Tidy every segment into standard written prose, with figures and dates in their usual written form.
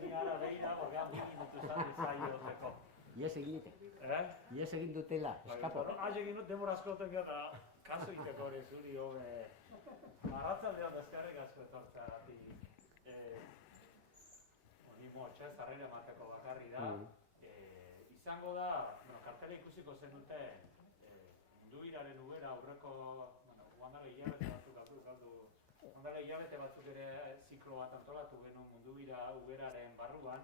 ni ara behira, orgean 2 minutu zan izai duteko. Ies egin dute. Ies egin dutela, eskapo. Haz egin dut, demora askoten gara, kaso iteko hori zuri hobe. Arratzaldean dazkarrik asko etortzagatik. Ni motxa, zarrera emateko bakarri da. Izango da, kartela ikusiko zenuten, munduiraren ubera aurreko, guandale hilabete batzuk ere ziklo bat antolatu genuen munduira uberaren barruan,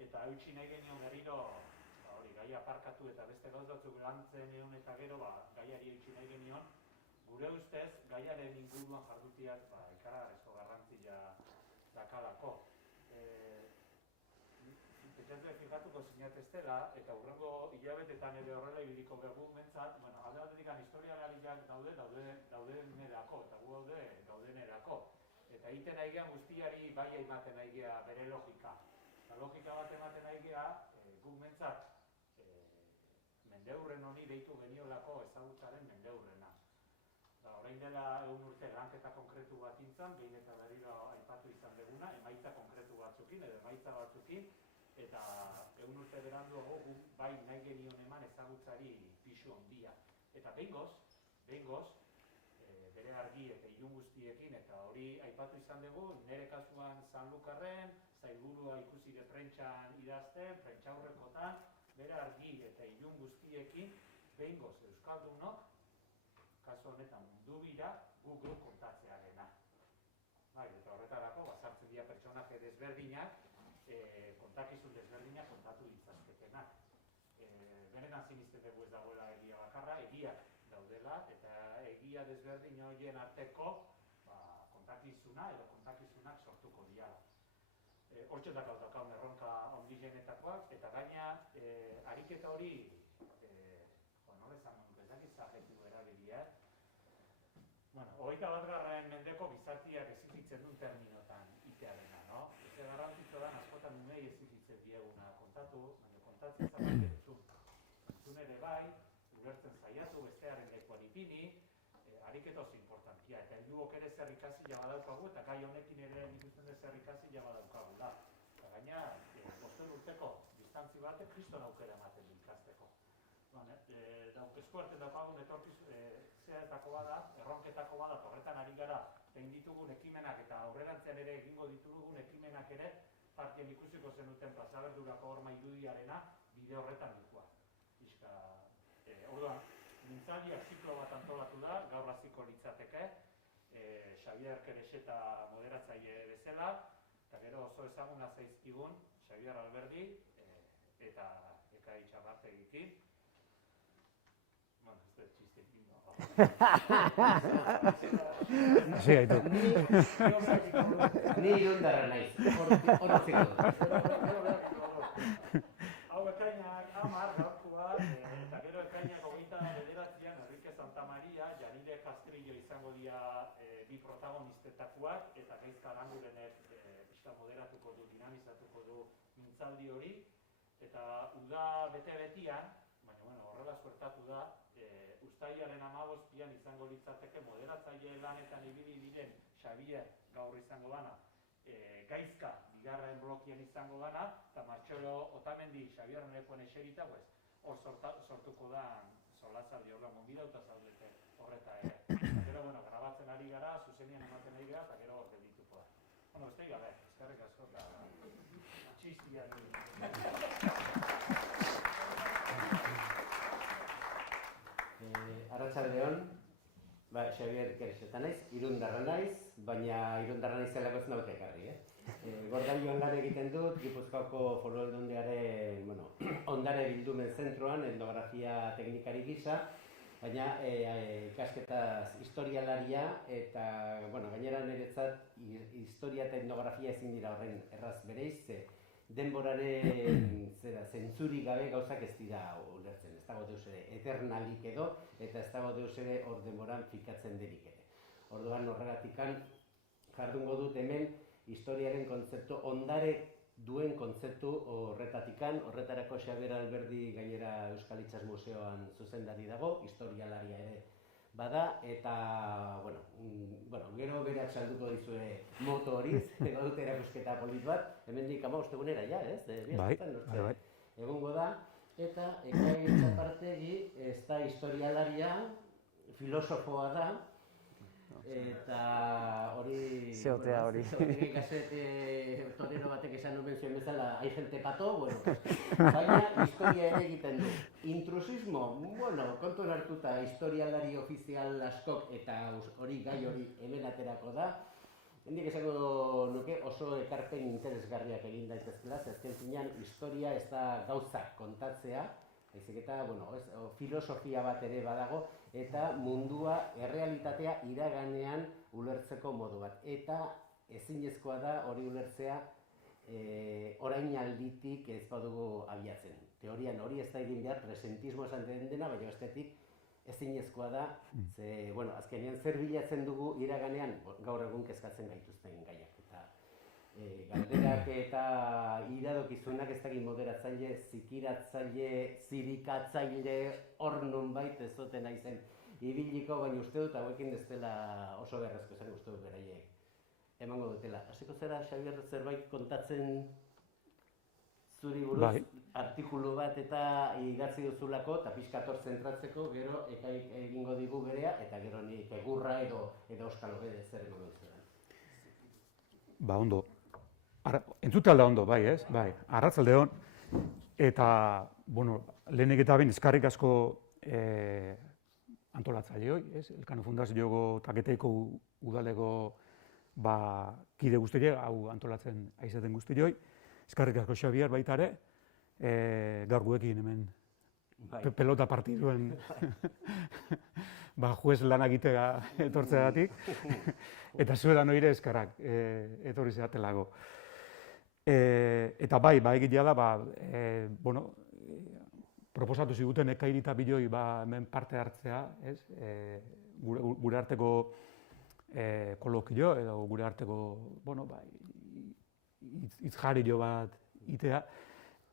eta eutxi nahi genion berriro, gaia aparkatu eta beste gauz batzuk lantzen egun eta gero, gaiari eutxi nahi genion, gure ustez, gaiaren inguruan jardutiak ikaragarrizko garrantzia dakalako. Pentsatzen fijatuko zinatestela, eta hurrengo hilabetetan ere horrela ibiliko begu mentzat, alde batetik historialariak daudenerako, eta gu gaudenerako. Eta egiten nahi gehan guztiari bai ematen nahi geha bere logika. Eta logika bat ematen nahi geha, guk mentzat mendeurren honi deitu geniolako ezagutzaren mendeurrena. Orain dela egun urte lanketa konkretu bat intzan, behin eta berriro aipatu izan deguna, emaitza konkretu batzukin edo emaitza batzukin, eta egun urte beranduago guk bai nahi genion eman ezagutzari pisu handia. Eta behingoz, bere argi eta ilun guztiekin, eta hori aipatu izan dugu, nire kasuan Sanlukarren, zailburua ikusi de prentxan idazten, prentxaurrekotan, bere argi eta ilun guztiekin, behingoz euskaldunok, kasu honetan mundu bira, guk kontatzearena. Eta horretarako, sartzen dira pertsonaje desberdinak, kontakizun desberdinak kontatu ditzazketenak. Benetan zinizten dugu ez dagoela egia bakarra, egiak daudela, eta egia desberdin horien arteko kontakizuna edo kontakizunak sortuko diala. Hortxe dakau erronka ondigenetakoak, eta gaina ariketa hori, nola esan dut, ezakit zahetu erabilia, 21. mendeko gizartiak ezigitzen duen terminotan itearena, no? Eze garrantzitza da, askotan umei ezigitzen dieguna kontatu, baina kontatzen zabat entzun. Entzun ere bai, ulertzen zaiatu, bestearen lekuan ipini, ariketa oso importantia, eta helduok ere zer ikasi jabadaukagu, eta gai honekin ere ikusten de zer ikasi jabadaukagu da. Eta gaina, 5 urteko distantzi batek kriston aukera ematen du ikasteko. Eskuarten daukagun zehatako bada, erronketako bada, horretan ari gara, egin ditugun ekimenak eta aurrerantzean ere egingo ditugun ekimenak ere, partien ikusiko zenuten Plazaberdurako horma irudiarena bide horretan dikua. Orduan, mintzaldiak ziklo bat antolatu da, gaur hasiko litzateke, Xabier Kerexeta moderatzaile bezala, eta gero oso ezaguna zaizkigun, Xabier Alberdi eta Eka Itxabartegikin. Ez da txistekin, no? Hasi gaitu. Ni irundarra naiz, horretzeko. Hau ekainak 10 gaurkoa, eta gero ekainak 29an Enrique Santa Maria, Janile Castrillo izango dira bi protagonistetakoak, eta Gaizka Arangurenek pixka moderatuko du, dinamizatuko du mintzaldi hori, eta uda bete-betian, baina horrela suertatu da, Uztailaren 15an izango litzateke moderatzaile lanetan ibili diren Xabier gaur izango dana, Gaizka bigarren blokian izango dana, eta Martxolo Otamendi Xabierren lekuan eserita, hor sortuko da solasaldi horrean gonbidauta zaudete horreta ere. Gero, grabatzen ari gara, zuzenian ematen ari gara, eta gero hor geldituko da. Beste gabe, eskerrik asko, eta txistian. Arratsaldeon, Xabier Kerexeta naiz, irundarra naiz, baina irundarra naizelako ez naute ekarri, Gordailuan lan egiten dut, Gipuzkoako Foru Aldundiaren ondare bildumen zentroan, etnografia teknikari gisa, baina ikasketaz historialaria eta gainera niretzat historia eta etnografia ezin dira horren erraz bereiz, denboraren zentzuri gabe gauzak ez dira ulertzen, ez dago deus ere eternalik edo, eta ez dago deus ere hor denboran fikatzen denik ere. Orduan horregatikan jardungo dut hemen historiaren kontzeptu, ondare duen kontzeptu horretatikan, horretarako Xabier Alberdi gainera Euskal Itsas Museoan zuzendari dago, historialaria ere bada, eta, gero berak salduko dizue moto horiz, badute erakusketa polit bat, hemendik 15 egunera ja, ez? Bai. Egongo da, eta Ekai Etxapartegi ez da historialaria, filosofoa da, eta hori... Zeotea hori. Gazet torero batek esan omen zuen bezala, hai gente pato, baina historia ere egiten du. Intrusismo, kontuan hartuta historialari ofizial askok eta hori gai hori hemen aterako da. Hendik esango nuke oso ekarpen interesgarriak egin daitezkela, azken finean historia ez da gauzak kontatzea, baizik eta, filosofia bat ere badago, eta mundua, errealitatea iraganean ulertzeko modu bat. Eta ezinezkoa da hori ulertzea orainalditik ez badugu abiatzen. Teorian hori ez da egin behar, presentismo esan den dena, baina bestetik ezinezkoa da, azkenean zer bilatzen dugu iraganean gaur egun kezkatzen gaituzten gaiak. Eta galderak eta iradokizunak ez dakit moderatzaile, zikiratzaile, zirikatzaile, hor nonbait ez duten naizen ibiliko, baina uste dut hauekin ez dela oso beharrezko zen uste dut beraiek emango dutela. Hasiko zera, Xabier, zerbait kontatzen zuri buruz, artikulu bat eta idatzi duzulako, eta pixka hor zentratzeko, gero Ekaik egingo digu berea, eta gero nik egurra edo Oskalo bede zer emango duzuetan. Ba, ondo. Entzute alda ondo, bai, ez? Bai, arratzalde hon. Eta, lehenik eta behin eskarrik asko antolatzaileoi, ez? Elkano Fundazioko Taketeiko udaleko kide guztioi, hau antolatzen aizaten guztioi. Eskarrik asko Xabier baita ere, gaur guekin hemen pelota partiduen juez lan egitea etortzeagatik, eta zuedan oire eskarrak etorri zeatelago. Eta egitea da, proposatu ziguten Ekairi eta Biloi hemen parte hartzea, gure arteko kolokio edo gure arteko, hitzjarrio bat itea,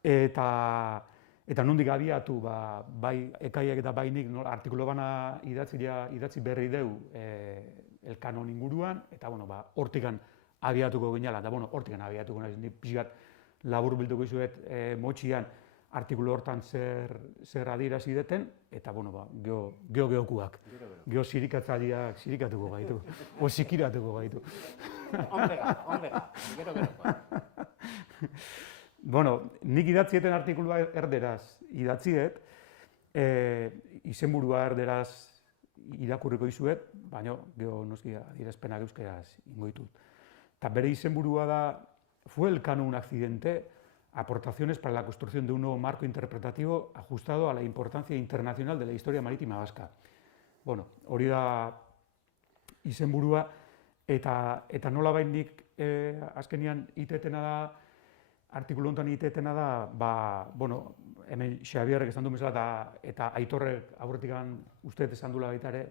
eta nondik abiatu, bai Ekaiak eta bai nik artikulu bana idatzi berri deu elkanon inguruan, eta hortikan abiatuko ginela, eta hortikan abiatuko nahiz, nik pixkat labur bilduko izuet motxian artikulu hortan zer adierazi deten, eta geokuak, geo zirikatzaileak zirikatuko gaitu, o zikiratuko gaitu. Onbega, gero. Nik idatzieten artikulua erderaz idatziet, izenburua erderaz irakurriko izuet, baina geho noski adierazpenak euskeraz ingoitut. Eta bere izenburua da, fue el canon un accidente, aportaciones para la construcción de un nuevo marco interpretativo ajustado a la importancia internacional de la historia marítima vasca. Hori da izenburua, eta nola nik azkenian itetena da, artikulu honetan itetena da, hemen Xabierrek esan du bezala eta Aitorrek aurretik usteet esan dula baita ere,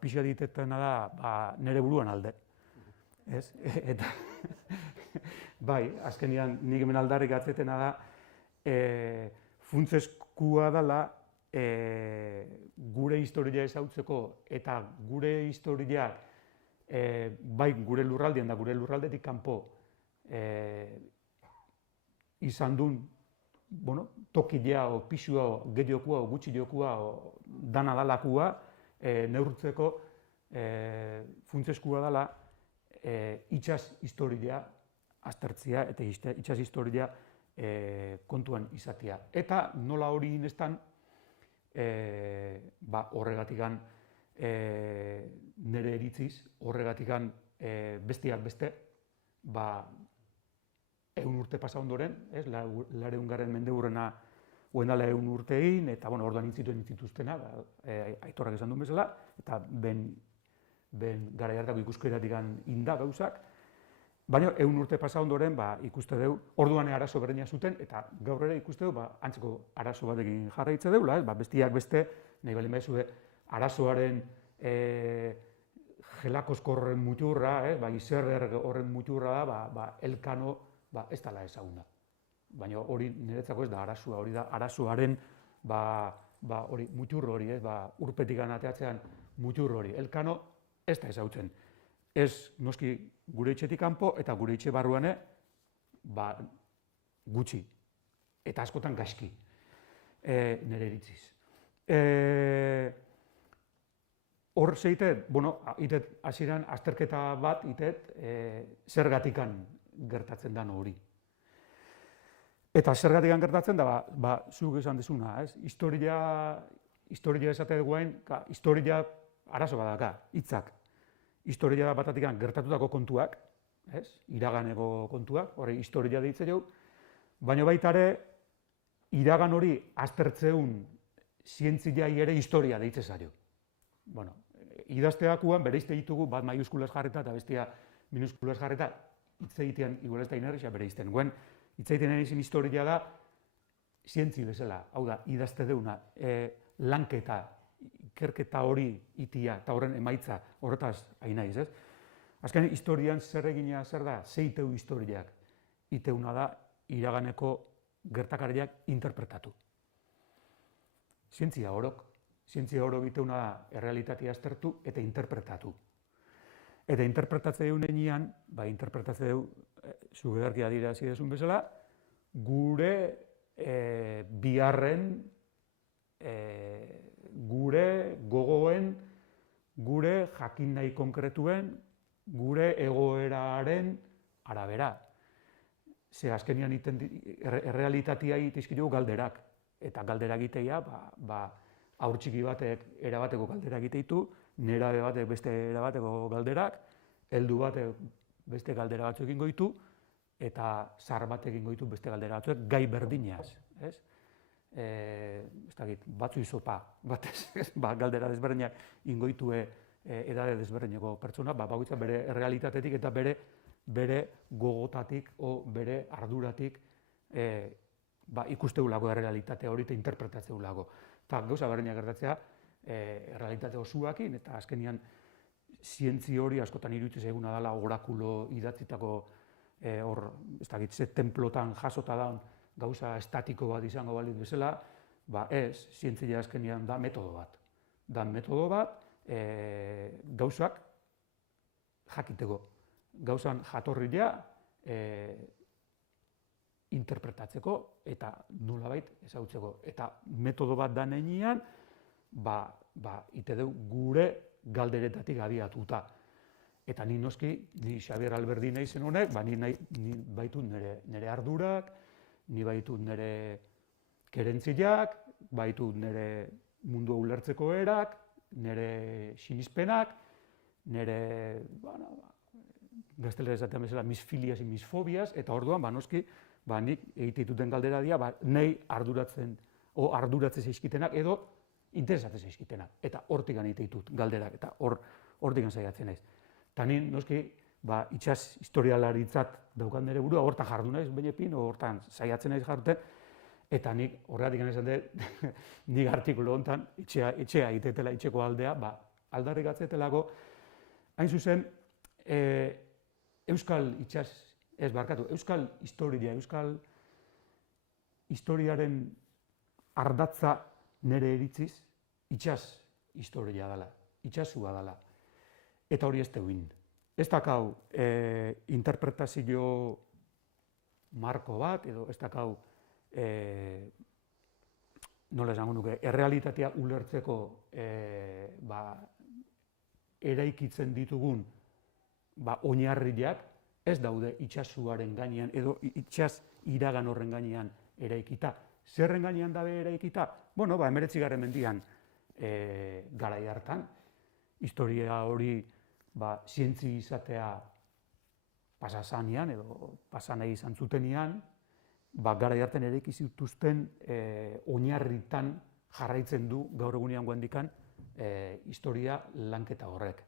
pixat itetena da nire buruan alde. Eta, azkenian nik hemen aldarrik atzetena da, funtsezkoa dela gure historia ezautzeko eta gure historiak bai gure lurraldean da gure lurraldetik kanpo izan duen tokilea o pisua o gehiokua o gutxi jokua o dana dalakua neurtzeko funtsezkoa dela itsas historia aztertzea eta itsas historia kontuan izatea. Eta nola hori inestan horregatikan nire eritziz, horregatikan bestiak beste, 100 urte pasa ondoren, 800. Mendeurrena oendala 100 urte egin, eta orduan intzituztena, Aitorrak esan duen bezala, eta ben gara jartako ikuskeratik inda gauzak, baina 100 urte pasa ondoren ikuste deu, orduan arazo berdina zuten, eta gaur ere ikuste deu, antzeko arazo batekin jarraitze deula, bestiak beste, nahi bali mezue, arazoaren gelakozko horren muturra, izerrer horren muturra da, elkano ez dela ezaguna. Baina hori niretzako ez da arazoa, hori da arazoaren hori, mutur hori, urpetik ateatzean mutur hori. Elkano ez da ezagutzen. Ez noski gure etxetik kanpo eta gure etxe barruane gutxi. Eta askotan gaizki, nire iritziz. Hor zeitet, itet hasieran azterketa bat, itet zergatikan gertatzen den hori. Eta zergatikan gertatzen da, zuk esan dezuna, ez? Historia esate duguain, historia arazo badaka, hitzak. Historia da batatikan gertatutako kontuak, ez? Iraganeko kontuak, hori historia deitze jau, baina baita ere, iragan hori aztertzeun zientziai ere historia deitze zaio. Bueno, idazteakuan bereizte ditugu bat maiuskulaz jarreta eta bestia minuskulaz jarreta, hitz egitean igual ez da inerrexia bereizten. Guen, hitz egitean erizin historia da zientzi bezala, hau da, idazte deuna, lanketa, ikerketa hori itia eta horren emaitza horretaz hain naiz, ez? Azken, historian zer egina zer da, zeiteu historiak, iteuna da iraganeko gertakariak interpretatu. Zientzia orok iteuna da errealitatea aztertu eta interpretatu. Eta interpretatze deun enean, interpretatze deu, zubedarkia dira zidezun bezala, gure biharren, gure gogoen, gure jakin nahi konkretuen, gure egoeraren arabera. Ze azkenian errealitatea itizkidu galderak. Eta galdera egitea, haur txiki batek erabateko galdera egiteitu, nerabe batek beste erabateko galderak, heldu batek beste galdera batzuk egingo ditu, eta zahar batek egingo ditu beste galdera batzuek gai berdinaz, ez? Ez dakit, batzu izopa, galdera desberdinak ingo ditue edade desberdineko pertsona, bakoitza bere errealitatetik eta bere gogotatik o bere arduratik ikusteulako errealitate hori eta interpretatzeuelako. Eta gauza berdinak gertatzea errealitate osuakin eta azkenian zientzi hori askotan iruditzen zaiguna dela orakulo idatzitako hor, ez dakit, ze tenplotan jasota daun gauza estatiko bat izango balitz bezala, ez, zientzia azkenian da metodo bat. Da metodo bat gauzak jakiteko. Gauzan jatorria interpretatzeko eta nolabait ezagutzeko. Eta metodo bat da nenean, ite deu gure galderetatik abiatuta. Eta ni noski, ni Xabier Alberdi naizen honek, ni baitut nire ardurak, ni baitut nire kerentziak, baitut nire mundua ulertzeko erak, nire sinispenak, nire, gaztelera esatean bezala, misfilias y misfobias, eta orduan, noski, nik egiteituten galdera dira, nahi arduratzen zaizkitenak edo interesatzen zaizkitenak. Eta hortikan egiteitut galderak, eta hortikan saiatzen naiz. Eta ni, noski, itxas historialaritzat daukan nire burua, hortan jardu naiz, bainepin, hortan saiatzen naiz jarduten, eta nik horregatik esan dut, nik artikulu honetan, itxea egiteetela, itxeko aldea, aldarrik atzetelako, hain zuzen, euskal itxas, euskal historia, euskal historiaren ardatza nire iritziz, itxas historia dela, itxasua dela. Eta hori ez teuin. Ez dakau interpretazio marko bat, edo ez dakau nola esango nuke, errealitatea ulertzeko eraikitzen ditugun oinarriak ez daude itxasuaren gainean edo itxas iragan horren gainean eraikita. Zerren gainean dabe eraikita? 19. mendian garai hartan, historia hori zientzi izatea pasazanean edo pasanei izan zutenean, garai hartan eraiki zituzten oinarritan jarraitzen du gaur egunean guendikan historia lanketa horrek.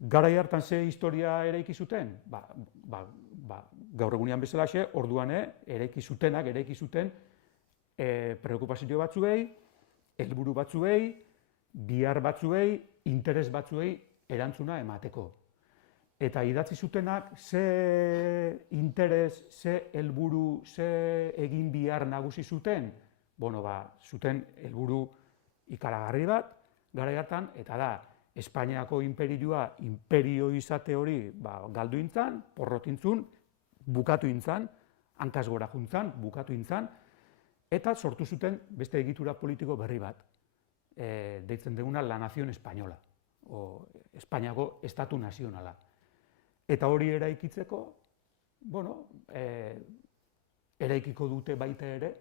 Garai hartan ze historia eraiki zuten? Gaur egunean bezalaxe, orduan eraiki zuten preokupazio batzuei, helburu batzuei, bihar batzuei, interes batzuei erantzuna emateko. Eta idatzi zutenak ze interes, ze helburu, ze egin bihar nagusi zuten? Zuten helburu ikaragarri bat, garai hartan, eta da, Espainiako imperioa imperio izate hori galdu intzan, porrotintzun, bukatu intzan, hankaz gora juntzan, bukatu intzan, eta sortu zuten beste egitura politiko berri bat, deitzen duguna La Nación Española, o Espainiako Estatu Nazionala. Eta hori eraikitzeko, eraikiko dute baita ere,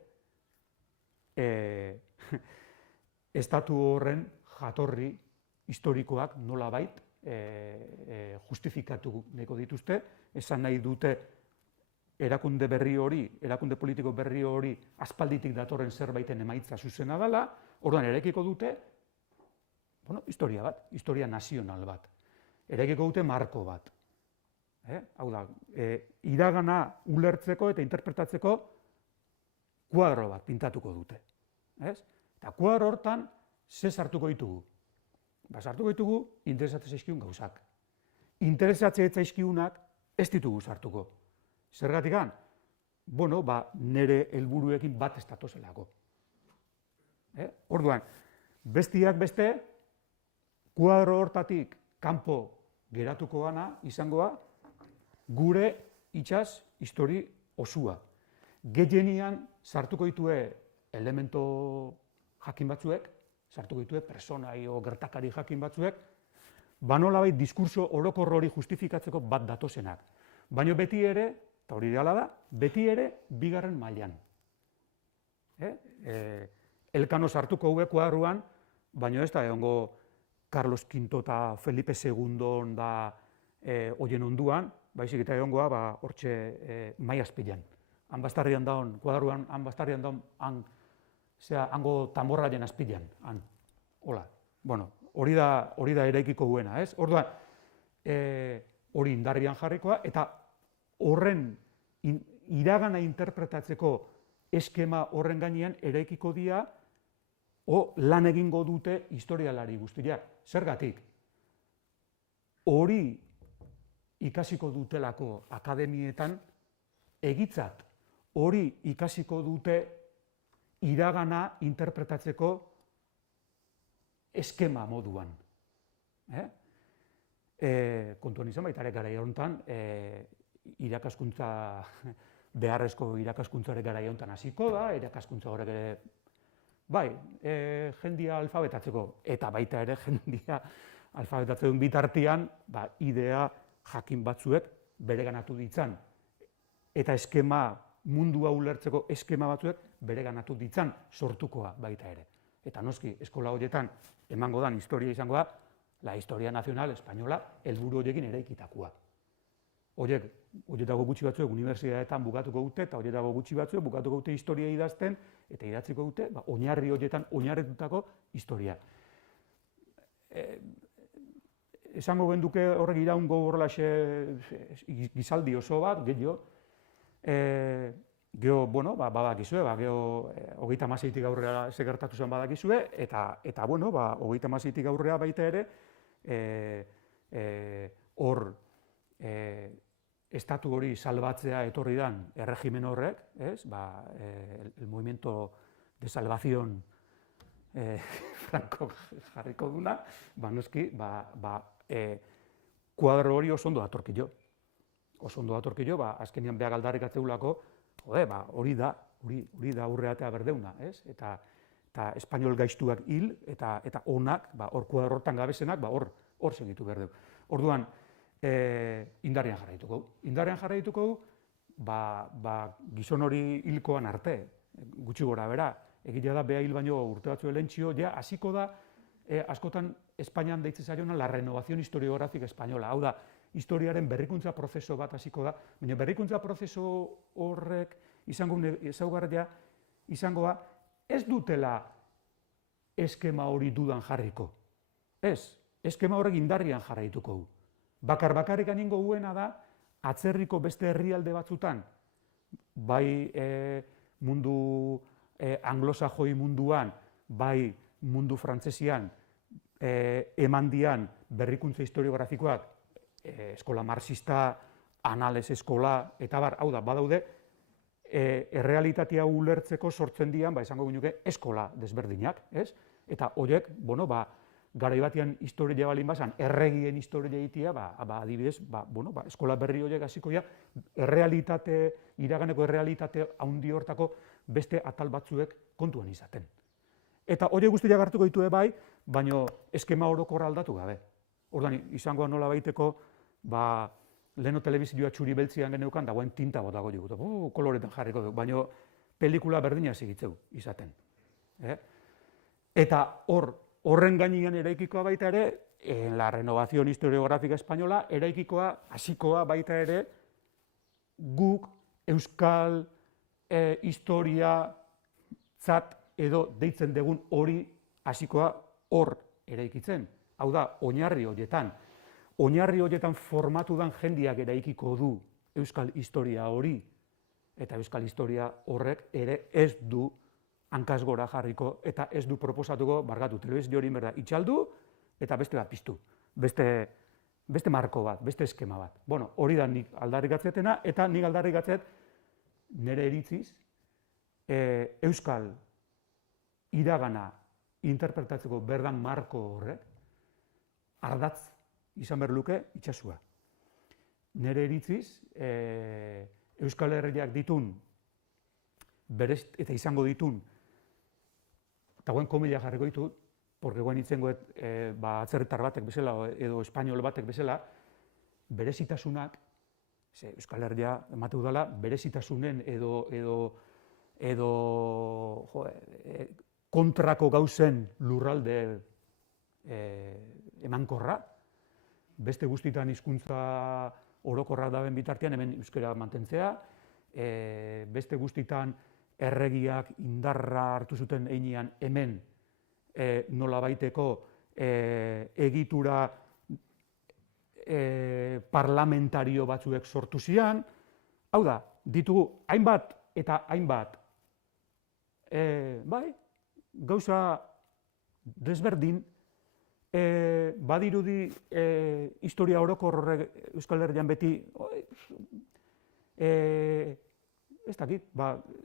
estatu horren jatorri historikoak nolabait justifikatu nahiko dituzte, esan nahi dute erakunde politiko berri hori aspalditik datorren zerbaiten emaitza zuzena dela, orduan eraikiko dute historia bat, historia nazional bat. Eraikiko dute marko bat. Hau da, iragana ulertzeko eta interpretatzeko kuadro bat pintatuko dute. Eta kuadro hortan, ze sartuko ditugu? Sartuko ditugu interesatzen zaizkigun gauzak. Interesatzen zaizkigunak ez ditugu sartuko. Zergatikan? Nere helburuekin bat ez datozelako. Orduan, bestiak beste, kuadro hortatik kanpo geratuko gana izangoa, gure itsas histori osua. Gehienian sartuko ditue elemento jakin batzuek, sartuko ditue personai o gertakari jakin batzuek, nolabait diskurso orokor hori justifikatzeko bat datozenak. Baina beti ere, eta hori dela da, beti ere bigarren mailan. Elkano sartuko hue kuadruan, baina ez da egongo Carlos V eta Felipe II da hoien onduan, baizik eta egongoa hortxe mai azpilan. Han bastarrian daun, kuadruan, han bastarrian daun, hango tamborraien azpilan, han. Hola. Hori da eraikiko duena, ez? Orduan, hori indarrian jarrikoa, eta horren iragana interpretatzeko eskema horren gainean eraikiko dira lan egingo dute historialari guztiak. Zergatik? Hori ikasiko dutelako akademietan egitzat, hori ikasiko dute iragana interpretatzeko eskema moduan. Kontuan izan baita ere garai honetan, irakaskuntza, beharrezko irakaskuntzare garai honetan hasiko da, irakaskuntza horrek ere, jendia alfabetatzeko, eta baita ere jendia alfabetatzen bitartean, idea jakin batzuek bereganatu ditzan, eta eskema, mundua ulertzeko eskema batzuek bereganatu ditzan sortukoa baita ere. Eta noski, eskola horietan emango dan historia izango da, la historia nacional española helburu horiekin eraikitakoa. Horietako gutxi batzuek unibertsitateetan bukatuko dute, eta horietako gutxi batzuek bukatuko dute historia idazten, eta idatziko dute, oinarri horietan oinarritutako historia. Esango genduke horrek iraungo horrelaxe gizaldi oso bat, gehiago, badakizue, hogeita hamaseitik aurrera segertatu zen badakizue, eta hogeita hamaseitik aurrera baita ere, hor estatu hori salbatzea etorri dan erregimen horrek, el movimiento de salvación Franco jarriko duna, noski, kuadro hori oso ondo datorkio. Oso ondo datorkio, azkenean behar aldarrik atzeulako, hori da aurreatea berdeuna, eta espainol gaiztuak hil, eta onak, hor kuadro hortan gabezenak, hor segitu berdeu. Orduan, indarrean jarraituko, gizon hori hilkoan arte, gutxi gora bera, egitea da beha hil baino urte batzu elentxio, hasiko da, askotan Espainian deitzen zaiona la renovación historiográfica española, hau da, historiaren berrikuntza prozeso bat hasiko da, baina berrikuntza prozeso horrek ezaugarria izangoa ez dutela eskema hori dudan jarriko. Ez, eskema horrek indarrian jarraituko du. Bakarrik aningo guena da, atzerriko beste herrialde batzutan, bai mundu anglosajoi munduan, bai mundu frantzesian, emandian berrikuntza historiografikoak, eskola marxista, anales eskola, eta hau da, badaude, errealitatea ulertzeko sortzen dian, esango ginuke, eskola desberdinak, ez? Eta horiek, garai batean historia balin bazan, erregien historia egitea, adibidez, eskola berri horiek hasiko dira, iraganeko errealitate handi hortako beste atal batzuek kontuan izaten. Eta horiek guztiak hartuko ditue bai, baina eskema orokorra aldatu gabe. Orduan, izango nola baiteko, leheno telebizioa txuri beltzian geneukan, dagoen tinta botago dugu, koloretan jarriko dugu, baina pelikula berdina segitzeu izaten. Eta horren gainean eraikikoa baita ere, la renovación historiográfica española, eraikikoa, hasikoa baita ere, guk euskal historia zat edo deitzen dugun hori hasikoa hor eraikitzen. Hau da, oinarri horietan formatu dan jendiak eraikiko du euskal historia hori, eta euskal historia horrek ere ez du hankaz gora jarriko eta ez du proposatuko, barkatu, telebizio hori berda itxaldu eta beste bat piztu, beste marko bat, beste eskema bat. Bueno, hori da nik aldarrikatzetena, eta nik aldarrikatzet nire iritziz euskal iragana interpretatzeko berdan marko horrek ardatz izan behar luke itsasua. Nire iritziz, Euskal Herriak ditun, eta izango ditun, eta guen komila jarriko ditut, porque guen itzengoet atzerritar batek bezala edo espainol batek bezala, berezitasunak, Euskal Herria emate udala, berezitasunen edo kontrako gauzen lurralde emankorra, beste guztitan hizkuntza orokorra daben bitartean hemen euskara mantentzea, beste guztitan erregiak indarra hartu zuten heinean hemen nolabaiteko egitura parlamentario batzuek sortu zian. Hau da, ditugu hainbat eta hainbat gauza desberdin, badirudi historia orokor horrek Euskal Herrian beti ez dakit,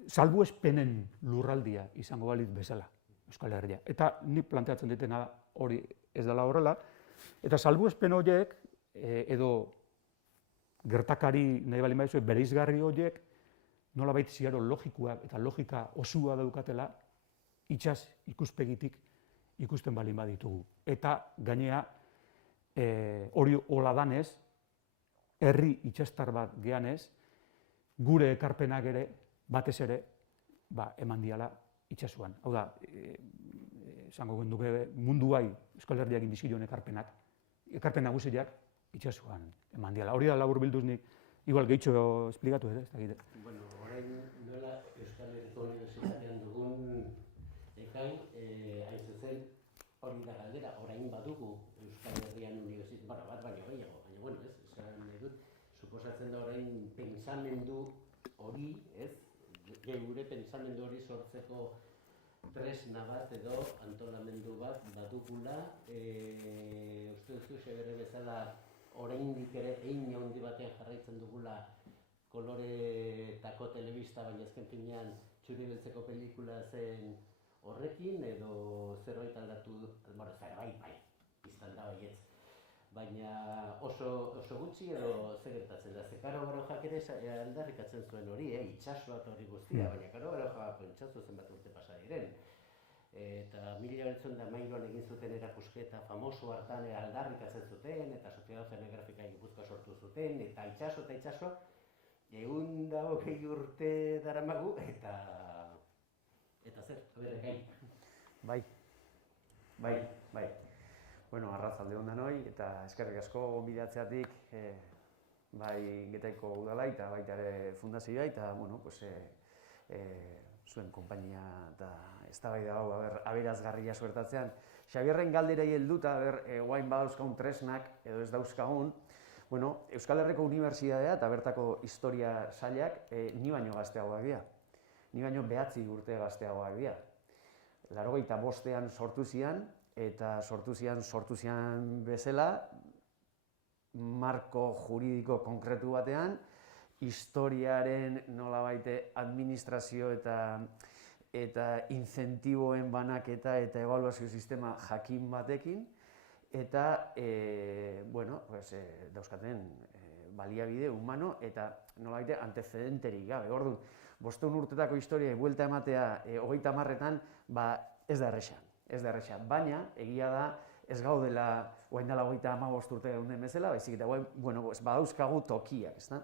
salbuespenen lurraldia izango balit bezala Euskal Herria. Eta nik planteatzen ditena hori ez dela horrela, eta salbuespen horiek edo gertakari nahi bali maizu bereizgarri horiek nolabait ziaro logikoak eta logika osua daukatela itsas ikuspegitik ikusten balin baditugu. Eta gainea hori hola danez, herri itsastar bat geanez, gure ekarpenak ere, batez ere, eman diala itsasuan. Hau da, esango genduke munduai Euskal Herriak indizkion ekarpenak, ekarpen nagusiak itsasuan eman diala. Hori da labur bilduz nik, igual gehitxo esplikatu ez dakite. Bueno, orain nola Euskal Herriko Unibertsitatean dugun ekan, hain zuzen, hori da galdera, orain badugu Euskal Herrian unibertsitate, bat baino gehiago, baina bueno, ez, esan nahi dut, suposatzen da orain pentsamendu hori, ez, gure pentsamendu hori sortzeko tresna bat edo antolamendu bat badugula, uste duzu Xabier bezala oraindik ere hein handi batean jarraitzen dugula koloretako telebista, baina azken finean txuri beltzeko pelikula zen horrekin, edo zerbait aldatu, zerbait bai, izan da baietz. Baina oso gutxi edo zer gertatzen da, ze Karo Barojak ere aldarrikatzen zuen hori, itsasoa eta hori guztia, baina Karo Baroja pentsatu zenbat urte pasa diren. Eta 1913an egin zuten erakusketa famoso hartan aldarrikatzen zuten, eta Sociedad Oceanográfica Gipuzkoa sortu zuten, eta itsaso, 120 urte daramagu, eta zer, gain. Bai. Bueno, arratzalde hon danoi, eta eskerrik asko gonbidatzeatik bai Getaiko udala eta baita ere fundazioa, eta bueno, zuen konpainia eta eztabaida hau aberazgarria suertatzean. Xabierren galderei helduta, guain badauzkagun tresnak edo ez dauzkagun, bueno, Euskal Herriko Unibertsitatea eta bertako historia sailak ni baino gazteagoak dira. Ni baino 9 urte gazteagoak dira. 85ean sortu zian, eta sortu zian bezala, marko juridiko konkretu batean, historiaren nolabait administrazio eta eta incentiboen banaketa eta ebaluazio sistema jakin batekin, eta dauzkaten baliabide humano eta nolabait antecedenterik gabe. Orduan, 500 urtetako historia buelta ematea 30etan, ez da erresa. Baina, egia da, ez gaudela, orain dela 35 urte geunden bezala, baizik eta badauzkagu tokiak, ezta?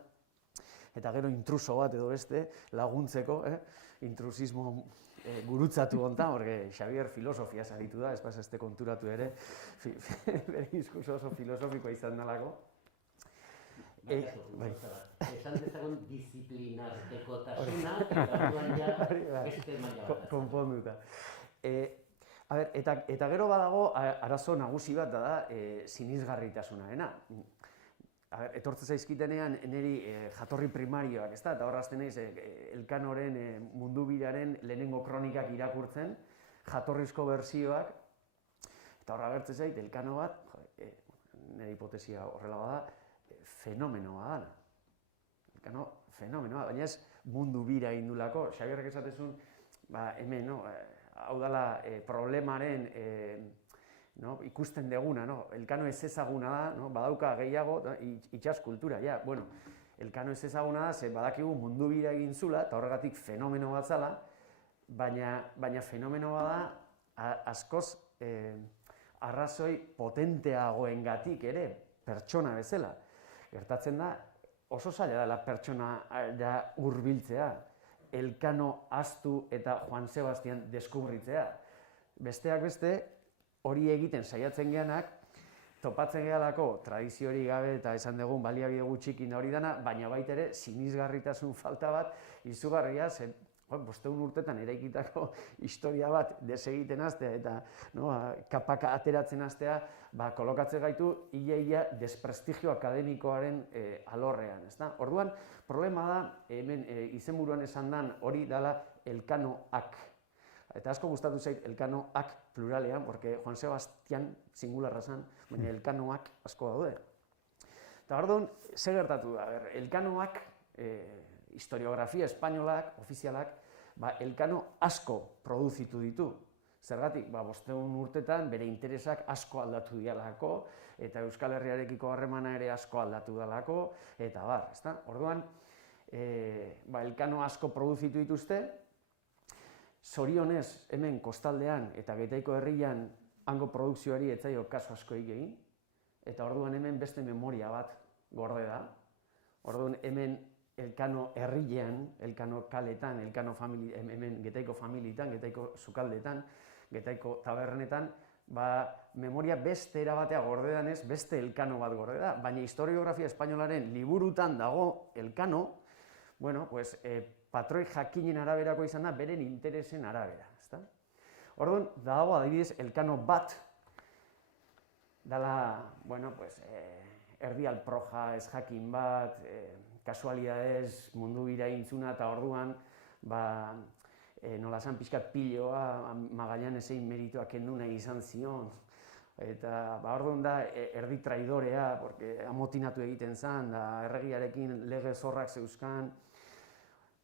Eta gero intruso bat edo beste laguntzeko, intrusismo gurutzatu hontan, porque Xabier filosofiaz aritu da, ez pasazte konturatu ere, bere diskurso oso filosofikoa izan dalako. Esan dezagun disiplinartekotasuna, eta orduan ja beste maila bat. Konponduta. Eta gero badago arazo nagusi bat da sinisgarritasunarena. Etortzen zaizkitenean niri jatorri primarioak, ezta? Eta horra azten naiz Elkanoren mundu biraren lehenengo kronikak irakurtzen, jatorrizko bertsioak, eta horra agertzen zait Elkano bat, nire hipotesia horrela bada, fenomenoa dana. Elkano fenomenoa, baina ez mundu bira indulako. Xabierrek esatezun, hemen, hau dela problemaren ikusten deguna, Elkano ez ezaguna da, badauka gehiago, itsas kultura, Elkano ez ezaguna da, ze badakigu mundu bira egin zula, eta horregatik fenomeno bat zala, baina fenomenoa da askoz arrazoi potenteagoengatik ere, pertsona bezala. Gertatzen da, oso zaila dela pertsona hurbiltzea, Elkano ahaztu eta Juan Sebastian deskubritzea. Besteak beste, hori egiten saiatzen geanak, topatzen gehalako tradiziori gabe eta esan dugun baliabide gutxikin hori dana, baina baita ere sinisgarritasun falta bat izugarria, 500 urtetan eraikitako historia bat desegiten hastea eta kapaka ateratzen hastea, kolokatzen gaitu ia desprestigio akademikoaren alorrean, ezta? Orduan, problema da, hemen izenburuan esan dan hori dela Elkanoak. Eta asko gustatu zait Elkanoak pluralean, porque Juan Sebastian singularra zan, baina Elkanoak asko daude. Eta orduan, zer gertatu da? Elkanoak, historiografia espainolak, ofizialak, Elkano asko produzitu ditu. Zergatik, 500 urtetan bere interesak asko aldatu dialako, eta Euskal Herriarekiko harremana ere asko aldatu dalako, eta bar, ezta? Orduan, Elkano asko produzitu dituzte, zorionez hemen kostaldean eta Getaiko herrian hango produkzioari ez zaio kasu asko egin, eta orduan hemen beste memoria bat gorde da. Orduan hemen Elkano herrian, Elkano kaletan, Elkano hemen Getaiko familietan, Getaiko sukaldetan, Getaiko tabernetan, memoria beste erabatea gorde danez, beste Elkano bat gorde da. Baina historiografia espainolaren liburutan dago Elkano, patroi jakinen araberako izan da, beren interesen arabera. Orduan, dago adibidez Elkano bat, dala, erdi alproja ez jakin bat, kasualidadez mundu bira intzuna, eta orduan, nola zan pixkat piloa, Magallanesein merituak kendu nahi izan zion, eta orduan da erdi traidorea, porque amotinatu egiten zan, da erregiarekin lege zorrak zeuzkan,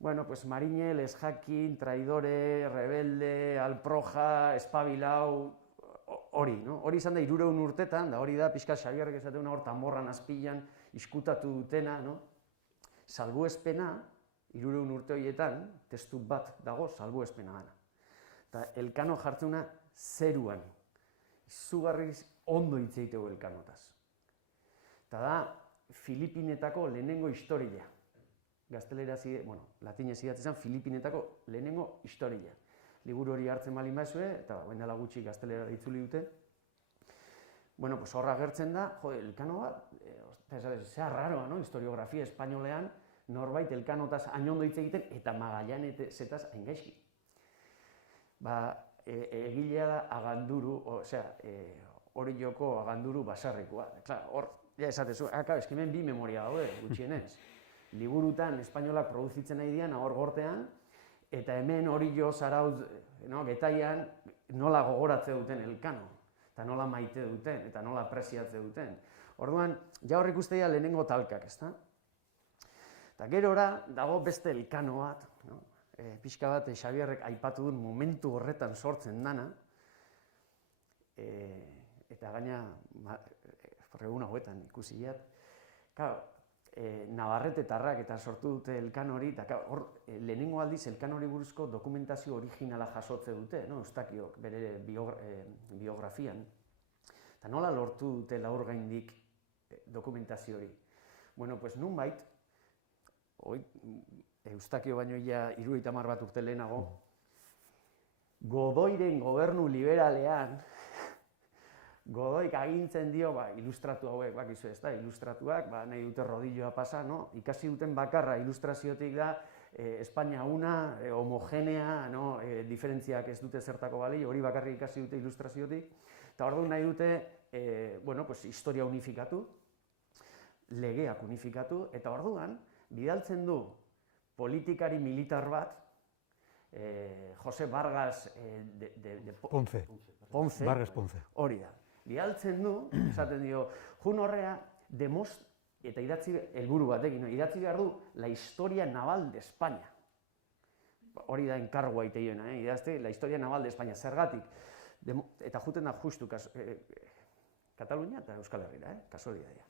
Marinel, ez jakin, traidore, rebelde, alproja, espabilau, hori, hori izan da 300 urtetan, da hori da pixka Xabierrek esateuna hor tamborran azpilan iskutatu dutena, salbuespena, 300 urte horietan, testu bat dago salbuespena dana. Eta Elkano jartzuna zeruan, izugarriz ondo hitz egiteko Elkanotaz. Eta da Filipinetako lehenengo historia. Gaztelera latinez idatzi zen Filipinetako lehenengo historia. Liburu hori hartzen baldin bazue, eta dela gutxi gaztelera itzuli dute. Horra agertzen da, Elkano bat, zea raroa, historiografia espainolean, norbait Elkanotaz hain ondo hitz egiten, eta Magallanesetaz hain gaizki. Egilea da Aganduru, hori joko Aganduru basarrikoa. Hor, esatezu, eskimen bi memoria daude, gutxienez. Liburutan espainolak produzitzen nahi dian, hor gortean, eta hemen hori jo zarauz, Getaian, nola gogoratze duten Elkano, eta nola maite duten, eta nola apreziatze duten. Orduan, ja hor ikustea lehenengo talkak, ezta? Eta gerora, dago beste Elkano bat, pixka bat Xabierrek aipatu duen momentu horretan sortzen dana, eta gaina egun hauetan ikusi jat. Navarretetarrak eta sortu dute Elkano hori, eta hor lehenengo aldiz Elkano hori buruzko dokumentazio originala jasotze dute, Eustakiok bere biografian. Eta nola lortu dute Laurgaindik dokumentazio hori? Bueno, pues nunbait, Eustakio baino ia 70 bat urte lehenago, Godoiren gobernu liberalean, Godoik agintzen dio, ilustratu hauek, bakizu ez da, ilustratuak, nahi dute rodilloa pasa, ikasi duten bakarra ilustraziotik da, Espainia una, homogenea, diferentziak ez dute zertako bali, hori bakarrik ikasi dute ilustraziotik, eta orduan nahi dute, historia unifikatu, legeak unifikatu, eta orduan, bidaltzen du politikari militar bat, Jose Vargas Ponce. Vargas Ponce. Hori da. Bidaltzen du, esaten dio, jun horrea, eta idatzi helburu batekin, idatzi behar du la historia naval de España. Hori da enkargoa iteioena, idazte la historia naval de España. Zergatik, eta juten da justu Katalunia eta Euskal Herrira, kasualitatea.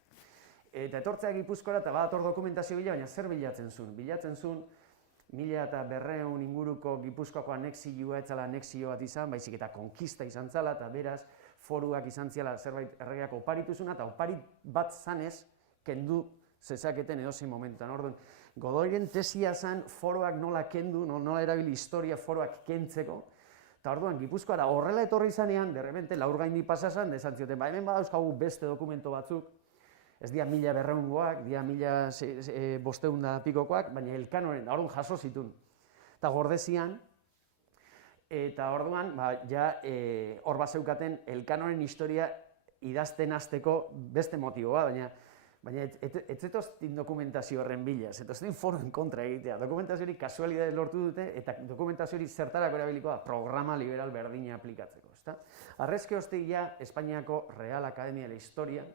Eta etortzea Gipuzkoara eta badator dokumentazio bila, baina zer bilatzen zuen? Bilatzen zuen 1200 inguruko Gipuzkoako anexioa etzala anexio bat izan, baizik eta konkista izan zala, eta beraz, foruak izan ziala zerbait erregeak oparitu zuna, eta oparit bat zanez, kendu zezaketen edozein momentutan. Orduan, Godoiren tesia zen foruak nola kendu, nola erabili historia foruak kentzeko, eta orduan, Gipuzkoara horrela etorri izanean, derrepente, Laurgaindi pasa zen, desan zioten, hemen badauzkagu beste dokumento batzuk, ez dira 1200goak, dira 1500 pikokoak, baina Elkanoren, orduan jaso zitun. Eta gordezian, eta orduan, hor bazeukaten Elkanoren historia idazten hasteko beste motiboa, baina ez zetoztin dokumentazio horren bila, zetoztin foruen kontra egitea. Dokumentazio hori kasualidadez lortu dute, eta dokumentazio hori zertarako erabiliko da, programa liberal berdina aplikatzeko. Arrezke hostia, Espainiako Real Academia de la Historia,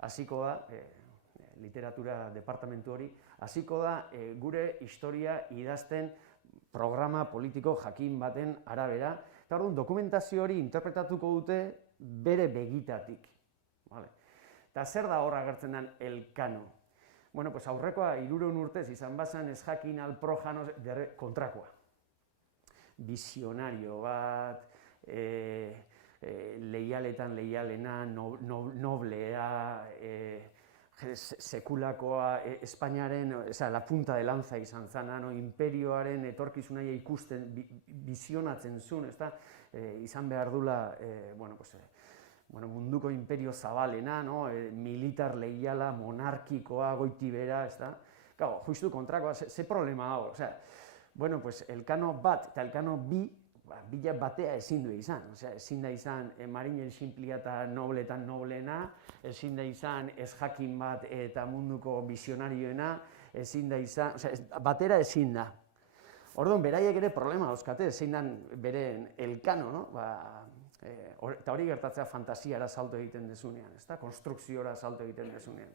hasiko da, literatura departamentu hori, hasiko da gure historia idazten programa politiko jakin baten arabera, eta orduan dokumentazio hori interpretatuko dute bere begitatik. Eta zer da hor agertzen den Elkano? Bueno, pues aurrekoa 300 urtez izan bazan ez jakin alprojano kontrakoa. Visionario bat, leialetan leialena, noblea, sekulakoa, Espainiaren, la punta de lanza izan zana, imperioaren etorkizuna ikusten, bizionatzen zuen, izan behar dula, munduko imperio zabalena, militar leiala, monarkikoa, goitibera, justu kontrakoa, ze problema dago, Elkano bat eta Elkano bi, bila batea ezin du izan, ezin da izan marinen sinplia eta nobletan noblena, ezin da izan ez jakin bat eta munduko visionarioena, ezin da izan, batera ezin da. Orduan, beraiek ere problema dauzkate, ezin dan beren Elkano, eta hori gertatzea fantasiara salto egiten dezunean, konstrukziora salto egiten dezunean.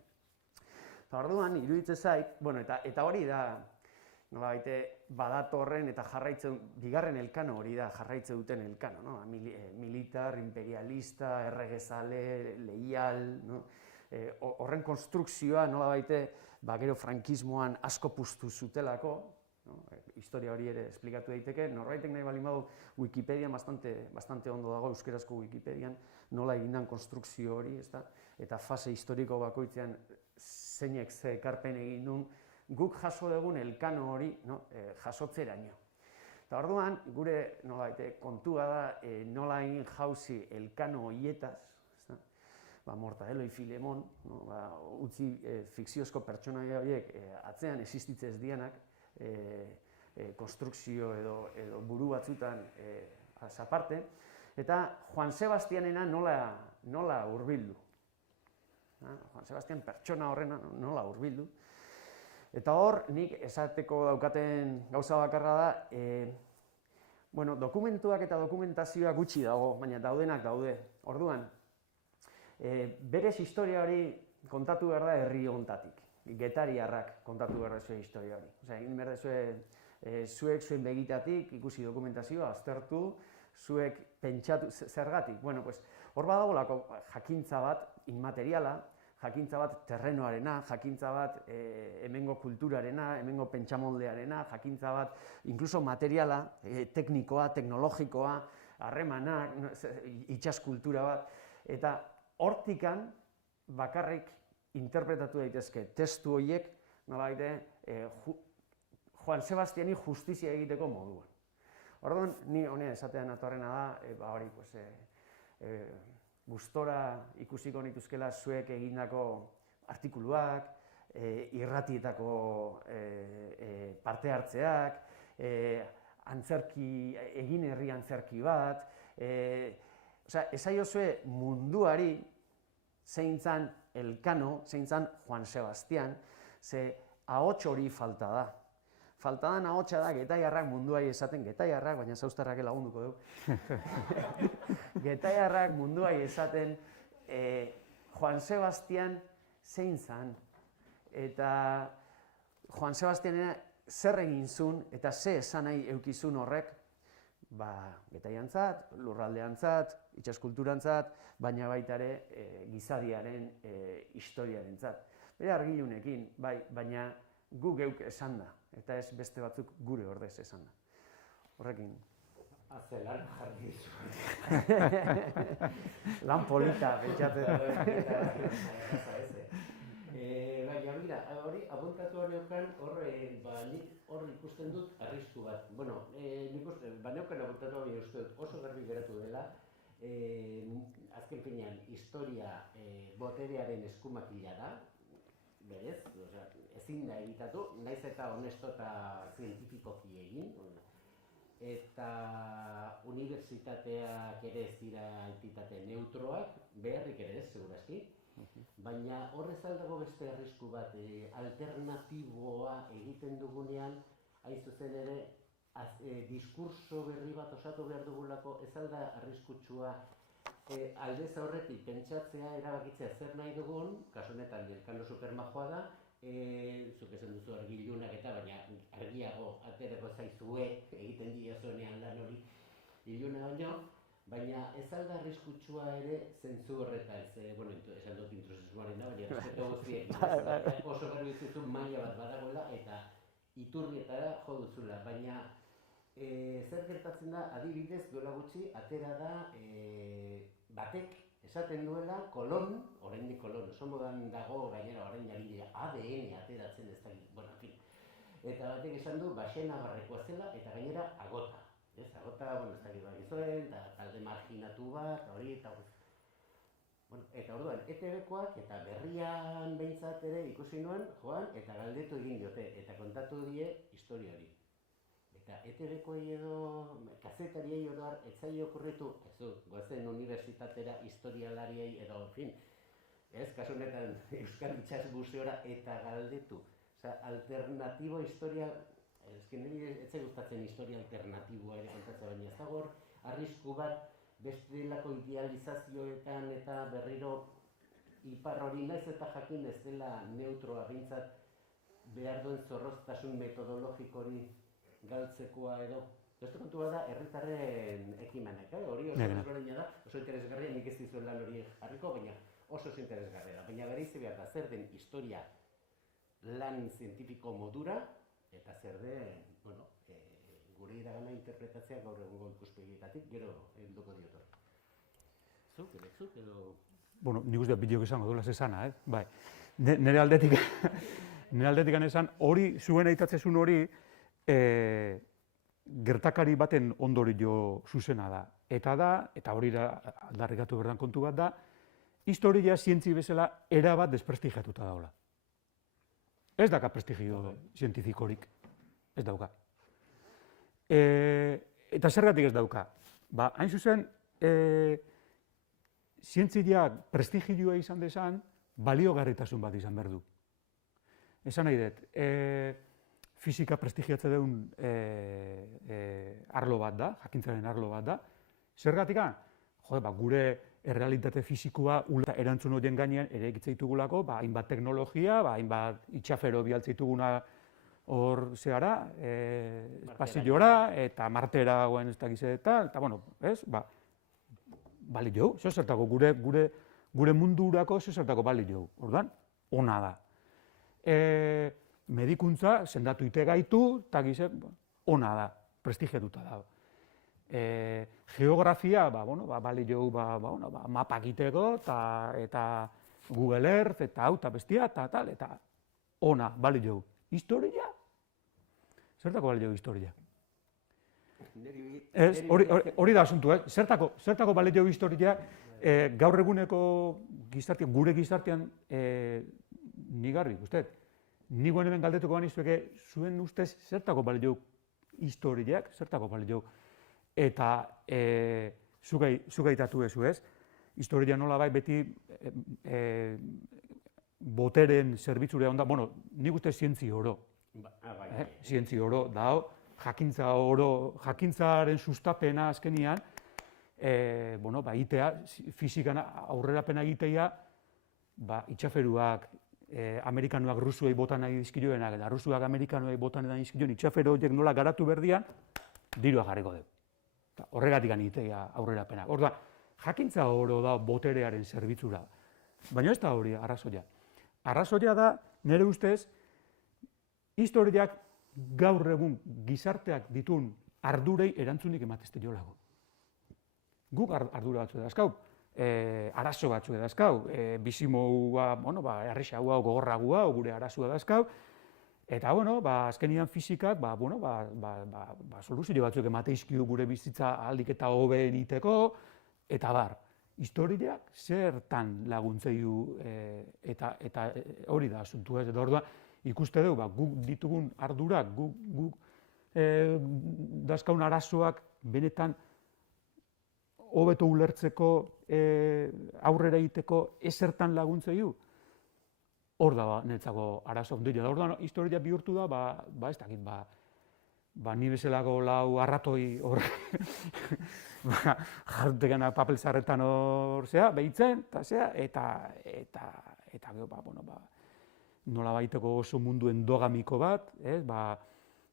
Eta orduan, iruditzen zait, eta hori da, badatorren eta jarraitzen, bigarren Elkano hori da jarraitzen duten Elkano, militar, imperialista, erregezale, leial, horren konstrukzioa gero frankismoan asko puztu zutelako, historia hori ere esplikatu daiteke, norbaitek nahi baldin badu Wikipedian bastante ondo dago, euskerazko Wikipedian, nola egindan konstrukzio hori, eta fase historiko bakoitzean zeinek ze ekarpen egin duen, guk jaso dugun Elkano hori jasotzeraino. Eta orduan, gure kontua da nola egin jauzi Elkano horietaz, Mortadelo y Filemón, utzi fikziozko pertsonaia horiek atzean existitze ez dianak, konstrukzio edo buru batzutan aparte, eta Juan Sebastianena nola hurbildu. Juan Sebastian pertsona horrena nola hurbildu. Eta hor, nik esateko daukaten gauza bakarra da, dokumentuak eta dokumentazioa gutxi dago, baina daudenak daude. Orduan, berez historia hori kontatu behar da herri hontatik. Getariarrak kontatu behar dezue historia hori. Egin behar dezue zuek zuen begitatik ikusi dokumentazioa, aztertu, zuek pentsatu zergatik. Bueno, pues, hor badagolako jakintza bat inmateriala, jakintza bat terrenoarena, jakintza bat hemengo kulturarena, hemengo pentsamoldearena, jakintza bat inkluso materiala, teknikoa, teknologikoa, harremanak, itsas kultura bat, eta hortikan bakarrik interpretatu daitezke testu horiek nolabait Juan Sebastiani justizia egiteko moduan. Orduan, ni honen esatean atorrena da, hori, gustora ikusiko nituzkela zuek egindako artikuluak, irratietako parte hartzeak, antzerki, egin herri antzerki bat, esaiozue munduari zein zan Elkano, zein zan Juan Sebastian, ze ahots hori falta da. Falta da ahotsa da, getaiarrak munduai esaten, getaiarrak, baina zauztarrak lagunduko dugu. Getaiarrak munduai esaten, Juan Sebastian zein zan. Eta Juan Sebastianena zer egin zuen eta ze esan nahi eukizun horrek, getaiantzat, lurraldeantzat, itsaskulturantzat, baina baita ere gizadiaren historiarentzat. Bere argilunekin, bai, baina gu geuk esan da, eta ez beste batzuk gure ordez esan da. Horrekin. Azelan jarri zuen. Lan polita, pentsate. Baina, mira, hori apuntatu neukan, nik hor ikusten dut arrisku bat. Bueno, nik uste, neukan apuntatu hori uste dut oso garbi geratu dela, azken finean, historia boterearen eskumakila da, berez, ezin da egitatu, naiz eta honesto eta zientifikoki egin, eta unibertsitateak ere ez dira entitate neutroak, beharrik ere ez, segurazki, baina horrez aldago beste arrisku bat, alternatiboa egiten dugunean, hain zuzen ere, diskurso berri bat osatu behar dugulako, ez alda arriskutsua aldez aurretik pentsatzea, erabakitzea zer nahi dugun, kasu honetan Elkano supermajoa da, zuk esan duzu argilunak eta baina argiago aterako zaizue egiten diozuenean lan hori iluna baino, baina ez alda arriskutsua ere zentzu horretan, esan dut intrusismoarena, baina respeto guztiek, oso garbi dituzu maila bat badagoela eta iturrietara jo duzula, baina zer gertatzen da, adibidez duela gutxi, atera da batek esaten duela Kolon, oraindik Kolon, oso modan dago gainera orain jabidea ADN ateratzen ez dakit, eta batek esan du Baxenabarrekoa zela eta gainera Agota. Agota, ez dakit bat gizuen, eta talde marginatu bat, hori eta hori. Eta orduan, ETV-koak eta berrian behintzat ere ikusi nuen, joan, eta galdetu egin diote, eta kontatu die historia hori. Eta ETV-koei edo kazetariei oroar ez zaio okurritu, goazen unibertsitatera, historialariei edo, ez, kasu honetan Euskal Itsas Museora eta galdetu. Alternatibo historia, niri ez gustatzen historia alternatiboa ere kontatzea, baina ez dago hor, arrisku bat bestelako idealizazioetan eta berriro ipar hori naiz eta jakin ez dela neutroa bintzat behar duen zorroztasun metodologiko hori galtzekoa edo. Beste kontua da, herritarren ekimenak, hori oso desberdina da, oso interesgarria, nik ez dizuen lan hori jarriko, baina oso interesgarria da. Baina bereizi behar da, zer den historia lan zientifiko modura, eta zer den, gure iragana interpretatzea gaur egungo ikuspegietatik, gero helduko diotor. Zuk edo... Nik uste bideok esango duela zesana, bai. Nire aldetik esan, hori, zuen aitatzezun hori, gertakari baten ondorio zuzena da. Eta hori da aldarrikatu berdan kontu bat da, historia zientzi bezala erabat desprestigiatuta daula. Ez daka prestigio zientifikorik, ez dauka. Eta zergatik ez dauka? Hain zuzen, zientzia prestigioa izan dezan, baliogarritasun bat izan behar du. Esan nahi dut, fisika prestigiatze duen arlo bat da, jakintzaren arlo bat da. Zergatik? Gure errealitate fisikoa erantzun horien gainean ere egitzaitugulako, hainbat teknologia, hainbat itxafero bialtzaituguna hor zehara, espazioara, eta martera guen ez dakiz eta, bueno, ez, bali jau, zertako gure mundurako zertako bali jau, orduan, ona da. Medikuntza, sendatu ite gaitu, eta gizek, ona da, prestigiatuta da. Geografia, bali jau, mapak iteko, eta Google Earth, eta hau, eta bestia, eta tal, eta ona, bali jau. Historia? Zertako bali jau historia? Hori da asuntu, zertako bali jau historia, gaur eguneko gizartean, gure gizartean, nigarri, uste, ni guen hemen galdetuko banizueke, zuen ustez, zertako bali jau historiak, zertako bali jau. Eta zuk aitatu ezu ez, historia nola bai beti boteren zerbitzure onda, bueno, nik uste zientzi oro. Zientzi oro, dao, jakintza oro, jakintzaren sustapena azkenian, itea, fizikan aurrerapena egitea, itxaferuak, amerikanoak rusuei botan nahi dizkioenak, eta rusuak amerikanoei botan nahi dizkioen itxafero horiek nola garatu berdian, dirua jarriko dugu. Horregatik egitea aurrerapenak. Orduan, jakintza oro da boterearen zerbitzura. Baina ez da hori arrazoia. Arrazoia da, nire ustez, historiak gaur egun gizarteak ditun ardurei erantzunik ematezte jolago. Guk ardura batzu edazkau, arazo batzu edazkau, bizimoua, errexagoa, gogorragoa, gure arazoa edazkau, eta, azkenian fizikak, soluzio batzuk emateizkiu gure bizitza aldik eta hobe egiteko, eta bar, historiak zertan laguntzeiu, eta hori da asuntu ez, eta orduan, ikuste dugu, guk ditugun ardurak, guk dazkaun arazoak benetan hobeto ulertzeko, aurrera egiteko, ezertan laguntzeiu, hor da niretzako arazo ondila. Da orduan, historia bihurtu da, ez dakit, ni bezalako lau arratoi hor jartekena papel zarretan hor zea, behitzen, eta nola baiteko oso mundu endogamiko bat,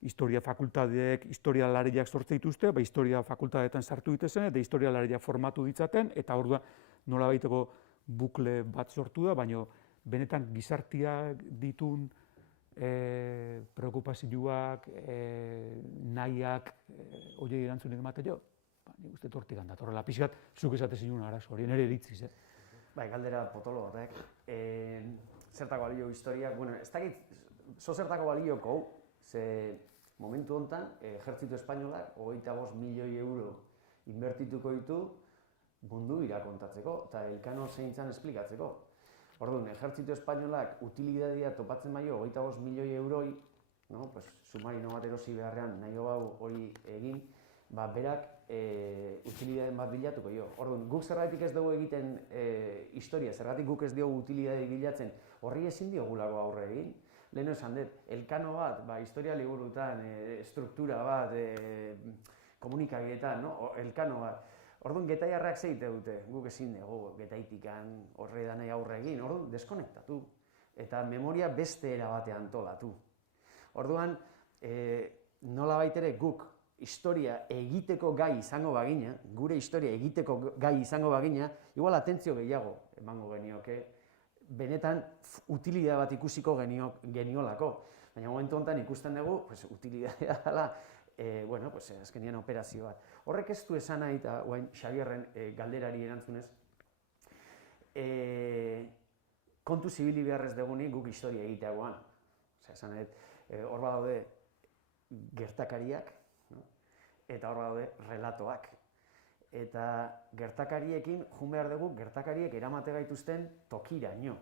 historia fakultateek historialariak sortze dituzte, historia fakultateetan sartu ditezen, eta historialariak formatu ditzaten, eta orduan nola baiteko bukle bat sortu da, baina benetan gizartiak ditun preokupazioak, nahiak, horiek erantzunik emate jo? Nik uste tortik handat, horrela pixkat, zuk esate zinun arazo, hori nire iritziz. Galdera potolo batek. Zertako balio historiak, ez dakit, zertako balioko, ze momentu honetan, ejertzito espainolak, 25 milioi euro inbertituko ditu mundu irakontatzeko, eta Elkano zeintzan esplikatzeko. Orduan, ejertzito espainolak utilitatea topatzen baino 25 milioi euroi, submarino bat erosi beharrean nahi hori egin, berak utilitateen bat bilatuko jo. Orduan, guk zergatik ez dugu egiten historia, zergatik guk ez diogu utilitatea bilatzen, horri ezin diogulako aurre egin. Lehen esan dut, Elkano bat, historia liburutan, struktura bat, komunikabietan, Elkano bat. Orduan, getaiarrak zeite dute, guk ezin dugu getaitikan horre danai aurre egin, orduan, deskonektatu. Eta memoria beste erabatean antolatu. Orduan, nola baitere guk historia egiteko gai izango bagina, gure historia egiteko gai izango bagina, igual atentzio gehiago emango genioke, benetan utilidade bat ikusiko geniolako. Baina momentu honetan ikusten dugu, utilidadea dela, azkenian operazio bat. Horrek ez du esan nahi, eta Xabierren galderari erantzunez, kontu zibili beharrez dugunik guk historia egiteagoan. Esan nahi, hor badaude gertakariak, eta hor badaude relatoak. Eta gertakariekin, jun behar dugu, gertakariek eramate gaituzten tokiraino.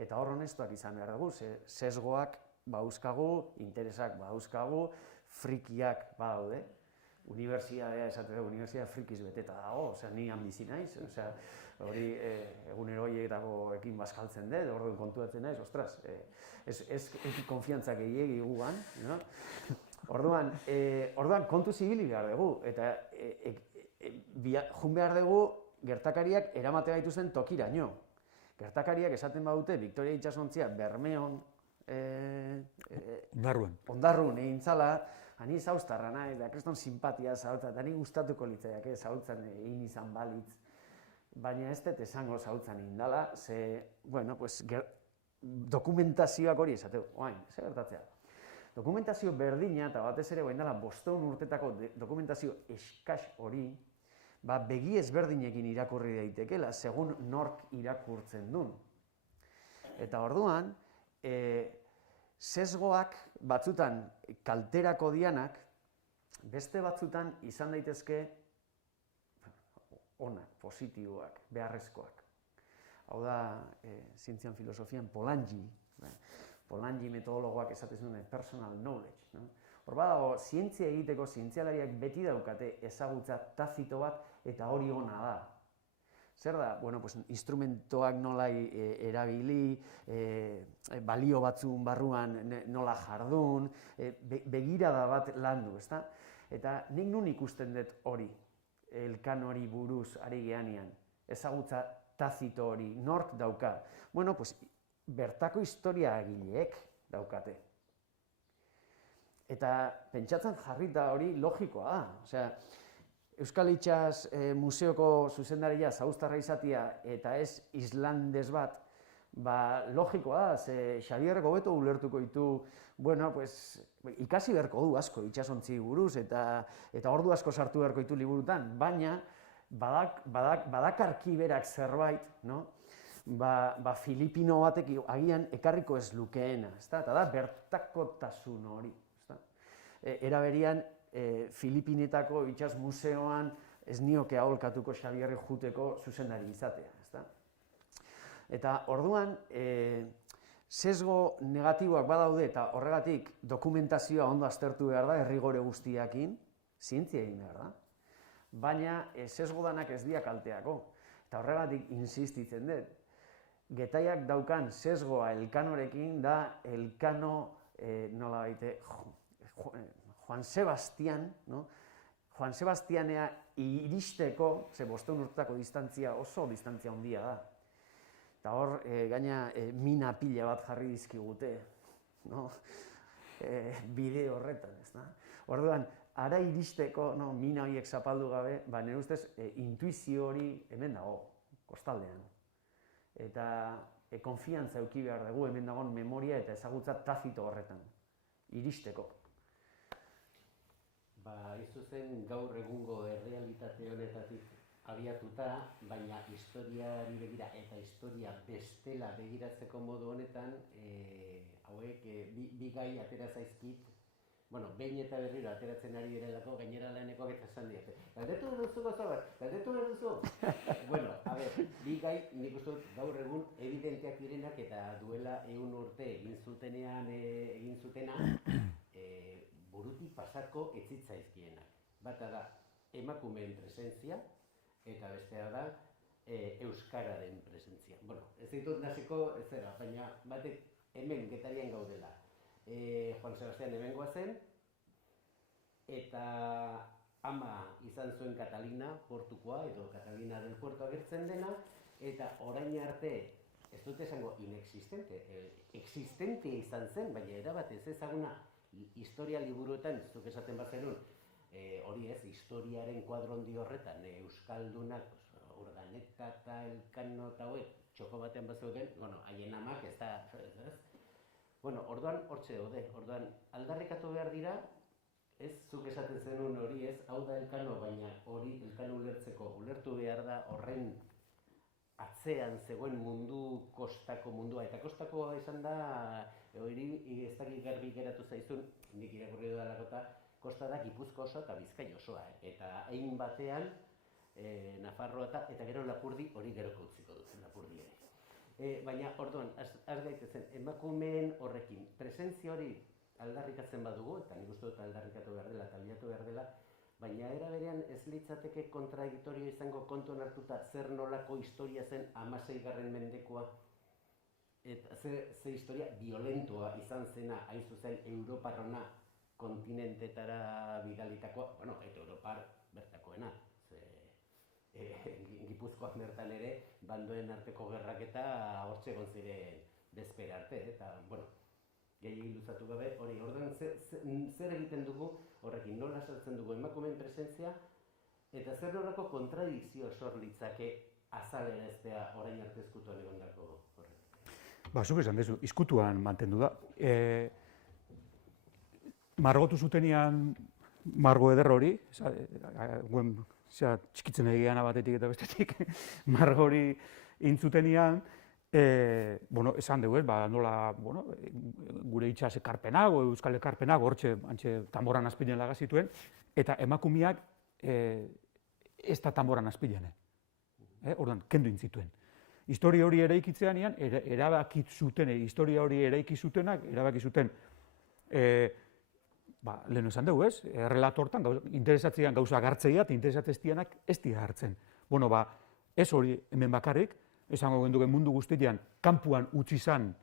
Eta hor honestuak izan behar dugu, sesgoak bauzkagu, interesak bauzkagu, frikiak badaude. Unibertsitatea, esate dugu, unibertsitate frikiz beteta dago, ni bizi naiz, hori egunero horietakoekin bazkaltzen dut, orduan kontuatzen naiz, ostras, ez konfiantzak gehiegi gugan, orduan kontu zibili behar dugu, eta jun behar dugu gertakariak eramate gaituzten tokiraino. Gertakariak esaten badute Victoria itsasontzia Bermeon Ondarrun egin zala, ani zauztarra nahi, da kriston simpatia zautza, eta ni gustatuko litzaiak zautzan egin izan balitz. Baina ez dut esango zautzan egin dela, ze, bueno, pues, dokumentazioak hori esateu, oain, ze gertatzea. Dokumentazio berdina, eta batez ere, oain dela, 500 urtetako dokumentazio eskas hori, begi ezberdinekin irakurri daitekela, segun nork irakurtzen duen. Eta orduan, sesgoak batzutan kalterako dianak, beste batzutan izan daitezke onak, positiboak, beharrezkoak. Hau da, zientzian filosofian Polanyi metodologoak esaten zuen personal knowledge. Hor badago, zientzia egiteko zientzialariak beti daukate ezagutza tazito bat eta hori ona da. Zer da? Bueno, pues, instrumentoak nola erabili, balio batzun barruan nola jardun, begirada bat landu, ezta? Eta nik nun ikusten dut hori, elkanori buruz ari geanean, ezagutza tazito hori, nork dauka? Bueno, pues, bertako historia egileek daukate. Eta pentsatzen jarrita hori logikoa da. Osea, Euskal Itxas Museoko zuzendaria zauztarra izatea eta ez islandes bat, logikoa da, ze Xabierrek hobeto ulertuko ditu, bueno, pues, ikasi beharko du asko itxasontzi buruz eta ordu asko sartu beharko ditu liburutan, baina badakarki berak zerbait, no? Filipino batek agian ekarriko ez lukeena, eta da bertakotasun hori. Era berean, Filipinetako itxas museoan ez nioke aholkatuko Xabierre juteko zuzendari izatea. Eta orduan, sesgo negatiboak badaude eta horregatik dokumentazioa ondo aztertu behar da, errigore guztiakin, zientzia egin behar da. Baina sesgo danak ez dira kalteako. Eta horregatik insistitzen dut. Getaiak daukan sesgoa elkanorekin da elkano, nola baite, Juan Sebastian, no? Juan Sebastianea iristeko, ze 500 urtetako distantzia oso distantzia handia da. Eta hor, gaina mina pila bat jarri dizkigute, no? Bide horretan, ez da? Orduan, ara iristeko, mina horiek zapaldu gabe, nire ustez, intuizio hori hemen dago, kostaldean. Eta konfiantza eduki behar dugu hemen dagoen memoria eta ezagutza tazito horretan, iristeko. Izuzen gaur egungo errealitate honetatik abiatuta, baina historiari begira eta historia bestela begiratzeko modu honetan, hauek bi gai atera zaizkit, behin eta berriro ateratzen ari direlako, gainera laneko eta esan diate. Galdetu duzu gozo bat, galdetu duzu? Bi gai nik uste dut gaur egun evidenteak direnak eta duela 100 urte egin zutena, burutik pasako etzitzaizkienak. Bata da emakumeen presentzia eta bestea da euskararen presentzia. Ez ditut naziko ezera, baina batek hemen Getarian gaudela. Juan Sebastian hemengoa zen eta ama izan zuen Catalina Portukoa edo Catalina del Puerto agertzen dena eta orain arte ez dut esango inexistente, existente izan zen, baina erabat ez ezaguna historia liburuetan, zuk esaten bat zenun, hori ez, historiaren kuadrondi horretan, euskaldunak, Urdaneta eta Elkano eta hauek, txoko batean bat zeuden, haien amak ez da, ez? Orduan hortxe daude, orduan aldarrikatu behar dira, ez, zuk esaten zenun hori ez, hau da Elkano, baina hori Elkano ulertu behar da horren atzean zegoen kostako mundua, eta kostakoa izan da, hori ez dakit garbi geratu zaizun, nik irakurri dudalako eta kosta da Gipuzko osoa eta Bizkai osoa, eta hain batean Nafarroa eta gero Lapurdi hori geroko utziko duzen Lapurdi ere. Baina orduan, az gaitezen, emakumeen horrekin, presentzia hori aldarrikatzen badugu, eta nik uste dut aldarrikatu behar dela eta bilatu behar dela, baina era berean ez litzateke kontradiktorio izango kontuan hartuta zer nolako historia zen 16. mendekoa. Eta ze historia violentoa izan zena, hain zuzen, Europarrona kontinentetara bidalitakoa, eta Europar bertakoena. Gipuzkoan bertan ere, bandoen arteko gerrak eta hortxe egon ziren bezpera arte, eta, gehiagin luzatu gabe, hori, orduan zer egiten dugu, horrekin nola sartzen dugu emakumeen presentzia, eta zer horreko kontradikzio sor litzake azaleraztea orain arte ezkutuan egondako horrek. Zuk esan dezu, izkutuan mantendu da. Margotu zutenean margo eder hori, txikitzen egiana batetik eta bestetik, margo hori intzutenean, esan dugu, nola gure itxas ekarpenak, euskal ekarpenak, hortxe tamboran azpilen laga zituen, eta emakumeak ez da tamboran azpilen. Orduan, kendu intzituen. Historia hori eraikitzean ean, erabaki zuten, historia hori eraiki zutenak, erabaki zuten, lehen esan dugu, ez? Errelato hortan, interesatzean gauzak hartzeia, eta interesatzeztianak ez dira hartzen. Ez hori hemen bakarrik, esango genduken mundu guztian, kanpuan utzi zan,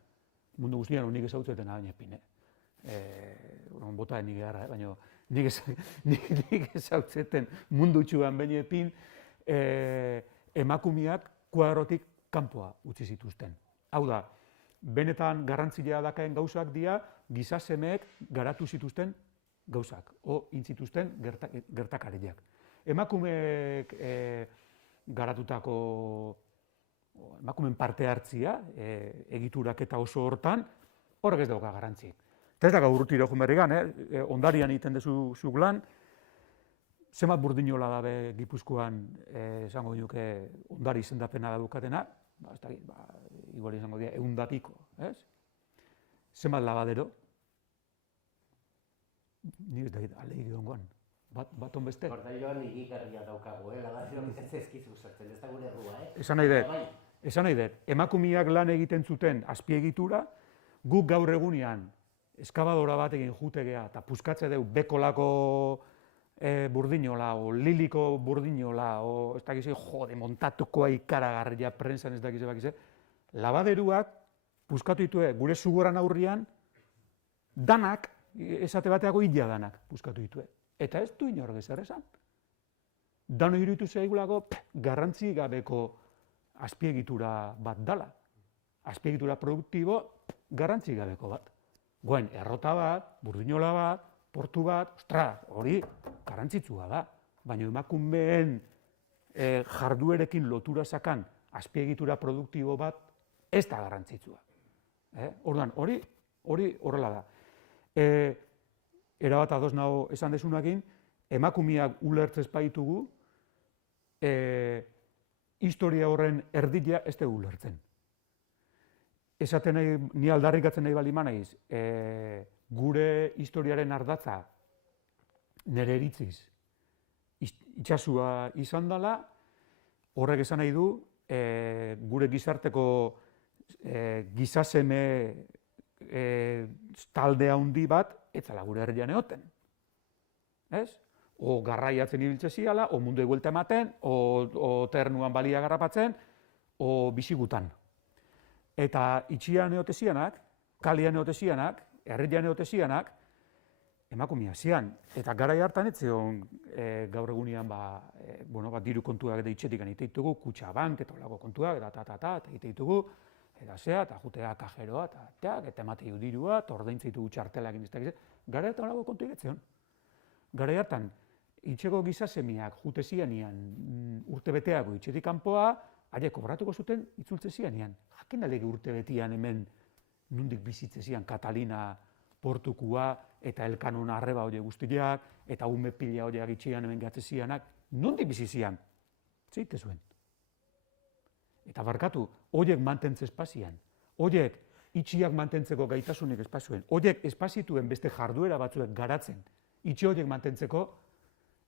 mundu guztian honik ezautzeten baina epin, bota nik gara, baina nik ezautzeten mundu txuan baina epin, emakumeak kuadrotik kanpoa utzi zituzten. Hau da, benetan garrantzilea dakaen gauzak dira, gizasemeek garatu zituzten gauzak, intzituzten gertakariak. Emakumeek garatutako, emakumeen parte hartzia, egiturak eta oso hortan, horrek ez dauka garrantzik. Eta ez dago urrutira joan berrigan, ondarian egiten dezu zuk lan, zenbat burdinola dabe Gipuzkoan, esango duke, ondari izendapena daukatena, igual izango dira, 100 piko, ez? Zenbat labadero? Ni ez da, alegi dongoan, bat onbeste. Gordaioan igigarria daukagu, labadero ez ezkizu sartzen, ez da gure errua, Esan nahi dut, emakumeak lan egiten zuten azpiegitura, guk gaur egunean eskabadora bat egin jutegea eta puskatze deu bekolako burdinola, o liliko burdinola, o ez dakize, montatukoa ikaragarria prensan ez dakize bakize, labaderuak puskatu ditue gure zugoran aurrian, danak, esate bateako hila danak puskatu ditue. Eta ez du inork ezer esan. Dano iruditu zaigulako garrantzi gabeko azpiegitura bat dala. Azpiegitura produktibo garrantzi gabeko bat. Goen, errota bat, burdinola bat, portu bat, hori garrantzitsua da. Baina emakumeen jarduerekin lotura sakan azpiegitura produktibo bat ez da garrantzitsua. Orduan, hori horrela da. Erabat ados nago esan desunakin, emakumeak ulertzez baitugu, historia horren erdila ez dugu ulertzen. Esaten nahi, ni aldarrikatzen nahi bali manaiz, gure historiaren ardatza nire eritziz itxasua izan dela, horrek esan nahi du, gure gizarteko gizaseme talde handi bat, etzala gure herrian egoten. Ez? O garraiatzen ibiltze ziala, o mundu eguelta ematen, o ternuan balia garrapatzen, o bizigutan. Eta itxian eotezianak, kalian eotezianak, herrian eotezianak, emakumea zian. Eta garai hartan etzion gaur egunean diru kontuak eta itxetik egiteitugu, Kutxabank eta olako kontuak, eta egiteitugu, eta zea, eta jutea kajeroa, eta emateu dirua, eta ordaintzeitugu txartelak iniztak. Garai hartan olako kontu egetzion. Garai hartan, itxeko gizasemiak jute zianian urtebeteago itxetik kanpoa, haiek kobratuko zuten itzultze zianian. Jakin alege urtebetian hemen nundik bizitze zian Katalina portukua, eta Elkanon arreba hori guztiak, eta ume pila horiak itxian hemen gatze zianak, nundik bizizian? Zeite zuen. Eta barkatu, horiek mantentze espazian, horiek itxiak mantentzeko gaitasunik espazioen, horiek espazituen beste jarduera batzuek garatzen, itxi horiek mantentzeko,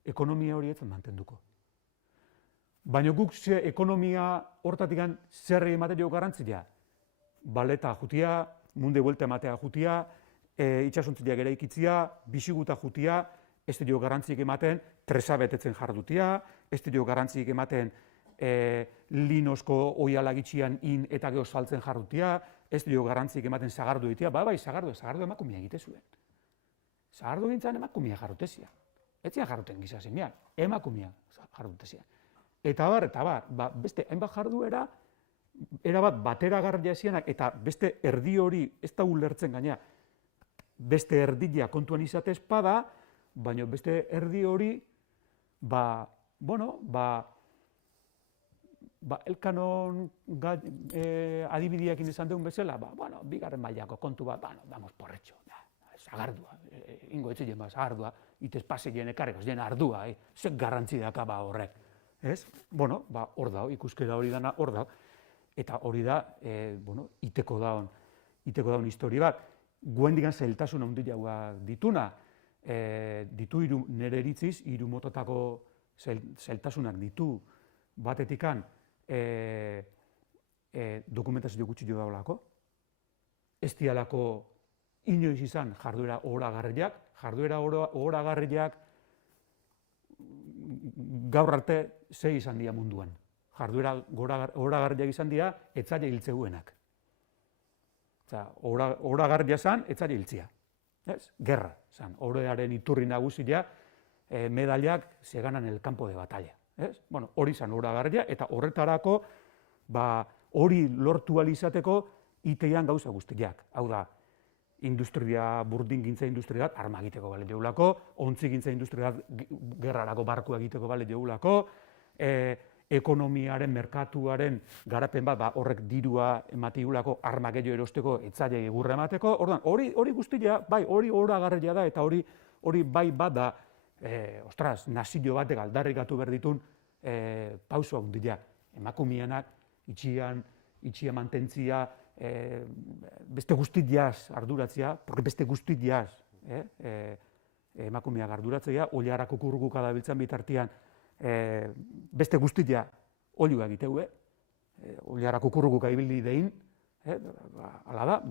ekonomia horietzen mantenduko. Baina guk ekonomia hortatik zerri ematen garrantzia? Baleta jutia, munde buelta ematea jutia, itxasontzileak eraikitzia, bisiguta jutia, ez dio garrantzik ematen tresa betetzen jardutia, ez dio garrantzik ematen linosko oialak itxian in eta geho saltzen jardutia, ez dio garrantzik ematen zagardu egitea, zagardu emakumea egite zuen. Zagardu gintzen emakumea jarrutezia. Ez zian jarruten gizasemeak, emakumea jarrutezia. Eta bar, beste hainbat jarduera, erabat bateragarria zianak, eta beste erdi hori ez da ulertzen gaina, beste erdia kontuan izatez pada, baina beste erdi hori, Elkanon adibideekin esan dugun bezala, bigarren mailako kontu bat, damos porretxo, sagardua, ingo etxe jema sagardua, itez paseien ekarrikoz jena ardua, zek garrantzi daka horrek. Ez? Hor dao, ikuskera hori dana hor dao. Eta hori da, iteko daun histori bat. Guendigan zailtasun handiagoa dituna, ditu nire iritziz, hiru mototako zailtasunak ditu batetikan dokumentazio gutxi daulako, ez dialako inoiz izan jarduera ohoragarriak gaur arte zei izan dira munduan. Jarduera ohoragarriak izan dira, etzaile hiltzeuenak. Ohoragarria zan, etzaile hiltzia. Gerra zan, ohorearen iturri nagusia, medallak se ganan el campo de batalla. Hori zan ohoragarria, eta horretarako hori lortu ahal izateko itean gauza guztiak. Hau da, burdingintza industria bat arma egiteko bale deulako, ontzigintza industria bat gerrarako barkua egiteko bale deulako, ekonomiaren, merkatuaren garapen bat horrek dirua ematiulako arma gehiago erosteko etzaile egurra emateko. Orduan, hori guztia, hori ohoragarria da, eta hori bai bat da, nazio batek aldarrikatu behar ditun pauso handiak. Emakumeenak, itxia mantentzia, beste guztiaz arduratzea, porque beste guztiaz emakumeak arduratzea, oliarako kurguka dabiltzan bitartian, beste guztia olioa egiteu, oliarako kurguka ibili dein, hala da,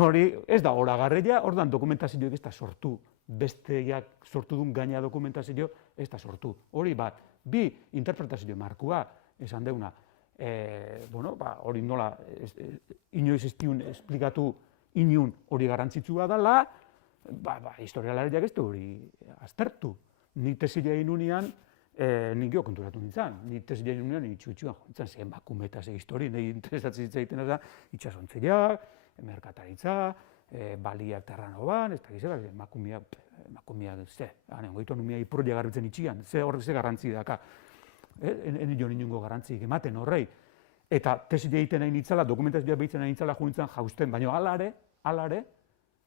hori ez da horagarria, ordan dokumentazioek ez da sortu, besteak sortu duen gaina dokumentazio ez da sortu. Hori bat, bi interpretazio markua esan deuna, hori nola inoiz ez diun esplikatu inun hori garantzitsua dela, historialariak ez du hori aztertu. Ni tesila egin unian, nik gero konturatu nintzen. Ni tesila egin unian, itxuan jontzen, ze emakume eta ze histori, nahi interesatzen zitzaiten da, itxasontzeiak, merkataritza, baliak terranoban, ez da gizela, emakumeak, goitu anumia iproia garbitzen itxian, ze horrek ze garrantzi daka. Ene jo ninungo garrantzik ematen horrei. Eta tesila egiten nahi nintzala, dokumentazioa behitzen nahi nintzala junintzen jausten, baina alare,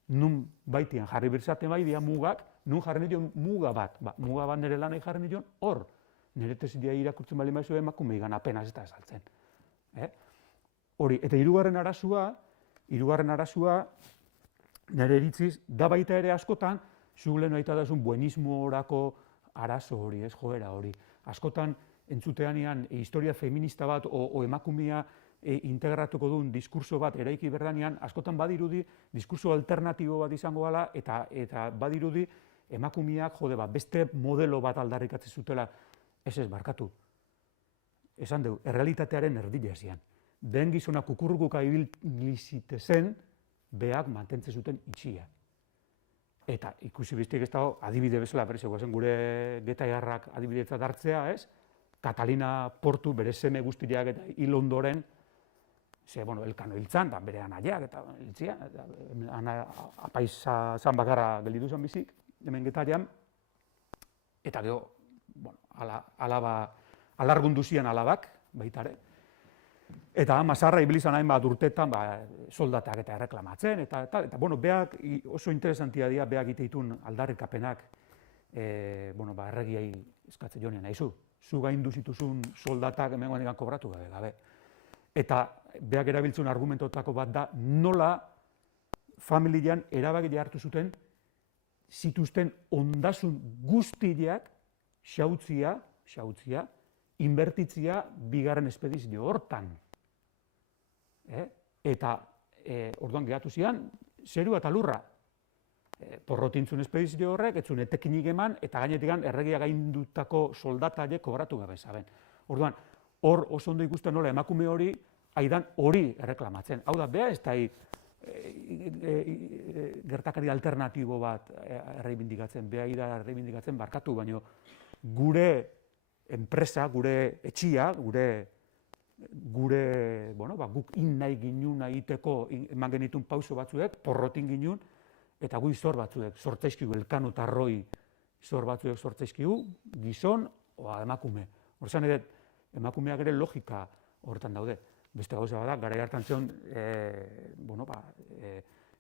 nun baitian jarri berzaten bai dia mugak, nun jarri nion muga bat. Muga bat nire lanai jarri nion hor. Nire tesila irakurtzen bali maizu emakume igan apenas ez da esaltzen. Hori, eta hirugarren arazua, nire iritziz, da baita ere askotan, zulen baita dazun buenismorako arazo hori, joera hori. Askotan, entzuteanean, historia feminista bat o emakumea integratuko duen diskurso bat eraiki berdanean, askotan badirudi diskurso alternatibo bat izango gala, eta badirudi emakumeak beste modelo bat aldarrikatzen zutela, ez barkatu. Esan dugu, errealitatearen erdila zian. Den gizona kukurrukuka ibilizite zen, beak mantentzen zuten itxia. Eta ikusi biztik ez dago, adibide bezala, berezeko zen gure getaiarrak adibidetzat hartzea, ez? Katalina Portu bere seme guztiak eta hil ondoren, Elkano hiltzan, da bere anaiak eta hiltzia, apaiza zan bakarra gelditu zen bizik, hemen getarian, eta gero, alargundu zian alabak, baitare, eta mazarra ibilizan hainbat urtetan soldatak eta erreklamatzen, eta beak oso interesantia dira, beak iteitun aldarrikapenak, erregiai eskatzen joan nahizu. Zu gaindu zituzun soldatak hemen guandikan kobratu gabe. Eta beak erabiltzun argumentotako bat da, nola familian erabakile hartu zituzten ondasun guztiak xautzia, inbertitzia bigarren espedizio hortan. Eta orduan gehatu zian, zerua eta lurra. Porrotintzun espedizio horrek, etzun etekinik eman, eta gainetik erregia gaindutako soldataile kobratu gabe zaben. Orduan, hor oso ondo ikusten nola emakume hori, aidan hori erreklamatzen. Hau da, beha ez da gertakari alternatibo bat erreibindikatzen, beha da erreibindikatzen barkatu, baino gure enpresa, gure etxia, gure guk nahi ginuna egiteko eman genitun pauso batzuek, porrotin ginun, eta gu izor batzuek sortzaizkigu, Elkano eta Roi izor batzuek sortzaizkigu, gizon oa emakume. Horzan edo, emakumeak ere logika hortan daude. Beste gauza bada, garai hartan zion,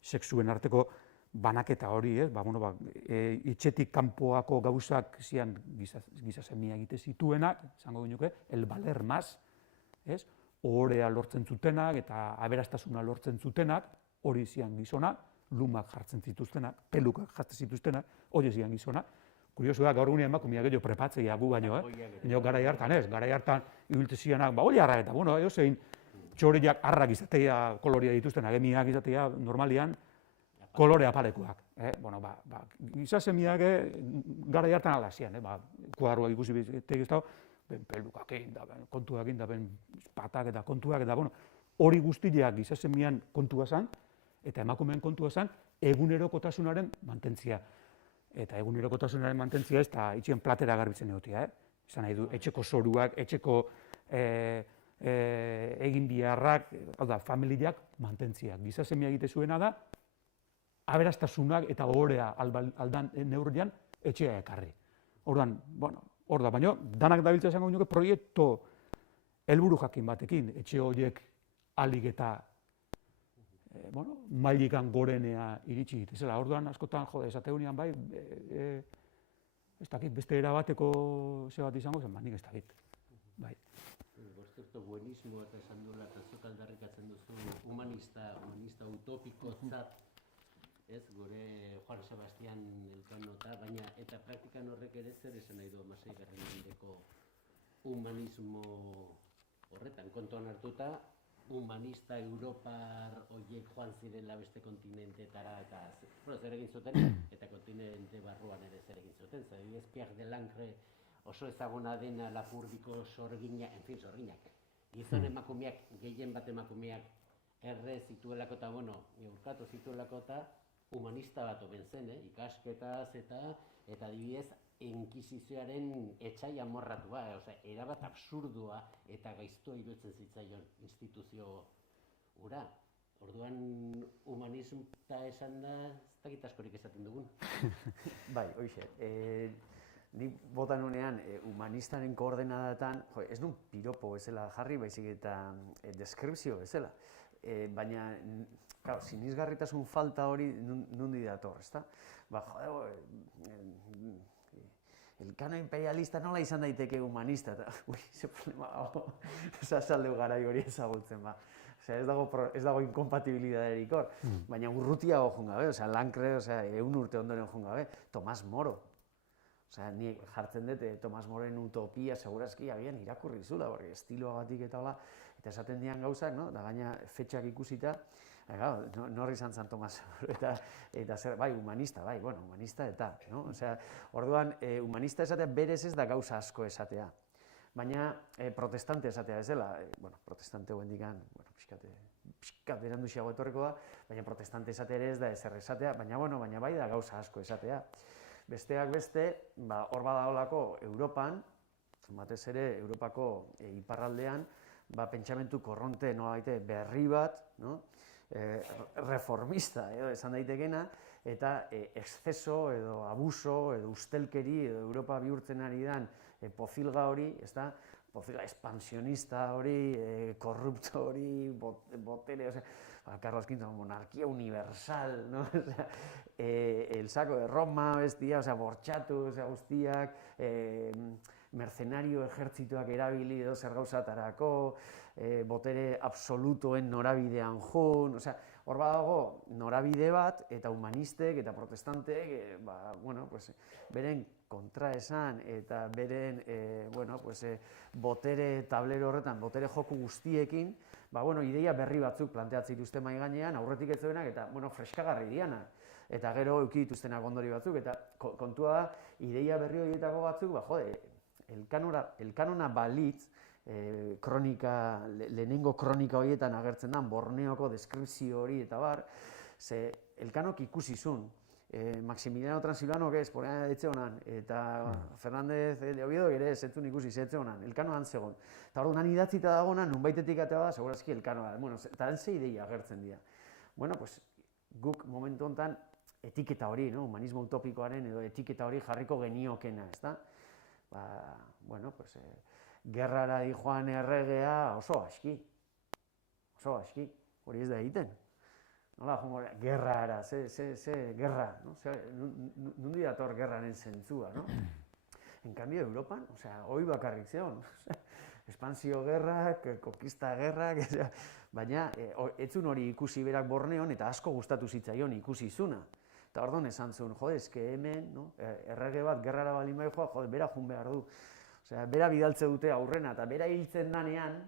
sexuen arteko banaketa hori, itxetik kanpoako gauzak zian gizasemia egite zituenak, esango ginuke, el valer más, ohorea lortzen zutenak eta aberastasuna lortzen zutenak, hori zian gizona, lumak jartzen zituztenak, pelukak jartzen zituztenak, hori zian gizona. Kurioso da, gaur gunean emakumeak gehiago prepatzeia gu baino, garai hartan ez, garai hartan ibiltze zianak, hori harra eta, zein txoriak harrak izatea kolorea dituztenak, emiak izatea normalian kolore apalekoak. Gizasemiak garai hartan ala zian, kuadroak ikusi bitegi ez dago, pelukak egin da, kontuak egin da, patak eta kontuak eta, hori guztiak gizasemian kontua zan, eta emakumeen kontua zan, egunerokotasunaren mantentzia. Eta egunerokotasunaren mantentzia ez da itxien platera garbitzen egotia, izan nahi du, etxeko zoruak, etxeko egin biharrak, hau da, familiak mantentzia. Gizasemia egite zuena da, aberastasunak eta ohorea aldan neurrian etxea ekarri. Orduan, hor da, baina danak dabiltza esango nuke proiektu helburu jakin batekin, etxe horiek alik eta mailikan gorenea iritsi ditezela. Orduan, askotan, esateunean bai, ez dakit, beste erabateko bat izango zen, nik ez dakit. Bai. Bortzerto buenismoa eta esan duela, eta zuk aldarrikatzen duzu humanista utopiko zat, ez, gure Juan Sebastián Elkano baina eta praktikan horrek ere zer esan nahi du 16. mendeko humanismo horretan, kontuan hartuta, humanista Europar horiek joan zirela beste kontinentetara eta zer egin zuten, eta kontinente barruan ere zer egin zuten. Zadibidez, Pierre Delancre oso ezaguna dena Lapurdiko sorgina, sorginak. Gizon emakumeak, gehien bat emakumeak erre zituelako eta, urkatu zituelako eta humanista bat omen zen, ikasketaz eta adibidez, inkisizioaren etxai amorratua, erabat absurdua eta gaiztua iruditzen zitzaion instituzio hura. Orduan, humanista esan da, ez dakit askorik esaten dugun. Bai, hoxe. Nik botan honean, humanistaren koordenadatan, ez duen piropo bezala jarri, baizik eta deskripzio bezala. Baina, sinisgarritasun falta hori nundi dator, ezta? Elkano imperialista nola izan daiteke humanista, eta ze problema dago, zazaldeu garai hori ezagutzen, ez dago inkompatibilidaderik hor, baina urrutiago joan gabe, Lancre, 100 urte ondoren joan gabe, Tomas Moro. Ni jartzen dut, Tomas Moren utopia segurazki agian irakurri zula, estiloagatik eta hola, eta esaten dian gauzak, da gaina fetxak ikusita, norri izan zen Tomas Moro, eta zer, bai, humanista, eta, orduan, humanista esatea berez ez da gauza asko esatea, baina protestante esatea ez dela, protestante hoen digan, pixkat eranduxiago etorriko da, baina protestante esatea ere ez da ezer esatea, baina bai da gauza asko esatea. Besteak beste, hor badaolako Europan, batez ere Europako iparraldean, pentsamentu korronte berri bat, reformista esan daitekena, eta exceso edo abuso edo ustelkeri edo Europa bihurtzen ari dan pofilga hori, pofilga expansionista hori, korrupto hori, botere, Carlos V, monarquía universal, el saco de Roma, bestia, bortxatu, guztiak, mercenario ejertzituak erabili edo zer gauzatarako, botere absolutoen norabidean jun, hor badago norabide bat, eta humanistek eta protestantek, beren kontraesan eta beren botere tablero horretan, botere joku guztiekin, ideia berri batzuk planteatzen dituzte mahai gainean, aurretik ez zuenak eta freskagarri dianak. Eta gero eduki dituztenak ondori batzuk, eta kontua da, ideia berri horietako batzuk, Elkanona balitz, lehenengo kronika horietan agertzen da, Borneoko deskripzio hori eta bar, ze Elkanok ikusi zuen, Maximiliano Transilvano, ez, porean etxe honan, eta Fernández de Oviedo ere ez entzun ikusi, etxe honan, Elkano antzegon. Eta orduan han idatzita dagoena, nunbaitetik atea da, segurazki Elkanoa da. Bueno, eta han ze ideia agertzen dira. Bueno, pues, guk momentu honetan etiketa hori, no? Humanismo utopikoaren edo etiketa hori jarriko geniokena, ez da? Bueno, pues, gerrara di joan erregea oso aski, hori ez da egiten. Nola, gerrara, ze gerra, no? Nundi dator gerraren zentzua, no? En cambio, Europan, hoi bakarrik zeon. Espansio gerrak, konkista gerrak, baina etzun hori ikusi berak Borneon eta asko gustatu zitzaion ikusi zuna. Eta orduan esan zuen, eske hemen, errege bat gerrara balin bai joa, bera jun behar du. Bera bidaltze dute aurrena, eta bera hiltzen danean,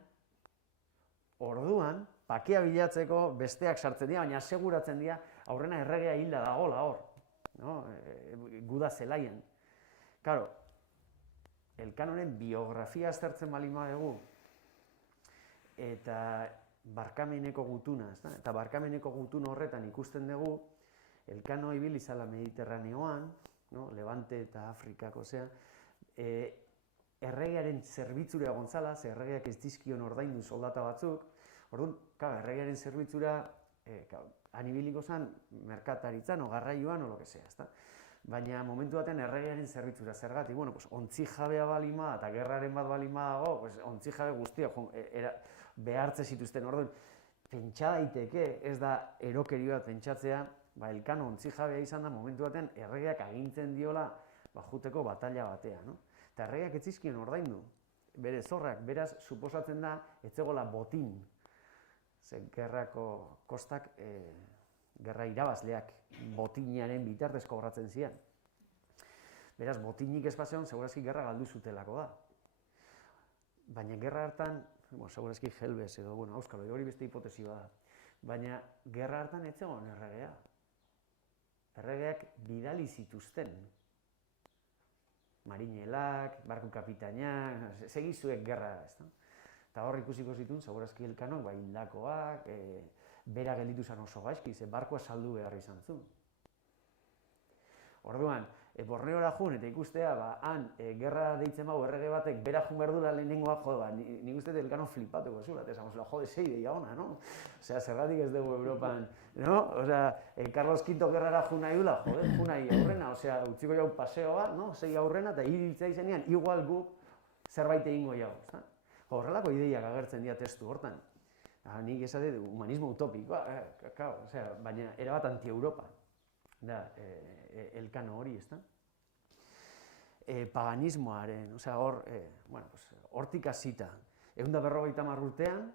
orduan, pakea bilatzeko besteak sartzen dira, baina aseguratzen dira aurrena erregea hilda dagoela hor, guda zelaian. Claro, Elkanoren biografia aztertzen balin badugu, eta barkameneko gutuna, eta barkameneko gutun horretan ikusten dugu, Elkano ibili zala Mediterraneoan, Levante eta Afrikako zea, erregearen zerbitzura gontzala, ze erregeak ez dizkion ordaindu soldata batzuk, orduan, erregearen zerbitzura, han ibiliko zen, merkataritzan, o garraioan, o lo que sea, ezta? Baina momentu baten erregearen zerbitzura zergatik, bueno, pues, ontzi jabea balima eta gerraren bat balima dago, pues, ontzi jabe guztiak behartze zituzten, orduan, pentsa daiteke, ez da erokeri bat pentsatzea, Elkano ontzi jabea izan da momentu baten erregeak agintzen diola juteko batalla batea, no? Eta erregeak ez zizkion ordaindu, bere zorrak, beraz, suposatzen da, ez zegoela botin, ze gerrako kostak, gerra irabazleak botinaren bitartez kobratzen zian. Beraz, botinik ez bazeon, segurazki gerra galdu zutelako da. Baina gerra hartan, segurazki Helbes edo, auskalo, hori beste hipotesi bada. Baina gerra hartan ez zegoen erregea. Erregeak bidali zituzten. Marinelak, barku kapitainak, segizuek gerra, ez da? Eta hor ikusiko zituen, segurazki Elkanok, hildakoak, bera gelditu zen oso gaizki, ze barkoa saldu behar izan zuen. Orduan, Borneora jun eta ikustea, han gerra deitzen bau errege batek bera jun behar duela lehenengoa, nik uste Elkano flipatuko zuela, eta esan, zei deia ona, no? Osea, zergatik ez dugu Europan, no? Osea, Carlos V gerrara jun nahi dula, jun nahi aurrena, osea, utziko jau paseo bat, no? Zei aurrena, eta hiriltzea izenean, igual gu zerbait egingo jau, ezta? Horrelako ideiak agertzen dira testu hortan. Nik esate humanismo utopikoa, baina erabat anti-Europa da Elkano hori, ezta? Paganismoaren, hortik hasita, 150 urtean,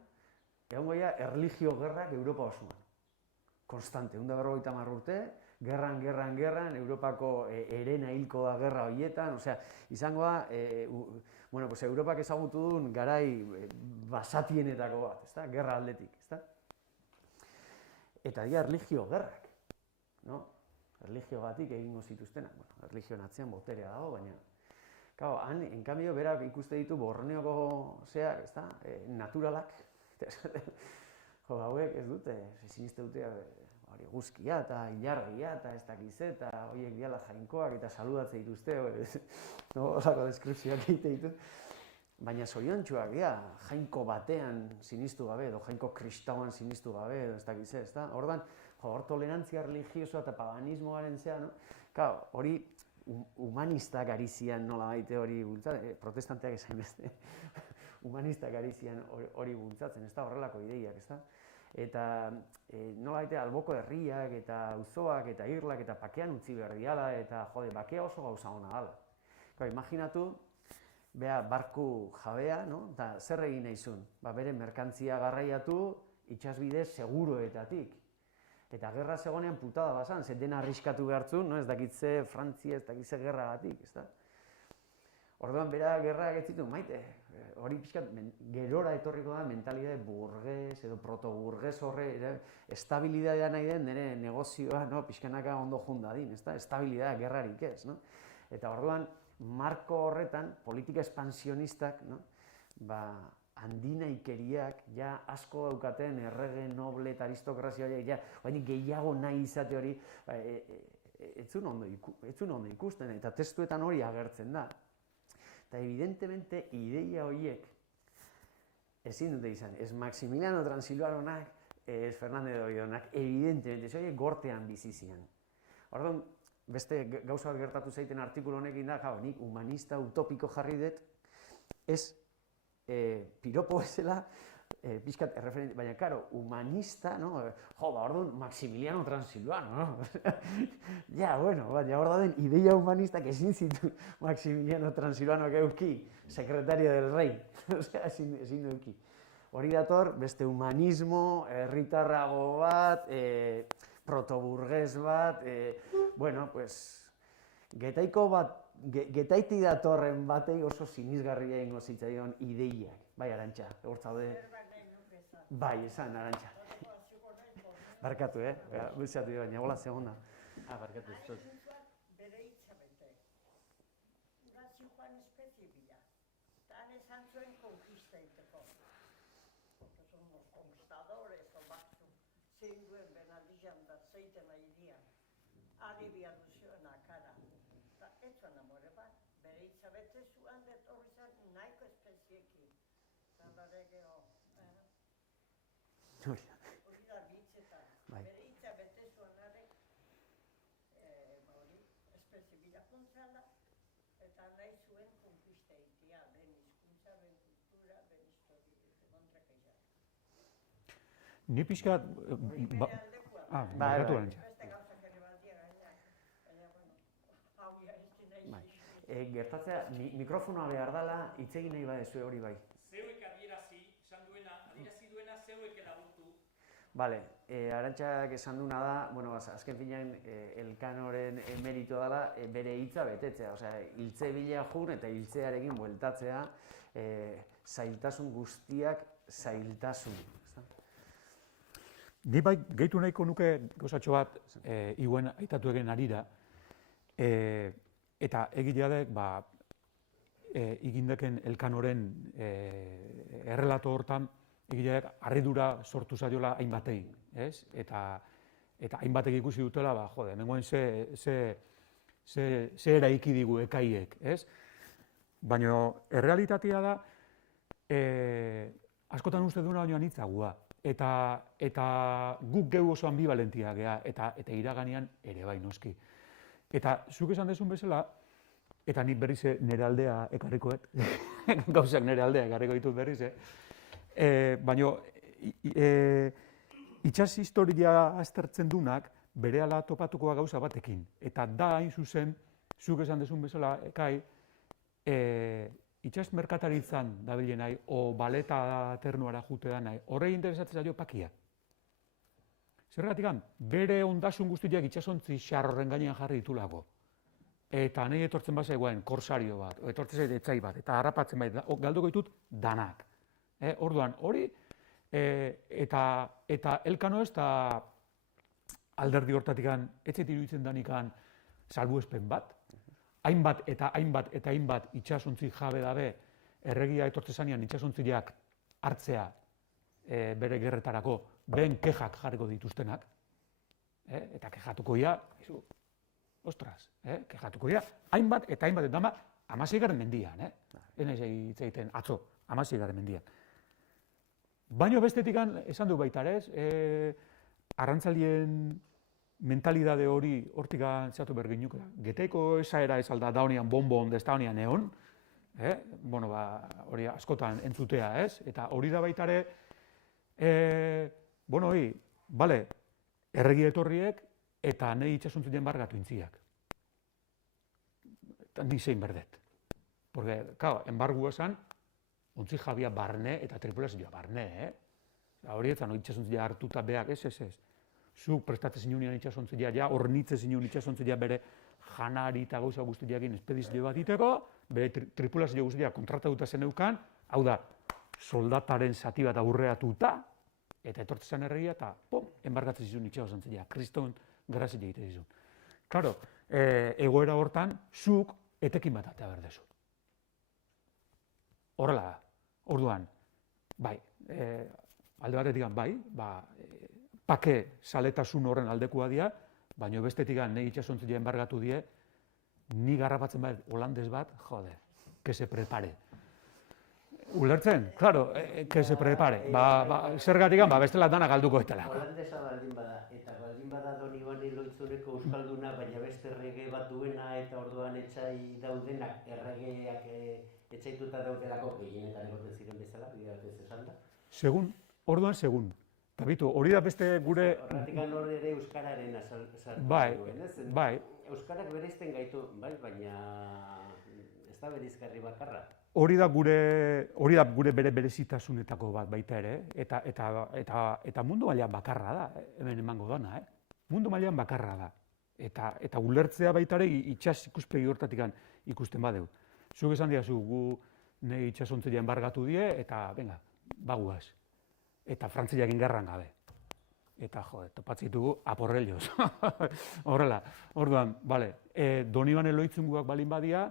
egon goia erlijio gerrak Europa osoan. Konstante, 150 urte, gerran, Europako herena hilko da gerra horietan, izango da, Europak ezagutu duen garai basatienetako bat, ezta? Gerra aldetik, ezta? Eta dira erlijio gerrak, no? Erlijio batik egingo zituztenak, erlijioen atzean boterea dago, baina, han, en cambio, berak ikuste ditu Borneoko zeak, ezta? Naturalak, hauek ez dute, siniste dute, guzkia eta ilargia eta ez dakiz eta horiek diala jainkoak eta saludatze dituzte, horako deskripzioak egite ditu. Baina zoriontsuak dira, jainko batean sinistu gabe, edo jainko kristauan sinistu gabe, edo ez dakiz ez, da? Ordan, hor tolerantzia religiosoa eta paganismoaren zea, no? Hori humanistak ari zian nola baite hori bultzatzen, protestanteak esain beste, humanistak ari zian hori bultzatzen, ez da horrelako ideiak, ez da? Eta nola baite alboko herriak eta auzoak eta irlak eta pakean utzi behar diala eta bakea oso gauza ona dala. Imaginatu, beha barku jabea, eta zer egin nahi zuen? Bere merkantzia garraiatu itxasbide seguruetatik. Eta gerra zegoenean putada bazan, ze dena arriskatu behartzun, ez dakitze Frantzia, ez dakitze gerra batik, ez da? Orduan, bera gerrak ez zitu, maite, hori pixkat, gerora etorriko da mentalidade burgues edo protoburgues horre, estabilidadea nahi den nire negozioa, pixkanaka ondo jundadin, ez da? Estabilidadea gerrarik ez, no? Eta orduan, marko horretan, politika espansionistak, handinaikeriak, ja asko daukaten errege, noble eta aristokrazia horiek, ja, gehiago nahi izate hori, ez zuen ondo ikusten, eta testuetan hori agertzen da. Eta evidentemente ideia horiek ezin dute izan, ez Maximiliano Transilvanonak, ez Fernandez de Baionak, evidentemente, ez horiek gortean bizi ziren. Orduan, beste gauza bat gertatu zaiten artikulu honekin da, nik humanista utopiko jarri dut, ez piropo bezala, pixkat erreferente, baina, karo, humanista, no? Orduan, Maximiliano Transilvano, no? Ja, bueno, baina hor dauden ideia humanistak ezin zitu Maximiliano Transilvano euki, sekretario del rey, osea, ezin euki. Hori dator, beste humanismo, herritarrago bat, protoburgues bat, bueno, pues, getaiti datorren batei oso sinisgarria ingo zitzaion ideiak. Bai, Arantxa, hor zaude. Bai, esan, Arantxa. Barkatu, Bultzatu, baina hola zegoen da. Barkatu, ez dut. Bere hitza bete. Nazi joan espezie bila. Eta han esan zuen konkista egiteko. Porque son unos conquistadores, o batzu. Zein duen benaldian da zeiten ahidian. Alibia duzioen akara. Eta ez zuen amore bat. Bere hitza bete zuen detorri zen nahiko espeziekin. Eta bare geho. Hori da bitzetan. Bere hitza bete zuen arek espezie bilakuntzala eta nahi zuen konkista egitea, ben hizkuntza, ben kultura, ben historia, kontrakaizak. Ni pixkat... Bere aldekua. Barkatu, Arantxa. Beste gauzak ere baldia gainak. Baina, bueno, hau ja ez nahi Gertatzea, mikrofonoa behar dela, hitz egin nahi badezu hori bai. Zeuek adierazi duena zeuek laburtu. Bale, Arantxak esan duna da, bueno, azken finean Elkanoren merito dela bere hitza betetzea, osea, hiltze bila jun eta hiltzearekin bueltatzea, zailtasun guztiak zailtasun. Ni bai gehitu nahiko nuke gauzatxo bat iguen aitatu egen arira, eta egileadek igindeken Elkanoren errelato hortan egileak harridura sortu zaiola hainbatei, ez? Eta hainbatek ikusi dutela, hemengoen ze eraiki digu ekaiek, ez? Baina errealitatea da, askotan uste duena baino anitzagua. Eta guk geu oso ambivalentia gea, eta iraganean ere bai noski. Eta zuk esan dezun bezala, eta nik berriz nire aldea ekarrikoet, gauzak nire aldea ekarriko ditut berriz, baina itsas historia aztertzen dunak berehala topatukoa gauza batekin. Eta da hain zuzen, zuk esan dezun bezala, Ekai, itsas merkataritzan dabilen nahi, o baleta ternuara jutea nahi, horrei interesatzen zaio pakia. Zergatik, bere ondasun guztiak itsasontzi xarrorren gainean jarri ditulako. Eta nahi etortzen bazagoen korsario bat, etortzen zait etzai bat, eta harrapatzen bai, galduko ditut danak. Orduan, hori, eta Elkano ez da alderdi hortatik etzet iruditzen danikan salbuespen bat, hainbat eta hainbat itsasontzi jabe dabe erregia etortzen zanean itsasontziak hartzea bere gerretarako ben kexak jarriko dituztenak, eta kexatuko ia, ostras, kexatuko ia, hainbat eta 16. mendian, enez egiten atzo, 16. mendian. Baina bestetik esan du baita, arrantzalien mentalidade hori hortik zatu berginuke. Geteiko esaera ez alda da honean bonbon, ez da honean egon, bueno, hori askotan entzutea, ez? Eta hori da baita bueno, bale, erregi etorriek eta nahi itxasuntzien bargatu intziak. Eta nik zein berdet. Porque, claro, embargua esan, ontzi jabia barne eta tripulazioa barne, Hori etzan, itxasontzia hartuta beak, ez. Zuk prestatzen zinunian itxasontzia, hornitzen zinun itxasontzia bere janari eta gauza guztiakin espedizio bat iteko, bere tripulazio guztia kontratatuta zeneukan, hau da, soldataren zati bat aurreatuta, eta etortzen erregia, eta pom, enbargatzen zizun itxasontzia, kriston grazia egite zizun. Claro, egoera hortan, zuk etekin bat atea berdezu. Horrela da, orduan, bai, alde batetik bai, pake saletasun horren aldekua dira, baina bestetik nahi itxasontzia enbargatu die, ni garrapatzen bat holandes bat, jode, que se prepare. Ulertzen? Claro, que se prepare. Zergatik bestela dana galduko etela. Holandesa baldin bada, eta baldin bada Donibane Lohitzuneko euskalduna, baina beste errege bat duena eta orduan etxai daudenak erregeak etxaituta daudelako gehienetan egoten ziren bezala, bide batez esan da. Orduan segun. Eta bitu, hori da beste gure... Horratikan hor ere euskararen sartu duen, ez? Bai. Euskarak bereizten gaitu, bai, baina ez da bereizgarri bakarra. Hori da gure berezitasunetako bat baita ere, eta mundu mailan bakarra da, hemen emango dana, Mundu mailan bakarra da. Eta ulertzea baita ere itsas ikuspegi hortatik ikusten badeu. Zuk esan diazu, gu nahi itsasontzia enbargatu die, eta, venga, baguaz. Eta frantziak ingarran gabe. Eta, jode, topatzitugu aporrelloz. Horrela, orduan, bale, Donibane Lohitzunguak balin badia,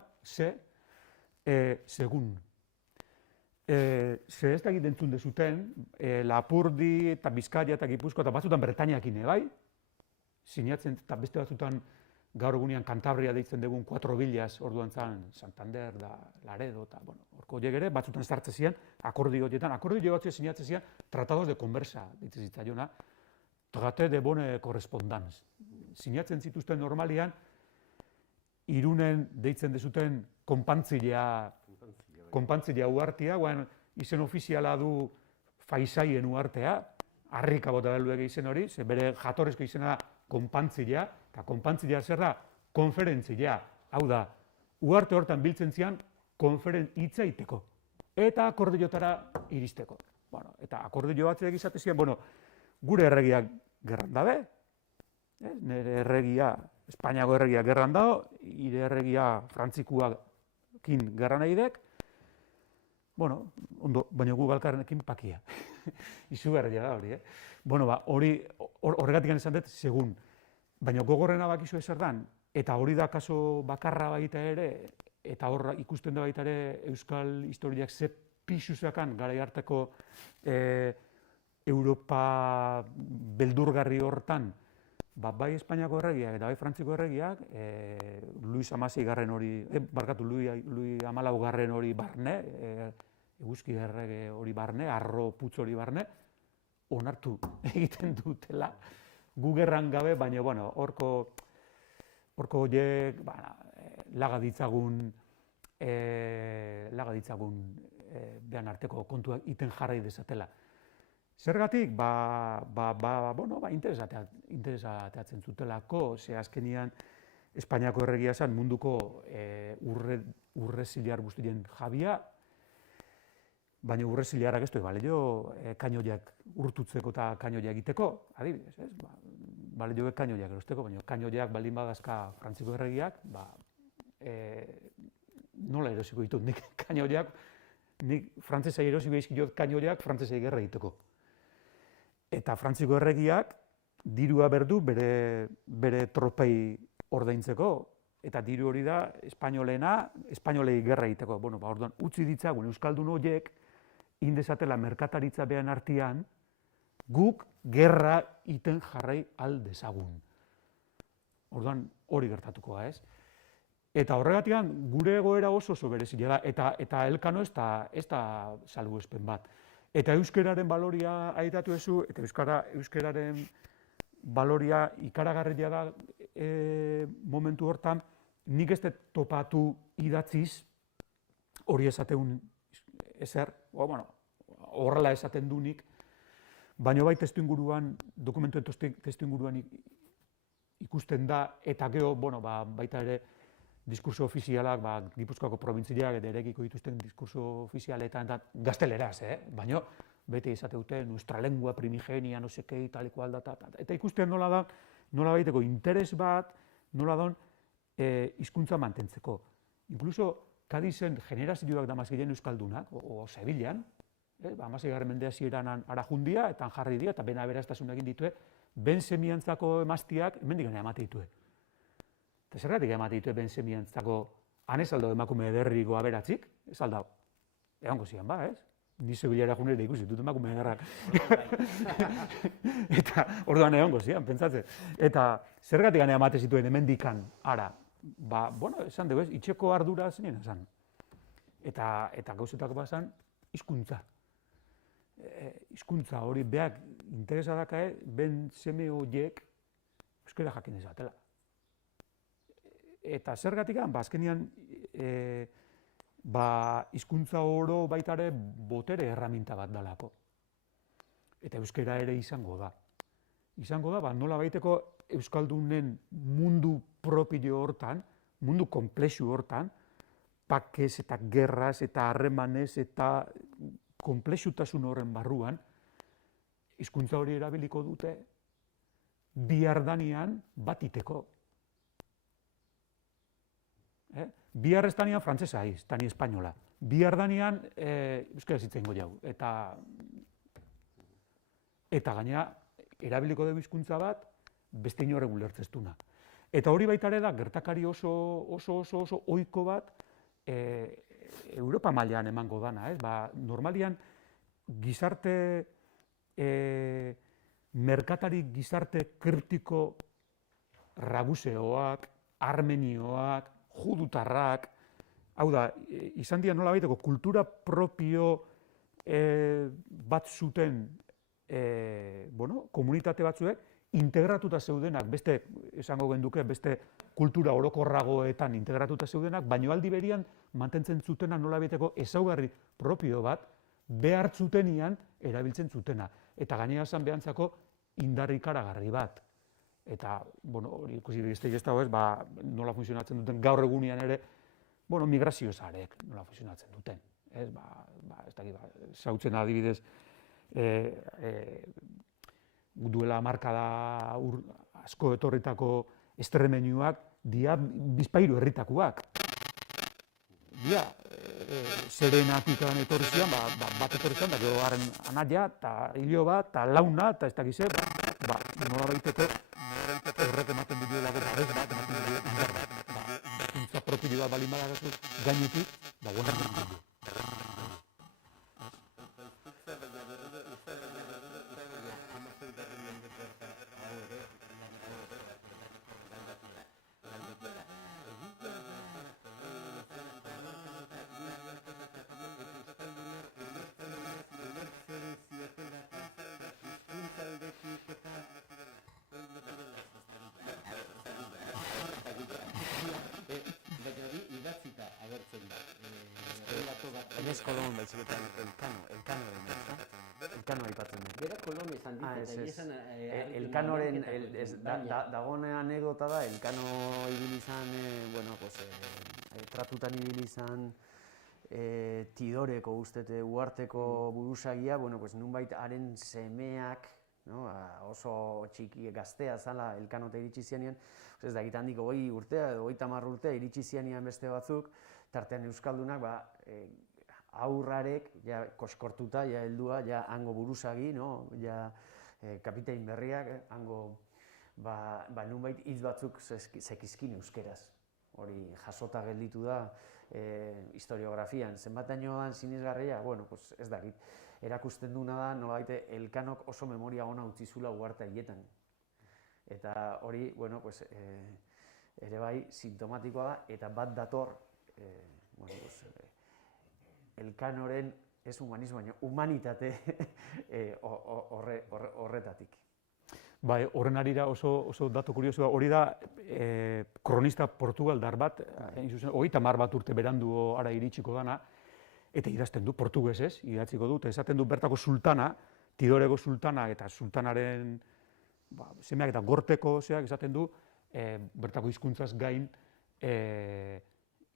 segun. Ez da egiten entzun dezuten, Lapurdi eta Bizkaia eta Gipuzkoa eta batzutan Bretainiakin, bai? Sinatzen, eta beste batzutan gaur egunean Kantabria deitzen dugun 4 bilaz, orduan zan Santander da Laredo, eta, bueno, orko horiek ere, batzutan sartzen zian, akordio horietan, akordio batzuek sinatzen zian, tratados de conversa, deitzen zitzaiona, traté de bonne correspondance. Sinatzen zituzten normalian, Irunen deitzen dezuten konpantzilea uhartia, guan izen ofiziala du Faisaien uhartea, harrika bota beluek izen hori, ze bere jatorrezko izena da konpantzilea, eta konpantzilea zer da, konferentzilea, hau da, uharte hortan biltzen zian, hitza iteko, eta akordiotara iristeko. Bueno, eta akordio batziak izate zian, bueno, gure erregiak gerran dabe, nire erregia, Espainiako erregia gerran dago, ire erregia Frantzikuakin gerran nahi dek, bueno, ondo, baina gu galkarrenekin pakia. Izugarria da hori, Bueno, horregatik esan dut, segun. Baina gogorrena bakizu ezer dan, eta hori da kaso bakarra baita ere, eta horra ikusten da baita ere euskal historiak ze pixuzakan garai hartako Europa beldurgarri hortan, bai Espainiako erregiak eta bai Frantziko erregiak, Luis XVI hori, Luis XIV hori barne, eguzki errege hori barne, arro putz hori barne, onartu egiten dutela, gu gerran gabe, baina, bueno, horko horiek, laga ditzagun behan arteko kontuak iten jarrai dezatela. Zergatik, interesa ateatzen zutelako, ze azkenian Espainiako erregia zen munduko urre ziliar guztien jabia, baina urre ziliarak ez du balio kainoiak urtutzeko eta kainoiak egiteko, adibidez, ez? Balio kainoiak erosteko, baina kainoiak baldin badazka Frantziko erregiak, nola erosiko ditut nik kainoiak, nik frantzesei erosiko izkiot kainoiak frantzesei gerra egiteko. Eta Frantziko erregiak dirua berdu bere tropei ordaintzeko, eta diru hori da espainolei gerra egiteko. Bueno, orduan, utzi ditzagun euskaldun horiek, indezatela merkataritza behan artean, guk gerra iten jarrai aldezagun. Orduan, hori gertatuko da, ez? Eta horregatik gure egoera oso berezia da, eta elkano ez da salbuespen bat. Eta euskararen baloria aitatu ezu, eta euskararen baloria ikaragarria da momentu hortan, nik ez dut topatu idatziz hori esateun ezer, horrela esaten du nik, baina bai testuinguruan, dokumentuen testuinguruan ikusten da, eta gero, baita ere, diskurso ofizialak, Gipuzkoako probintziak eta erekiko dituzten diskurso ofizialetan gazteleraz, baina bete izate dute, nuestra lengua primigenia, no sekei, tal ikual da, eta ikusten nola baiteko interes bat, nola da hizkuntza mantentzeko. Inkluso, Kadizen generazioak damaz gehien euskaldunak, o Sevillan, 16. mendea ziranan arajundia, eta jarri dira, eta bena beraztasun egin ditue, ben semiantzako emaztiak, hemendik gana emate ditue. Eta zergatik emate ditue ben semiantzako, han ez aldau emakume ederriko aberatzik, ez aldau. Egongo zian, ez? Ni Sevillera junera ikusi dut emakume ederrak. Eta orduan egongo zian, pentsatzen. Eta zergatik ganea emate zituen hemendikan ara. Ba, bueno, esan dugu ez, itxeko ardura zenien esan. Eta gauzetako bazan, hizkuntza. Hizkuntza hori beak interesa dakae, ben seme horiek euskara jakin ezatela. Eta zergatik ba, azkenian, hizkuntza oro baitare botere erraminta bat dalako. Eta euskara ere izango da. Izango da, nola baiteko euskaldunen mundu propio hortan, mundu komplexu hortan, pakez eta gerraz eta harremanez eta komplexutasun horren barruan, hizkuntza hori erabiliko dute bihardanean batiteko. Bihar ez danean frantzesa iz, tani espainola. Bihar danean euskara zitzen jau. Eta gaina, erabiliko dugu hizkuntza bat, beste inorrek ulertzeztuna. Eta hori baita ere da, gertakari oso ohiko bat, Europa mailan emango dana. Normalian, gizarte, merkatari gizarte kritiko raguseoak, armenioak, judutarrak, hau da, izan dira nola baiteko kultura propio bat zuten komunitate batzuek, integratuta zeudenak, beste, esango genduke, beste kultura orokorragoetan integratuta zeudenak, baino aldi berian mantentzen zutena nola baiteko ezaugarri propio bat, behar zutenian erabiltzen zutena. Eta gainera esan behantzako indar ikaragarri bat. Eta, hori ikusi beste ez dago ez, nola funtzionatzen duten gaur egunean ere, migrazio zarek nola funtzionatzen duten. Ez dakit, zautzen adibidez, duela hamarkada asko etorritako estremeñuak, dia Bizpahiru herritakoak. Dia, Serenatikan etorri zian, bat etorri zian, da gero haren anaia, eta hilo bat, eta launa, eta ez dakize, nola baiteko, horrek ematen du duelako, ez bat ematen du indar bat. Hizkuntza propio bat balin badagazu gainetik, guanak egiten du. Ez Kolon baitziketan Elkano aipatzen dut. Gero Kolon izan dit, Elkanoren, dagoen anekdota da, Elkano ibili izan, tratutan ibili izan, Tidoreko ustete uharteko buruzagia, nunbait haren semeak, oso txiki gaztea zala Elkanote iritsi zianean, ez dakit handik 20 urtea edo 30 urtea iritsi zianean beste batzuk, tartean euskaldunak, aurrarek, koskortuta, heldua, hango buruzagi, kapitain berriak, hango, nunbait hitz batzuk zekizkin euskeraz. Hori jasota gelditu da historiografian. Zenbataino dan sinesgarria, ez dakit. Erakusten duna da, nolabait Elkanok oso memoria ona utzi zula uharte haietan. Eta hori, ere bai, sintomatikoa da, eta bat dator, Elkanoren, ez humanismo, baina humanitate horretatik. Bai, horren arira oso datu kuriosua, hori da kronista portugaldar bat, 30 bat urte berandu ara iritsiko dana, eta idazten du portugesez, idatziko du, esaten du bertako sultana, Tidoreko sultana eta sultanaren semeak eta gorteko zeak esaten du, bertako hizkuntzaz gain,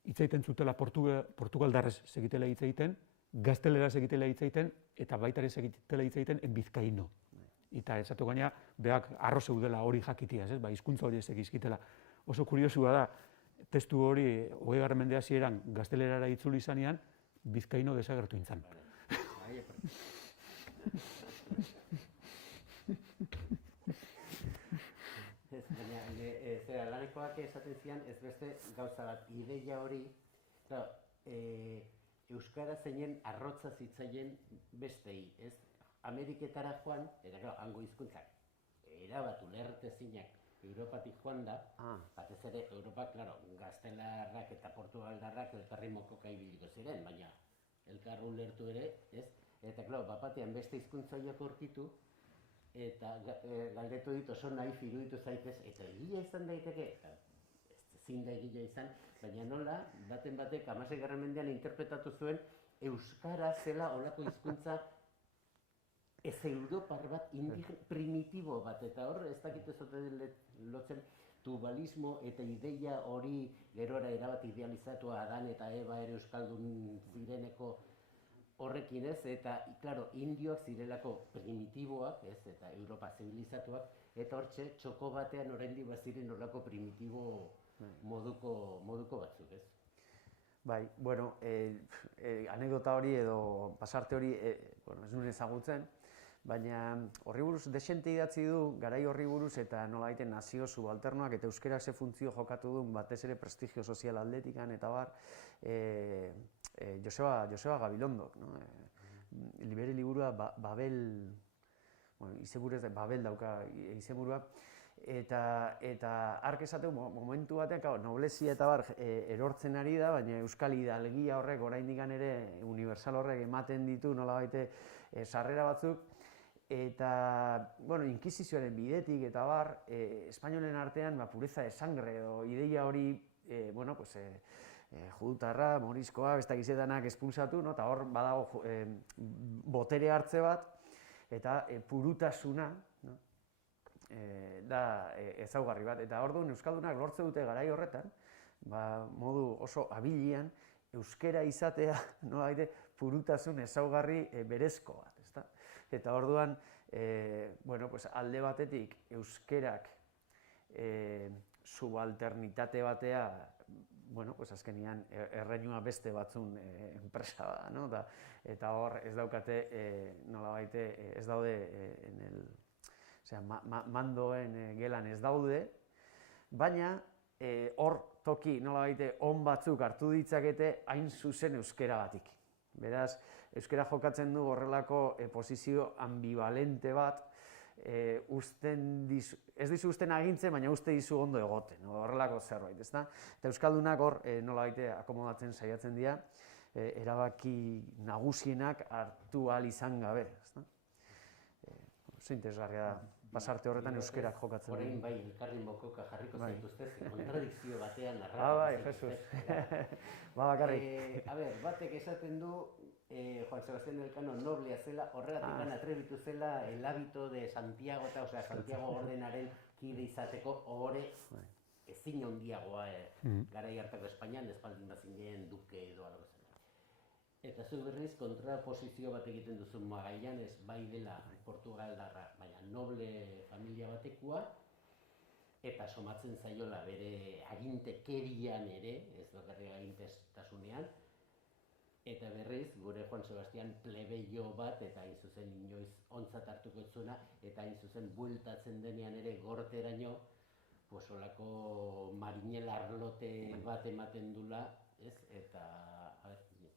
hitz egiten zutela portugaldarrez segitela hitz egiten, gazteleraz egitela hitz egiten, eta baita ere segitela hitz egiten bizkaino. Eta esatu gaina, beak arro zeudela hori jakitiaz, hizkuntza hori ez egizkitela. Oso kuriosua da, testu hori 20. mende hasieran gaztelerara itzuli izanean, bizkaino desagertu intzan. Lanekoak esaten zian ez beste gauza bat, ideia hori, euskara zeinen arrotza zitzaien bestei, ez? Ameriketara joan, eta claro, hango hizkuntzak erabat ulertezinak Europatik joan da, batez ere Europa, claro, gaztelarrak eta portugaldarrak elkarri mokoka ibiliko ziren, baina elkar ulertu ere, ez? Eta claro, bapatean beste hizkuntza horiek aurkitu, eta galdetu dit oso naif iruditu zaitez, eta egia izan daiteke, ezin da egia izan, baina nola, baten batek 16. mendean interpretatu zuen euskara zela olako hizkuntza ez europar bat, primitibo bat, eta hor ez dakit ez dute lotzen tubalismo eta ideia hori gerora erabat idealizatua Adan eta Eva ere euskaldun zireneko horrekin ez, eta, claro, indioak zirelako primitiboak, ez, eta Europa zibilizatuak, eta hortxe txoko batean oraindik baziren horrelako primitibo moduko batzuk, ez? Bai, bueno, anekdota hori edo pasarte hori, ez nuen ezagutzen, baina horri buruz desente idatzi du, garai horri buruz eta nolabait nazio subalternoak eta euskerak ze funtzio jokatu duen batez ere prestigio sozial aldetikan eta bar, Joseba Gabilondok, no? Bere liburua Babel, bueno, izenburuz Babel dauka izenburua, eta hark esateu momentu batean, noblezia eta bar erortzen ari da, baina euskal hidalgia horrek oraindik ere universal horrek ematen ditu nolabait sarrera batzuk, eta, bueno, inkisizioaren bidetik eta bar, espainolen artean pureza de sangre edo ideia hori, bueno, pues, judutarra, morizkoa, bestakizetanak espulsatu, no? Eta hor badago botere hartze bat, eta purutasuna, no? Da ezaugarri bat. Eta orduan euskaldunak lortze dute garai horretan, modu oso abilian, euskera izatea, nolabait purutasun ezaugarri berezko bat, ezta? Eta orduan, bueno, pues alde batetik euskerak subalternitate batea, bueno, pues azkenian erreinua beste batzun enpresa da, no? Eta hor ez daukate, nolabait, ez daude mandoen gelan ez daude, baina hor toki nolabait on batzuk hartu ditzakete hain zuzen euskeragatik. Beraz, euskera jokatzen du horrelako posizio ambivalente bat, ez dizu usten agintzen, baina uste dizu ondo egoten, horrelako zerbait, ezta? Eta euskaldunak hor nolabait akomodatzen saiatzen dira, erabaki nagusienak hartu ahal izan gabe, ezta? Oso interesgarria da, pasarte horretan euskerak jokatzen du. Orain bai, elkarri mokoka jarriko zaituztez, kontradikzio batean bai, Jesus. Bakarrik. Batek esaten du, Juan Sebastián Elcano noblea zela, horregatik atrebitu zela el hábito de Santiago, osea, Santiago ordenaren kide izateko ohore ezin handiagoa garai hartako Espainian, espaldin bazinen duke edo algo zen. Eta zu berriz kontraposizio bat egiten duzu Magallanes bai dela portugaldarra, baina noble familia batekoa, eta somatzen zaiola bere agintekerian ere, ez bakarrik agintestasunean, eta berriz gure Juan Sebastián plebeio bat, eta hain zuzen inoiz ontzat hartuko zuena, eta hain zuzen bueltatzen denean ere gorteraino, pues olako marinel arlote bat ematen dula, ez? Eta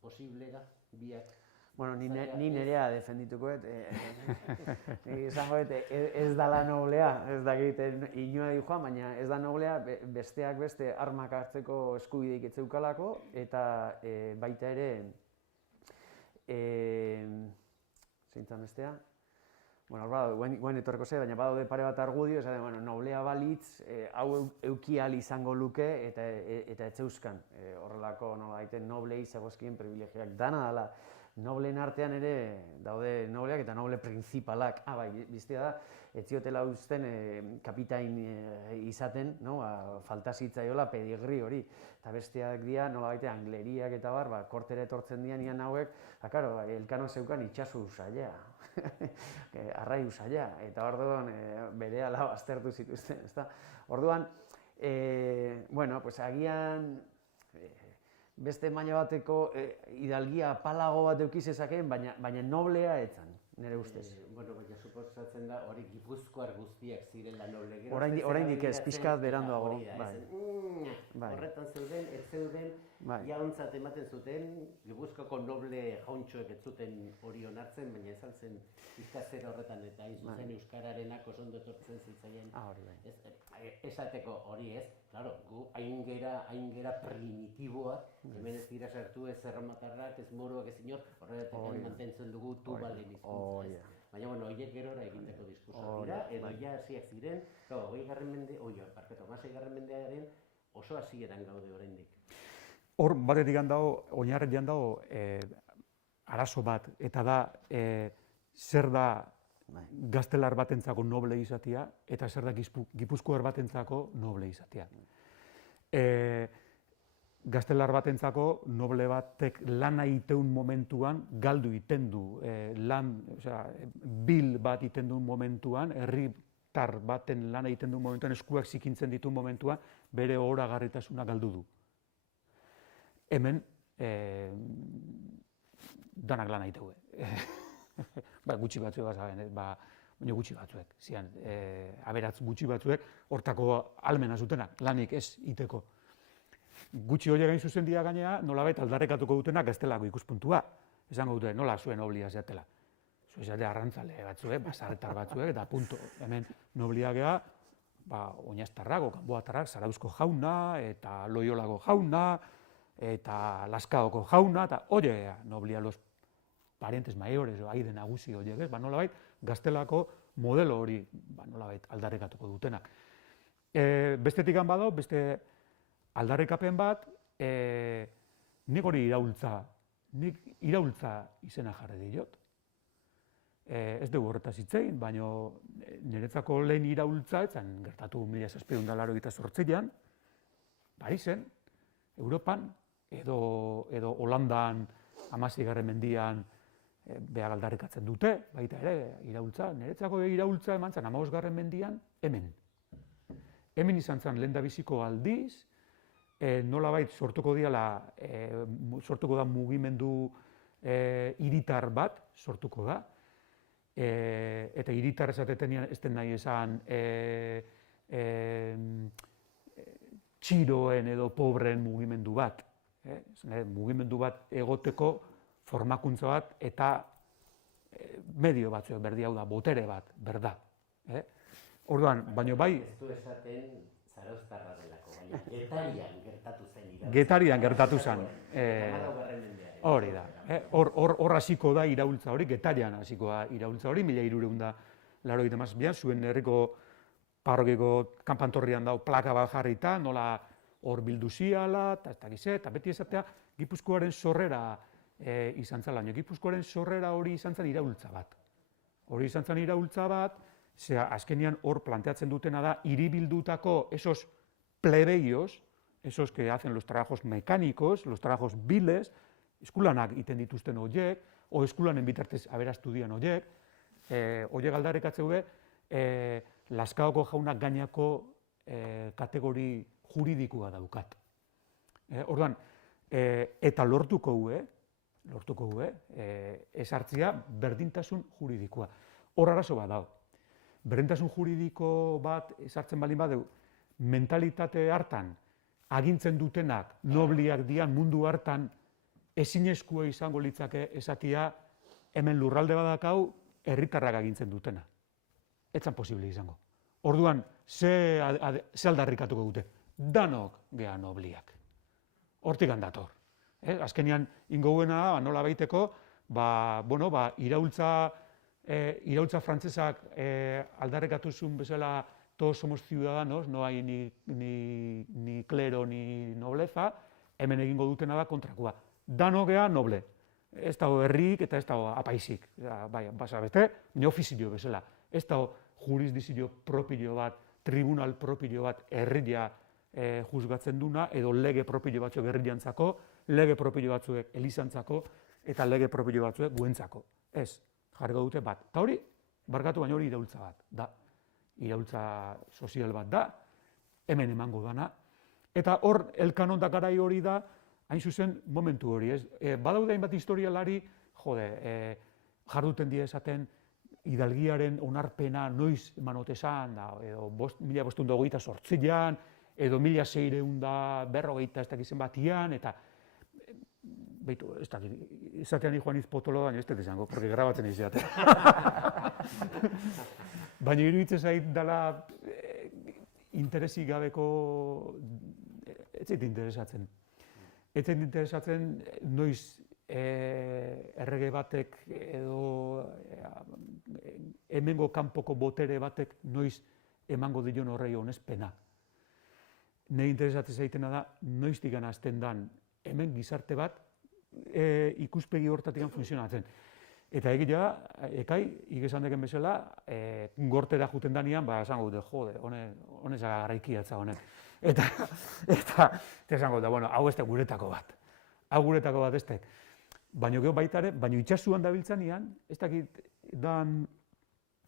posible da, biak. Bueno, ni nerea defendituko, izango ez dala noblea, ez dakit inoa di joan, baina ez da noblea besteak beste armak hartzeko eskubideik ez zeukalako, eta baita ere, zeintzan bestea, bueno, guen etorreko ze, baina badaude pare bat argudio, esaten, bueno, noblea balitz, hau euki ahal izango luke eta etzeuzkan. Horrelako nolabaiten noblei zegozkien privilegioak dana dela. Nobleen artean ere daude nobleak eta noble principalak. Bai, biztia da, ez ziotela uzten kapitain izaten, falta zitzaiola pedigri hori. Eta besteak dira, nolabait angleriak eta bar, kortera etortzen dian ian hauek, karo, Elkano zeukan itxasu usaila. Arrai usaila, eta orduan bere ala aztertu zituzten, ezta? Orduan, bueno, pues agian beste maila bateko hidalgia palago bat eukiz ezakeen, baina noblea etzan, nire ustez. Bueno, baina suposatzen da hori gipuzkoar guztiak zirela noble. Gero Oraindik ez, pixka bat beranduago, hori da, bai. Bai. Horretan zeuden, ez zeuden, Bai. jauntzat ematen zuten, Gipuzkoako noble jauntxoek ez zuten hori onartzen, baina ez zen pizkazera horretan eta hain zuzen euskararenak oso ondo etortzen zitzaien. Hori bai. Esateko hori ez, claro, gu hain gera primitiboak, hemen ez dira sartu ez erromatarrak, ez moroak, ez inor, horregatik mantentzen dugu tubalen hizkuntza ez. Baina, bueno, horiek gerora egiteko diskursoak dira, edo ja hasiak ziren, 16. mendearen oso hasieran gaude oraindik. Hor, batetik handago, oinarrian dago, arazo bat, eta da, zer da gaztelar batentzako noble izatea, eta zer da gipuzkoar batentzako noble izatea. Gaztelar batentzako noble batek lana iteun momentuan galdu iten du, bil bat iten duen momentuan, herritar baten lana iten duen momentuan, eskuak zikintzen ditu momentuan, bere oragarritasuna galdu du. Hemen, danak lan aiteue. Gutxi batzuek bazaben, baina gutxi batzuek, zian, aberats gutxi batzuek, hortako almena zutenak, lanik ez iteko. Gutxi horiek gain zuzen dira gainea, nolabait aldarrekatuko dutenak gaztelako ikuspuntua. Esango dute, nola zuen noblia zeatela. Zuen zeate arrantzale batzuek, basarretar batzuek, eta punto. Hemen noblia geha, oinaztarrak, kanboatarrak, Zarauzko jauna, eta Loiolako jauna, eta Lazkaoko jauna, eta horiek noblia los parientes mayores, aide nagusi horiek, nolabait gaztelako modelo hori nolabait aldarrekatuko dutenak. Bestetik badago, beste aldarrikapen bat, nik hori iraultza izena jarri diot. Ez dugu horretaz hitz egin, baina niretzako lehen iraultza, etzan gertatu 1788an, Parisen, Europan, edo Holandan, 16. mendian behar aldarrikatzen dute, baita ere, iraultza. Niretzako iraultza eman zen 15. mendian, hemen. Hemen izan zen lehendabiziko aldiz, nolabait sortuko da mugimendu hiritar bat, sortuko da, eta hiritar esatetenean ez den nahi esan txiroen edo pobren mugimendu bat. Mugimendu bat egoteko formakuntza bat eta medio batzuek berdi, hau da, botere bat, berda. Orduan, baina bai... Ez du esaten Zarauztarra delako, baina Getarian gertatu zen iraultza. Getarian gertatu zen. Hori da. Hor hasiko da iraultza hori, Getarian hasiko da iraultza hori, 1387an, zuen herriko parrokiako kanpantorrian dago plaka bat jarrita, nola hor bildu ziala, eta beti esatea, Gipuzkoaren sorrera izan zela. Gipuzkoaren sorrera hori izan zen iraultza bat. Hori izan zen iraultza bat, azkenean hor planteatzen dutena da, hiribildutako esos plebeios, esos que hacen los trabajos mecánicos, los trabajos viles, eskulanak iten dituzten horiek, o eskulanen bitartez aberastu dian horiek, horiek aldarrikatzeu Lazkaoko jaunak gainako kategori juridikoa daukat. Orduan, eta lortuko esartzia berdintasun juridikoa. Hor arazo bat dago. Berdintasun juridiko bat esartzen baldin badeu, mentalitate hartan agintzen dutenak nobliak dian mundu hartan ezinezkoa izango litzake esatia hemen lurralde badakau herritarrak agintzen dutena. Etzan posible izango. Orduan, ze aldarrikatuko dute? Danok geha nobliak. Hortik handator. Azkenean, ingoguena da, nola baiteko, iraultza frantzesak aldarrikatu zuen bezala todos somos ciudadanos, no hay ni clero ni nobleza, hemen egingo dutena da kontrakoa. Danok geha noble. Ez dago herrik eta ez dago apaisik. Basa beste, neofizio bezala. Ez dago jurisdizio propio bat, tribunal propio bat herria juzgatzen duna, edo lege propio batzuek herriantzako, lege propio batzuek elizantzako, eta lege propio batzuek guentzako. Ez, jarriko dute bat. Eta hori, barkatu baina hori iraultza bat da. Iraultza sozial bat da, hemen emango dana. Eta hor, elkanon dakarai hori da, hain zuzen momentu hori. Badaude hainbat historialari, jarduten dira esaten, Hidalgiaren onarpena noiz eman ote zan, edo 1528an, edo 1640 ez dakit zenbatian, eta beitu, ez dakit, izatean Juaniz Potolo, baina ez dut izango, porque grabatzen izatea. Baina iruditzen zait dela interesik gabeko, ez zait interesatzen. Ez zait interesatzen noiz errege batek edo hemengo kanpoko botere batek noiz emango dion horrei onespena. Nei interesatzen zaitena da noiztik hasten dan hemen gizarte bat ikuspegi hortatik funtzionatzen. Eta egia, ekai, ikesan deken bezala, gortera juten danean, esango dute, jode, honez garaikiatza honen. Eta esango dute, bueno, hau ez da guretako bat. Hau guretako bat ez da. Baina gero baita ere, baina itxasuan dabiltzanean, ez dakit dan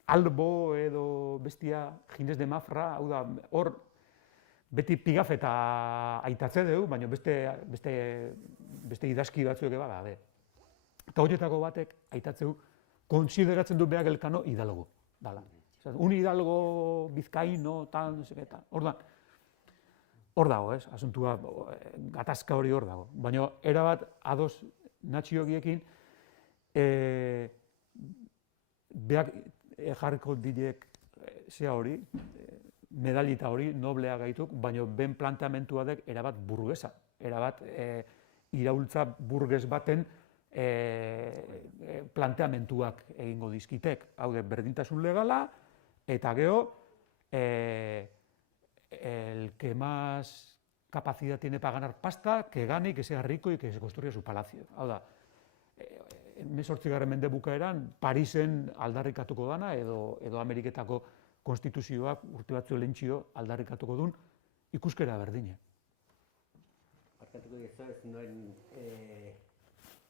albo edo bestia Ginés de Mafra, hau da, hor beti pigafeta aitatze dugu, baina beste idazki batzuek eba gabe. Eta horietako batek aitatzeu, konsideratzen du behar Elkano hidalgo. Un hidalgo bizkaino, tal, no seketa. Hor dago, ez? Asuntua, gatazka hori hor dago. Baina erabat ados natxiogiekin, behar jarriko dilek zea hori, medalita hori, noblea gaituk, baina ben planteamentuadek erabat burgesa. Erabat iraultza burges baten planteamentuak egingo dizkitek. Hau de, berdintasun legala, eta gero, el que más capacidad tiene para ganar pasta, que gane y que sea rico y que se construya su palacio. Hau da, 18. mende bukaeran, Parisen aldarrikatuko dana, edo Ameriketako konstituzioak urte batzu lehentxio aldarrikatuko duen ikuskera berdine. Barkatuko dizu ez nuen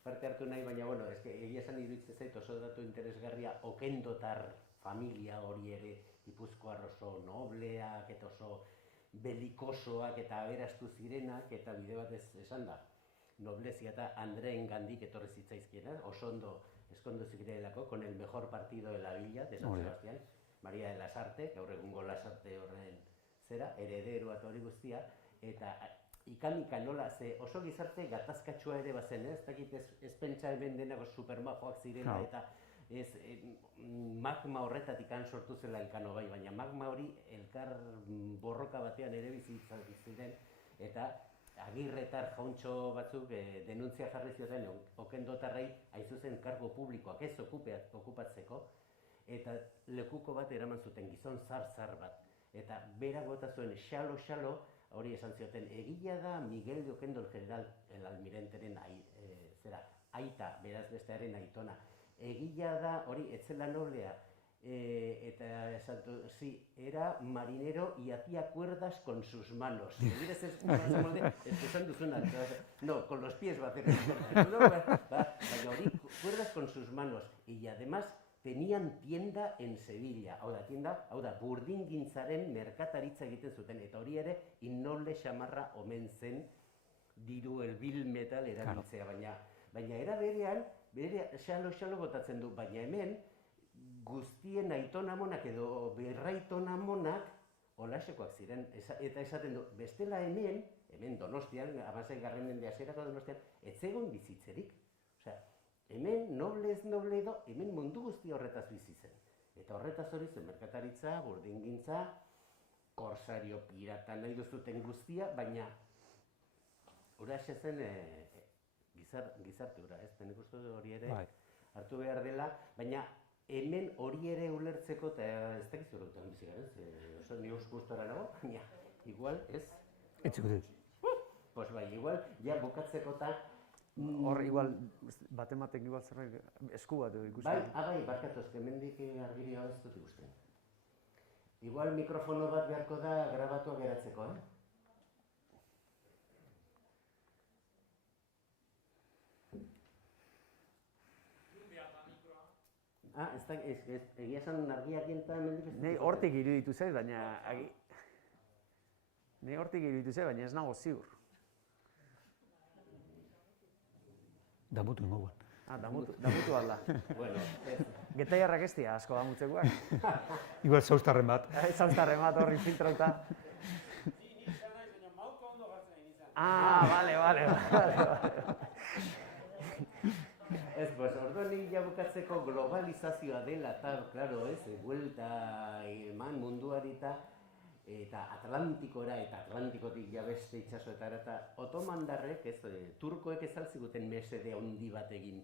parte hartu nahi, baina, bueno, egia esan iruditzen zait oso datu interesgarria okendotar familia hori ere Gipuzkoar oso nobleak eta oso belikosoak eta aberastu zirenak, eta bide batez esan da. Noblezia eta Andreen gandik etorri zitzaizkiena, oso ondo eskondu zirelako, con el mejor partido de la villa, de San Sebastián, María de Lasarte, gaur egungo Lasarte horren zera, herederoa eta hori guztia, eta ikamika nola, ze oso gizarte gatazkatsua ere bazen, ez dakit ez pentsa hemen denako supermajoak zirela, eta ez magma horretatik sortu zela Elkano bai, baina magma hori elkar borroka batean ere bizitzak ziren, eta agirretar jauntxo batzuk denuntzia jarri zioten okendotarrei hain zuzen kargo publikoak ez okupatzeko, eta lekuko bat eraman zuten gizon zar bat. Eta berak bota zuen xalo, hori esan zioten, egia da Miguel de Okendo el general, el almirenteren aita, beraz bestearen aitona. Egia da, hori, etzela noblea, eta esantu, sí, era marinero y hacía cuerdas con sus manos. Esan duzuna, no, con los pies va a hacer. Baina hori, cuerdas con sus manos. Y además tenían tienda en Sevilla. Hau da, burdingintzaren merkataritza egiten zuten. Eta hori ere, innoble xamarra omen zen diru elbil metal erabiltzea. Baina era berean, bere xalo botatzen du, baina hemen, guztien aitonamonak edo berraitonamonak olaxekoak ziren, eta esaten du, bestela hemen Donostian, 16. mende hasierako Donostian, ez zegoen bizitzerik. Osea, hemen noble ez noble edo, hemen mundu guzti horretaz bizi zen. Eta horretaz hori zen merkataritza, burdingintza, korsario, pirata nahi duzuten guztia, baina huraxe zen gizarte hura, ez? Nik uste hori ere hartu behar dela, baina hemen hori ere ulertzeko, eta ez dakiz horretan bizi garen, oso ni gustora nago, baina igual, ez? Etxeko dut. Pues bai, igual, ja bukatzeko eta... Hor, igual, batematek igual zerbait esku bat ikusten. Bai, barkatu, hemendik argiri hau ez dut ikusten. Igual mikrofono bat beharko da grabatua geratzeko, egia esan argiak enta hemendik ez dut. Nei hortik iruditu zait, baina... Nei hortik iruditu zait, baina ez nago ziur. Damutu ingoan. Damutu alda. Bueno, Getaiarrak ez dira asko damutzekoak. Igual zauztarren bat. Zauztarren bat horri filtrauta. Bale. ez, pues, orduan nik ja bukatzeko globalizazioa dela, eta, klaro, ez, buelta eman munduari eta Atlantikora, eta Atlantikotik ja beste itsasoetara, eta otomandarrek, ez, turkoek ez altziguten mesede handi bat egin.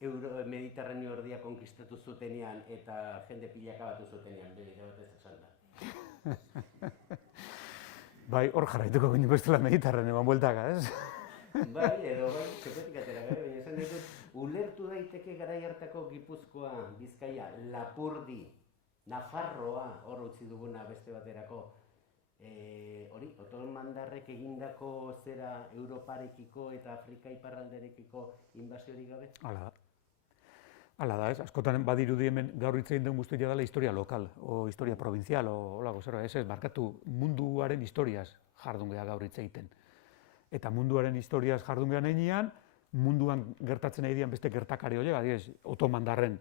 Mediterraneo erdia konkistatu zutenean eta jende pilaka batu zutenean, bere batez esan da. Bai, hor jarraituko ginen bestela Mediterraneoan bueltaka, ez? Bai, txopetik atera gara, baina esan ditut, ulertu daiteke garai hartako Gipuzkoa, Bizkaia, Lapurdi, Nafarroa, hor utzi duguna beste baterako, hori, otomandarrek egindako zera Europarekiko eta Afrika iparralderekiko inbasiorik gabe? Hala da, ez? Askotan badirudi hemen gaur hitz egin den guztia dela historia lokal, o historia provincial, o holako zerbait, ez, markatu munduaren historiaz jardun geha gaur hitz egiten. Eta munduaren historiaz jardun geha heinean, munduan gertatzen nahi dian beste gertakari horiek, adibidez, otomandarren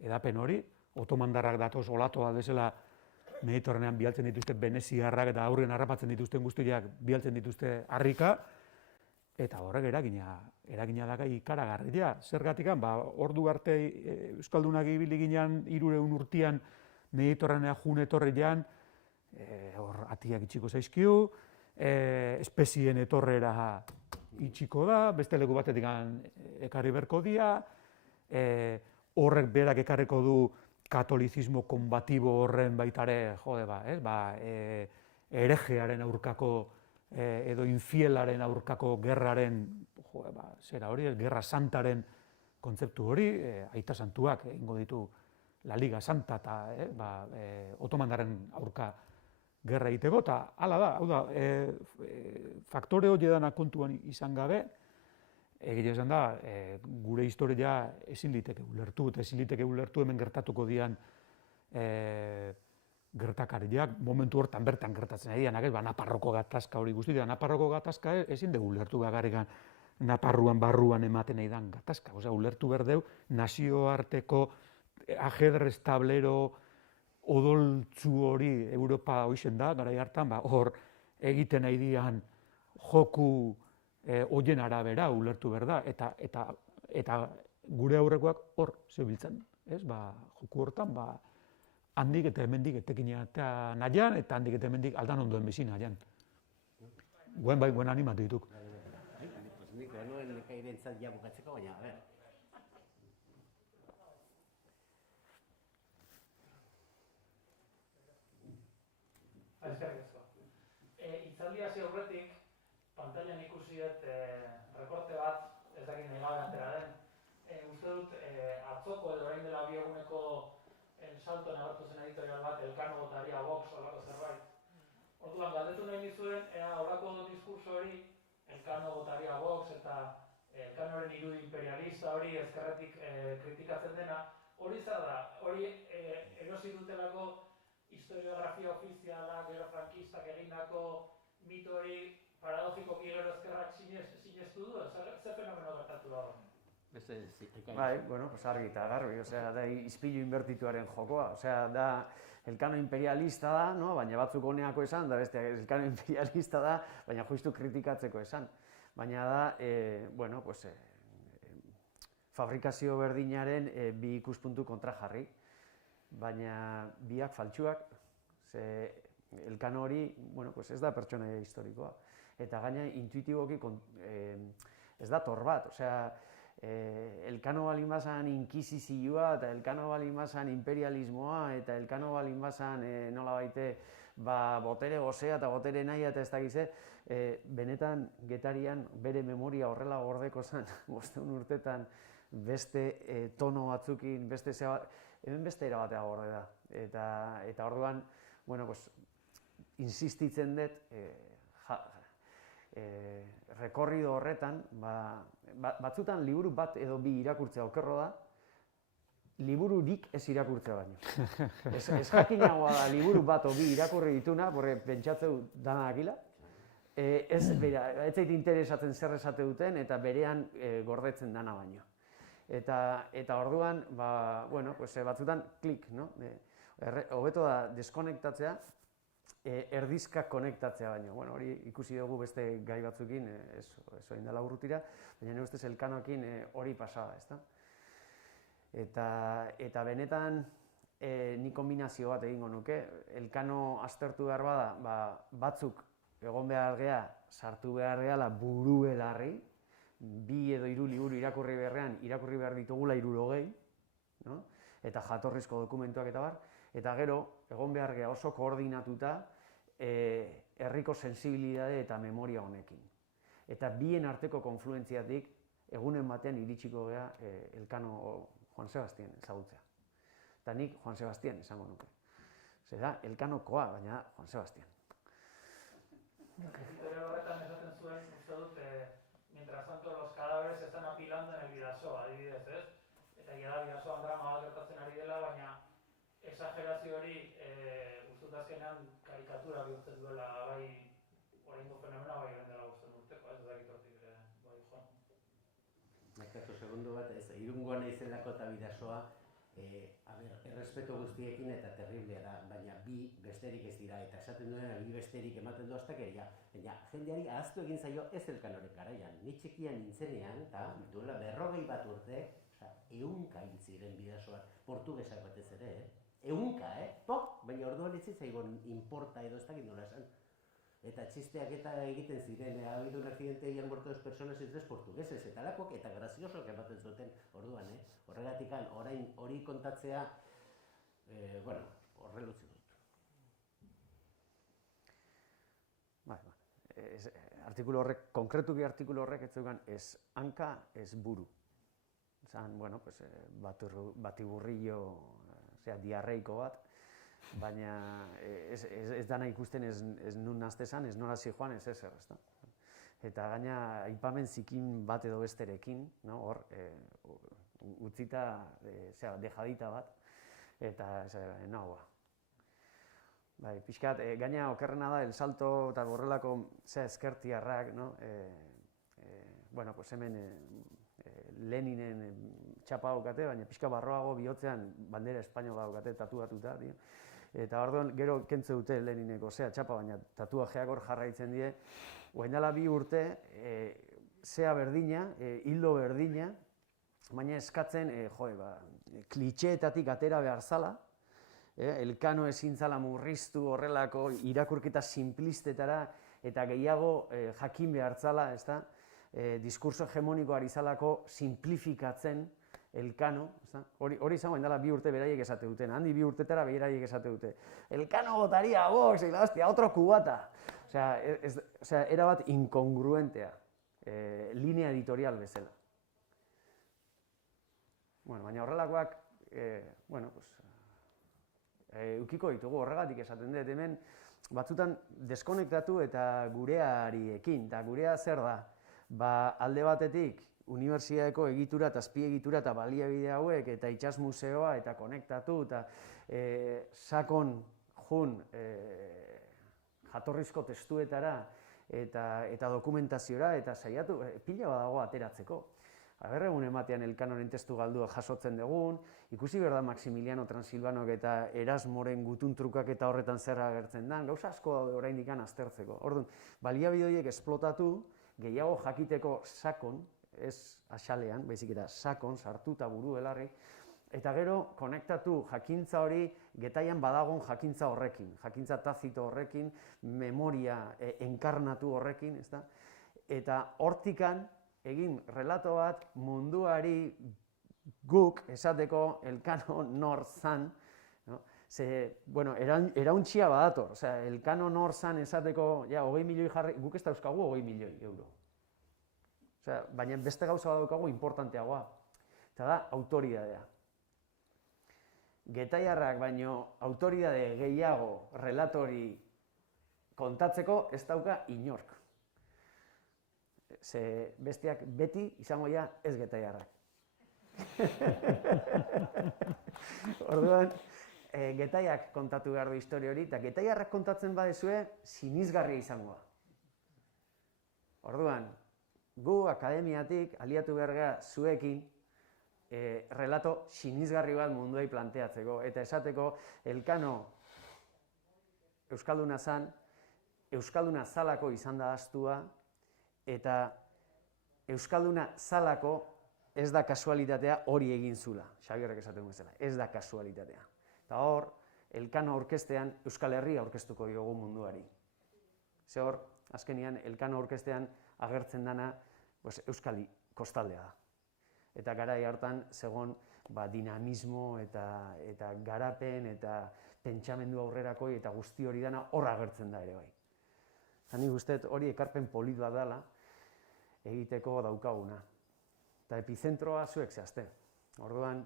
edapen hori, otomandarrak datoz olatoa bezala Mediterranean bialtzen dituzte veneziarrak eta aurren harrapatzen dituzten guztiak bialtzen dituzte harrika, eta horrek eragina daga ikaragarria. Zergatikan, ordu arte Euskaldunak ibili ginean 300 urtean Mediterranea jun etorrean, hor atiak itxiko zaizkiu, espezien etorrera itxiko da, beste leku batetik ekarri berko dia, horrek berak ekarriko du katolizismo konbatibo horren baitare, herejearen aurkako edo infielaren aurkako gerraren, zera hori, gerra santaren kontzeptu hori, aita santuak egingo ditu La Liga Santa eta otomandaren aurka gerra egiteko, eta hala da, hau da, faktore hori edana kontuan izan gabe, egia esan da, gure historia ezin liteke ulertu hemen gertatuko dian gertakariak, momentu hortan bertan gertatzen ari dianak, Naparroko gatazka hori guztia, Naparroko gatazka ezin dugu ulertu bakarrikan Naparruan barruan ematen nahi dan gatazka, ulertu berdeu nazioarteko ajedrez tablero odoltzu hori Europa hoixen da, garai hartan, hor egiten nahi dian joku hoien arabera ulertu berda, eta gure aurrekoak hor zebiltzen, joku hortan, handik eta hemendik etekina eta nahian, eta handik eta hemendik aldan ondoen bizi nahian. Guen animatu dituk. Nik nuen nekairentzat ja bukatzeko, baina, a ber. Eskerrik asko. Hitzaldia hasi aurretik, pantailan ikusiet rekorte bat, ez dakit nahi gabe atera den. Uste dut, atzoko edo orain dela 2 eguneko salto nabartu zen editorial bat, Elkano Gotaria Vox, horrako zerbait. Orduan, galdetu nahi nizuen, horrako diskurso hori, Elkano Gotaria Vox eta Elkanoren irudi imperialista hori ezkerretik kritikatzen dena, hori zer da, hori erosi dutelako historiografia ofiziala, gero frankistak egindako mito hori paradogikoki gero ezkerrak sinestu du, zer fenomeno gertatu da hori? Bai, argi eta garbi, da ispilu inbertituaren jokoa, da Elkano imperialista da, baina batzuk honeako esan, da beste Elkano imperialista da, baina justu kritikatzeko esan. Baina da, fabrikazio berdinaren bi ikuspuntu kontrajarri, baina biak faltsuak, Elkano hori, ez da pertsonaia historikoa. Eta gaina intuitiboki ez da tor bat, Elkano balin bazan inkisizioa, eta Elkano balin bazan imperialismoa, eta Elkano balin bazan nola baite botere gozea eta botere nahia eta ez dakize, benetan Getarian bere memoria horrela gordeko zen, 500 urtetan beste tono batzukin, hemen beste erabatea gorde da. Eta orduan, insistitzen dut, rekorrido horretan, batzutan liburu bat edo bi irakurtzea okerro da, libururik ez irakurtzea baino. Ez jakinagoa da liburu bat o bi irakurri dituna, borre pentsatzeu dana akila, ez zait interesatzen zer esate duten eta berean gordetzen dana baino. Eta orduan, bueno, pues, batzutan klik, no? Hobeto da deskonektatzea, erdizka konektatzea baino. Bueno, hori ikusi dugu beste gai batzukin, ez oin dela urrutira, baina nire ustez Elkanoekin hori pasada, ezta? Eta benetan, ni kombinazio bat egingo nuke. Elkano aztertu behar bada, batzuk egon behar gea, sartu behar gehala buru belarri, 2 edo 3 liburu irakurri beharrean, irakurri behar ditugula 60, no? Eta jatorrizko dokumentuak eta bar, eta gero, egon behar gea oso koordinatuta herriko sensibilidade eta memoria honekin. Eta bien arteko konfluentziatik, egunen batean iritsiko gea Elkano Juan Sebastian ezagutzea. Eta nik Juan Sebastian esango nuke. Zera, Elkanokoa, baina Juan Sebastian. Historia horretan esaten zuen, uste dut, mientras tanto los cadáveres se están apilando en el Bidasoa, adibidez, ez? Eta gara Bidasoan drama bat gertatzen ari dela, baina exagerazio hori uste azkenean karikatura bihurtzen duela, bai oraingo fenomena, bai orain dela 5 urteko, ez dakit hortik ere, bai joan. Markatu segundo bat, ez, Irungoa naizelako eta Bidasoa, errespeto guztiekin eta terriblea da, baina bi besterik ez dira, eta esaten duena bi besterik ematen du astakeria, baina jendeari ahaztu egin zaio ez Elkanoren garaian. Ni txikian nintzenean, eta duela 40 bat urte, 100 hil ziren Bidasoan, portugesak batez ere, 100, baina orduan ez zitzaigun inporta edo ez dakit nola esan. Eta txisteak eta egiten ziren, ha habido un accidente y han muerto 2 personas y 3 portugueses, eta lakok, eta graziosoak ematen zuten orduan, horregatik orain hori kontatzea, bueno, horrela utzi dut. Artikulu horrek, konkretuki artikulu horrek ez zeukan ez hanka, ez buru. Zan, bueno, pues, batiburrillo, diarreiko bat, baina ez dana ikusten ez nun naztezan, ez nora zijoan, ez ezer, ezta? Eta gaina aipamen zikin bat edo besterekin, hor, utzita, dejadita bat, eta nagoa. Bai, pixkat, gaina okerrena da, el salto eta horrelako ezkertiarrak, bueno, pues hemen Leninen txapa daukate, baina pixka barroago bihotzean bandera espainola daukate tatuatuta, eta orduan gero kentze dute Lenineko txapa, baina tatuajeak hor jarraitzen die. Orain dela 2 urte, berdina, hildo berdina, baina eskatzen, klitxeetatik atera behar zala, Elkano ezin zala murriztu horrelako irakurketa simplistetara, eta gehiago jakin behar zala, ezta? Diskurso hegemonikoari zalako simplifikatzen Elkano, hori izango dela 2 urte beraiek esate duten, handi 2 urtetara beraiek esate dute. Elkano votaría a Vox, y la hostia, otro cubata. Osea, erabat inkongruentea, linea editorial bezala. Bueno, baina horrelakoak, bueno, pues, ukiko ditugu horregatik esaten dut, hemen batzutan deskonektatu eta gureariekin, eta gurea zer da? Alde batetik, unibertsitateko egitura eta azpiegitura eta baliabide hauek eta itsas museoa eta konektatu eta sakon jun jatorrizko testuetara eta dokumentaziora eta saiatu pila badago ateratzeko. Egun ematean Elkanoren testu galdua jasotzen dugun, ikusi behar da Maximiliano Transilvanok eta Erasmoren gutuntrukak eta horretan zer agertzen den, gauza asko daude oraindik aztertzeko. Orduan, baliabide horiek esplotatu, gehiago jakiteko sakon, ez axalean, baizik eta sakon, sartu eta buru belarri, eta gero konektatu jakintza hori Getaian badagon jakintza horrekin, jakintza tazito horrekin, memoria enkarnatu horrekin, ezta? Eta hortikan egin relato bat munduari guk esateko Elkano nor zan, ze, bueno, erauntxia badator, osea, Elkano nor zan esateko, ja, 20 milioi jarri, guk ez dauzkagu 20 milioi euro. Osea, baina beste gauza badaukagu importanteagoa, eta da autoridadea. Getaiarrak baino autoridade gehiago relatori kontatzeko ez dauka inork. Ze besteak beti izango ja ez getaiarrak. Orduan, getaiak kontatu behar du historia hori, eta getaiarrak kontatzen badezue, sinizgarria izangoa. Orduan, gu akademiatik aliatu behar gara zuekin, relato sinisgarri bat munduai planteatzeko, eta esateko Elkano euskalduna zan, euskalduna zalako izan da astua, eta euskalduna zalako ez da kasualitatea hori egin zula, Xabierrek esaten bezala, ez da kasualitatea. Eta hor, Elkano orkestean Euskal Herria aurkeztuko diogu munduari. Ze hor, azkenean, Elkano orkestean agertzen dana Euskal kostaldea da. Eta garai hartan zegon dinamismo eta garapen eta pentsamendu aurrerakoi eta guzti hori dana hor agertzen da ere bai. Eta nik uste hori ekarpen polit bat dela egiteko daukaguna. Eta epizentroa zuek zehazte. Orduan,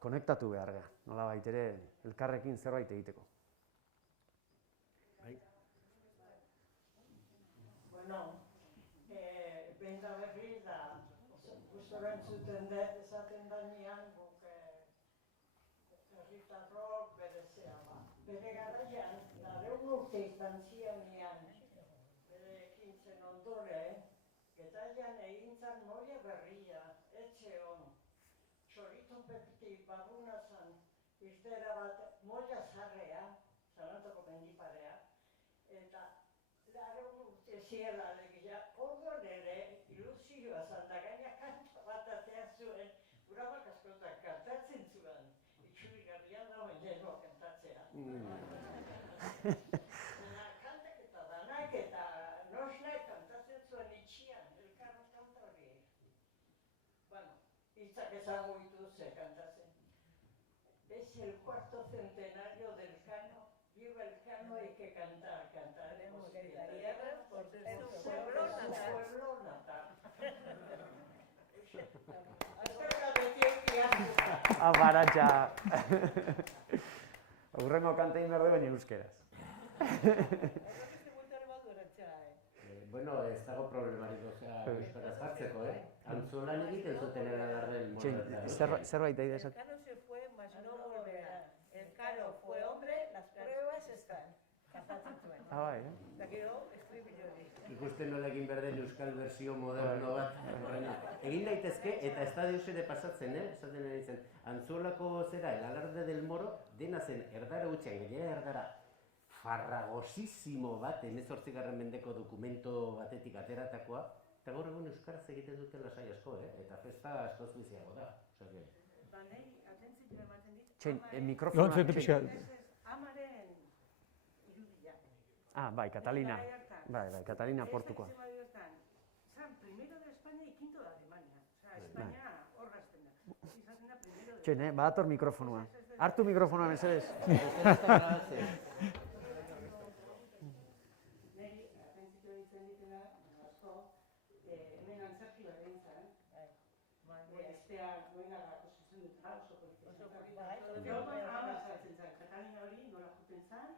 konektatu behar gara, nolabait ere elkarrekin zerbait egiteko. Bueno, benda berri da, gustora entzuten dut esaten danean, guk herritarrok berezea ba. Bere garaian, 900 urte izan zianean, bere ekintzen ondoren, Getarian egintzan moia berria, etxe hon, txoritopetik barruna zan, irtera bat moia zarrea, Zarantoko mendiparea, eta 900 urte ziela alegia, orduan ere ilusioa zan, da gaina kanta bat atean zuen, Uramak askotan kantatzen zuen, itxurigarria da baina kantatzea. Kantak eta danak eta nosnak kantatzen zuen itxian, Elkano kanta hori. Bueno, hitzak ezago dituz kantatzen. Es el 4º centenario del Elkano, viva Elkano, hay que cantar, cantaremos tierra por su pueblo natal. Abaratxa! Aurrengo kanta egin behar du baina euskeraz. Bueno, ez dago problemarik, euskaraz jartzeko, Antzolan egiten zuten Adarren modeloa. Zerbait ari da esat. Elkano se fue, mas no volverá. Elkano fue hombre, las pruebas están. Kantatzen zuen. Bai, Eta gero, estribillo hori. Ikusten nola egin behar den euskal versio moderno bat. Egin daitezke, eta ez da deus ere pasatzen, esaten ari zen. Antzolako zera, el alarde del moro, dena zen erdara utxean, gainera erdara farragosísimo bat, 18. mendeko dokumento batetik ateratakoa, eta gaur egun euskaraz egiten duten lasai asko, eta festa askoz biziago da. Banei, atentzioa ematen dit. Txen, mikrofona... Amaren irudia. Bai, Catalina. Bai, Catalina Portukoa. Zan, primero de España y quinto de Alemania. Osa, España horrazten da. Izaten da primero de... Txen, badator mikrofonua. Hartu mikrofonua, mesedez. Neri, atentzioa ditzen ditena, asko, hemen antzerki bat egin zen. Estea goenagako zuzen dut, oso polizia. Oso polizia. Joan, ama zartzen zen. Katalina hori nola juten zen,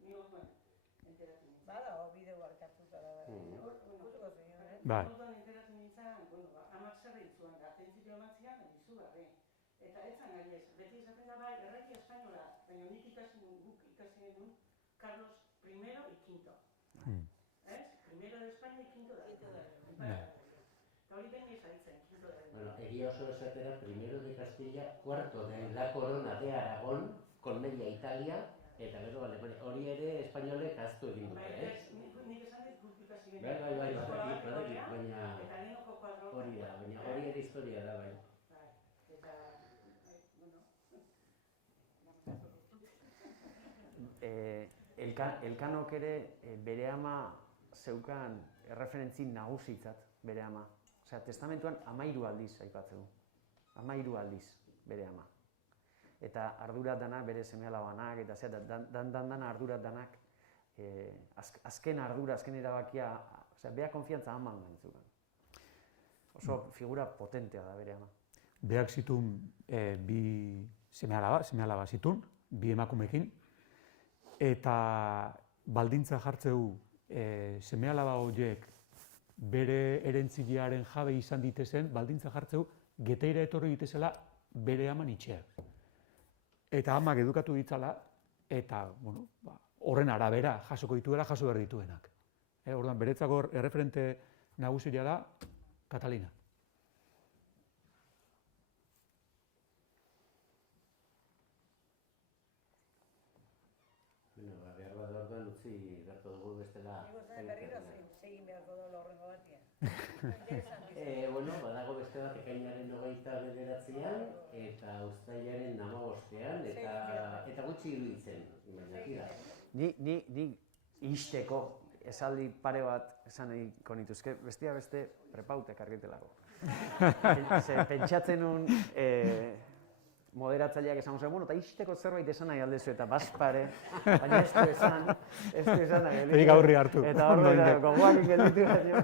nio zuen. Enteratzen nintzen. Bada, bideo hartuta da. Bai. Orduan enteratzen nintzen, amak zer ditzuan, atentzioa ematzean, izugarri. Eta etzan gai ez, beti esaten da bai, errakia espainola, baina nik guk ikasi genuen Carlos I y V. ¿Es? Primero de España y quinto de Alemania. Eta hori behin izaitzen, quinto de Alemania. Bueno, egia oso esatera, primero de Castilla, cuarto de la corona de Aragón, con media Italia, eta gero Alemania. Hori ere espainolek ahaztu egin dute, Nik esan dit guk ikasi genuen. Bai, badakit, baina Eta lehenoko kuadro. hori da, baina hori ere historia da, bai. Elkanok ere bere ama zeukan erreferentzi nagusitzat bere ama. Osea, testamentuan 13 aldiz aipatzen du. 13 aldiz bere ama. Eta ardurat dana bere seme-alabanak, eta dana ardurat danak azken ardura, azken erabakia, osea, bea konfiantza aman gantzukan. Oso figura potentea da bere ama. Beak zitun bi seme-alaba zitun, bi emakumekin, eta baldintza jartzeu seme-alaba horiek bere erentzilearen jabe izan ditezen, baldintza jartzeu Geteira etorri ditezela bere aman itxeak. Eta amak edukatu ditzala, eta horren arabera jasoko dituela, jaso behar dituenak. Orduan, beretzako erreferente nagusia da Catalina. utzi beharko dugu bestela. Nik uste berriro zegin beharko dola horrengo batean. Interesantísimo. Bueno, badago beste bat ekainaren 29an eta uztailaren 15ean eta gutxi iruditzen, baina tira. Ni ixteko esaldi pare bat esan nahiko nituzke, bestia beste prepautek argitelako. Pentsatzen nun moderatzaileak esan zuen, bueno, eta ixteko zerbait esan nahi aldezu eta bazpare, baina ez du esan nahi. Egi gaurri hartu. Eta horrela, gogoak gelditu baino.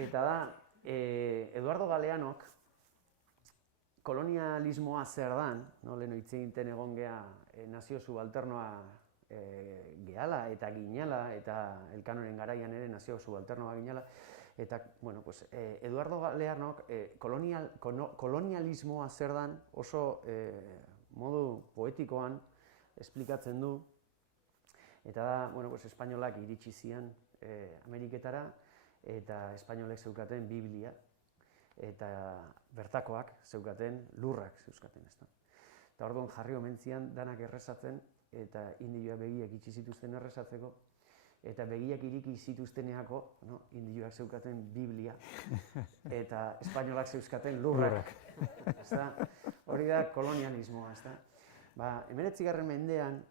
Eta da, Eduardo Galeanok kolonialismoa zer dan, lehen hitz egiten egon geha nazio subalternoa gehala eta ginala, eta Elkanoren garaian ere nazio subalternoa ginala, eta, bueno, pues, Eduardo Galeanok kolonialismoa zer dan oso modu poetikoan esplikatzen du, eta da, bueno, pues, espainolak iritsi zian Ameriketara, eta espainolek zeukaten Biblia, eta bertakoak zeukaten lurrak zeuzkaten, ezta. Eta orduan jarri omen zian danak errezatzen, eta indioak begiak itxi zituzten errezatzeko, eta begiak iriki zituzteneako, indioak zeukaten Biblia, eta espainolak zeuzkaten lurrak. Hori da kolonialismoa, ezta. 19. mendean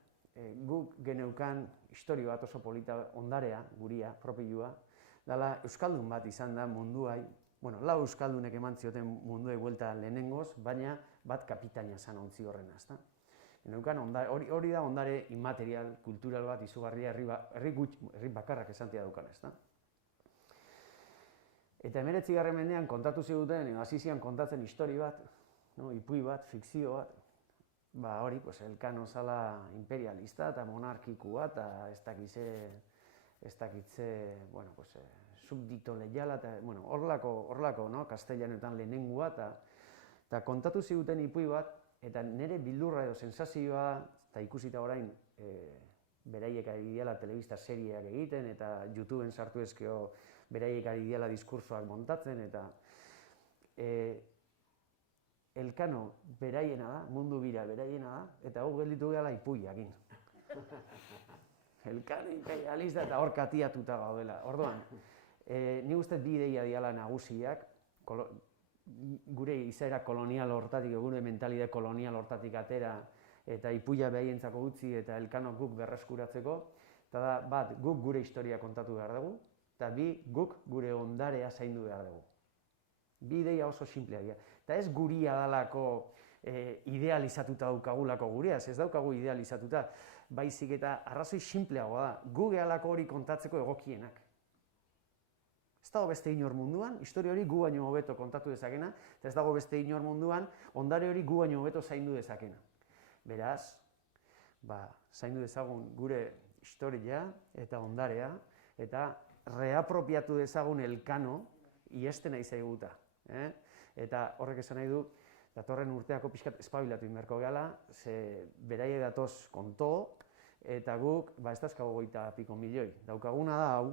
guk geneukan historio bat oso polita ondarea, guria, propilua, dala euskaldun bat izan da munduai, bueno, 4 euskaldunek eman zioten munduai buelta lehenengoz, baina bat kapitaina zan ontzi horrena, ezta. Hori da ondare inmaterial, kultural bat izugarria herri bakarrak esantia daukan, ezta. Eta 19. mendean kontatu ziguten, hasi zian kontatzen historio bat, ipui bat, fikzio bat, hori, Elkano zala imperialista eta monarkikua, eta ez dakitze, bueno, subdito leiala, eta, bueno, horlako, kastellanetan lehenengua, eta kontatu ziguten ipui bat, eta nire bildurra edo sensazioa, eta ikusita orain, beraiek ari diala telebista serieak egiten, eta YouTubeen sartu ezkeo beraiek ari diala diskursoak montatzen, eta Elkano beraiena da, mundu bira beraiena da, eta hau gelditu gehala ipuiakin. Elkano imperialista eta hor katiatuta gaudela. Orduan, ni uste bi ideia diala nagusiak, gure izaera kolonial hortatik, gure mentalidade kolonial hortatik atera, eta ipuia behaientzako utzi eta Elkano guk berreskuratzeko, eta da, bat, guk gure historia kontatu behar dugu, eta bi, guk gure ondarea zaindu behar dugu. Bi ideia oso simplea dira. Eta ez guria dalako idealizatuta daukagulako gureaz, ez daukagu idealizatuta, baizik eta arrazoi simpleagoa da, gu gehalako hori kontatzeko egokienak. Ez dago beste inor munduan, historia hori gu baino hobeto kontatu dezakena, eta ez dago beste inor munduan, ondare hori gu baino hobeto zaindu dezakena. Beraz, zaindu dezagun gure historia eta ondarea, eta reapropiatu dezagun Elkano iesten nahi zaiguta. Eta horrek esan nahi du, datorren urteako pixkat espabilatu inberko gehala, ze beraie datoz konto, eta guk, ez dazkago 20 piko milioi. Daukaguna da hau,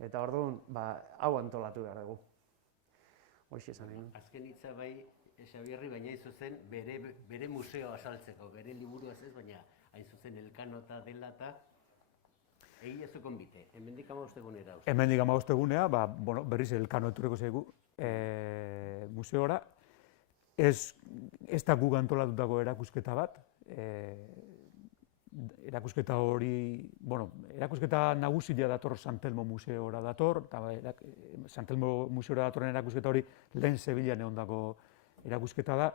eta orduan, hau antolatu behar dugu. Hoxe esan nahi. Azken hitza bai, Xabierri, baina hain zuzen bere museoa asaltzeko, bere liburuaz ez, baina hain zuzen Elkanota dela eta egia zu konbite, hemendik 15 egunera. Hemendik 15 egunera, berriz Elkano eturreko zaigu museora. Ez da guk antolatutako erakusketa bat, erakusketa hori, erakusketa nagusia dator San Telmo museora dator, eta San Telmo museora datorren erakusketa hori lehen Sevillan egondako erakusketa da,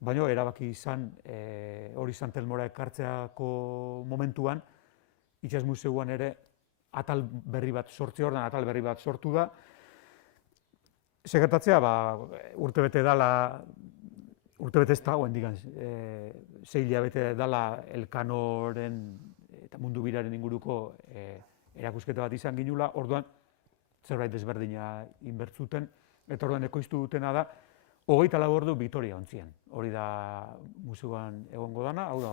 baina erabaki izan hori San Telmora ekartzeako momentuan, Itxas Museuan ere atal berri bat sortzi ordan, atal berri bat sortu da. Segertatzea, urtebete dala, urtebete ez da, digan, 6 hilabete dala Elkanoren eta mundu biraren inguruko erakusketa bat izan ginula, orduan zerbait desberdina inbertzuten, eta orduan ekoiztu dutena da, 24 ordu Vitoria ontzian. Hori da museuan egongo dana, hau da,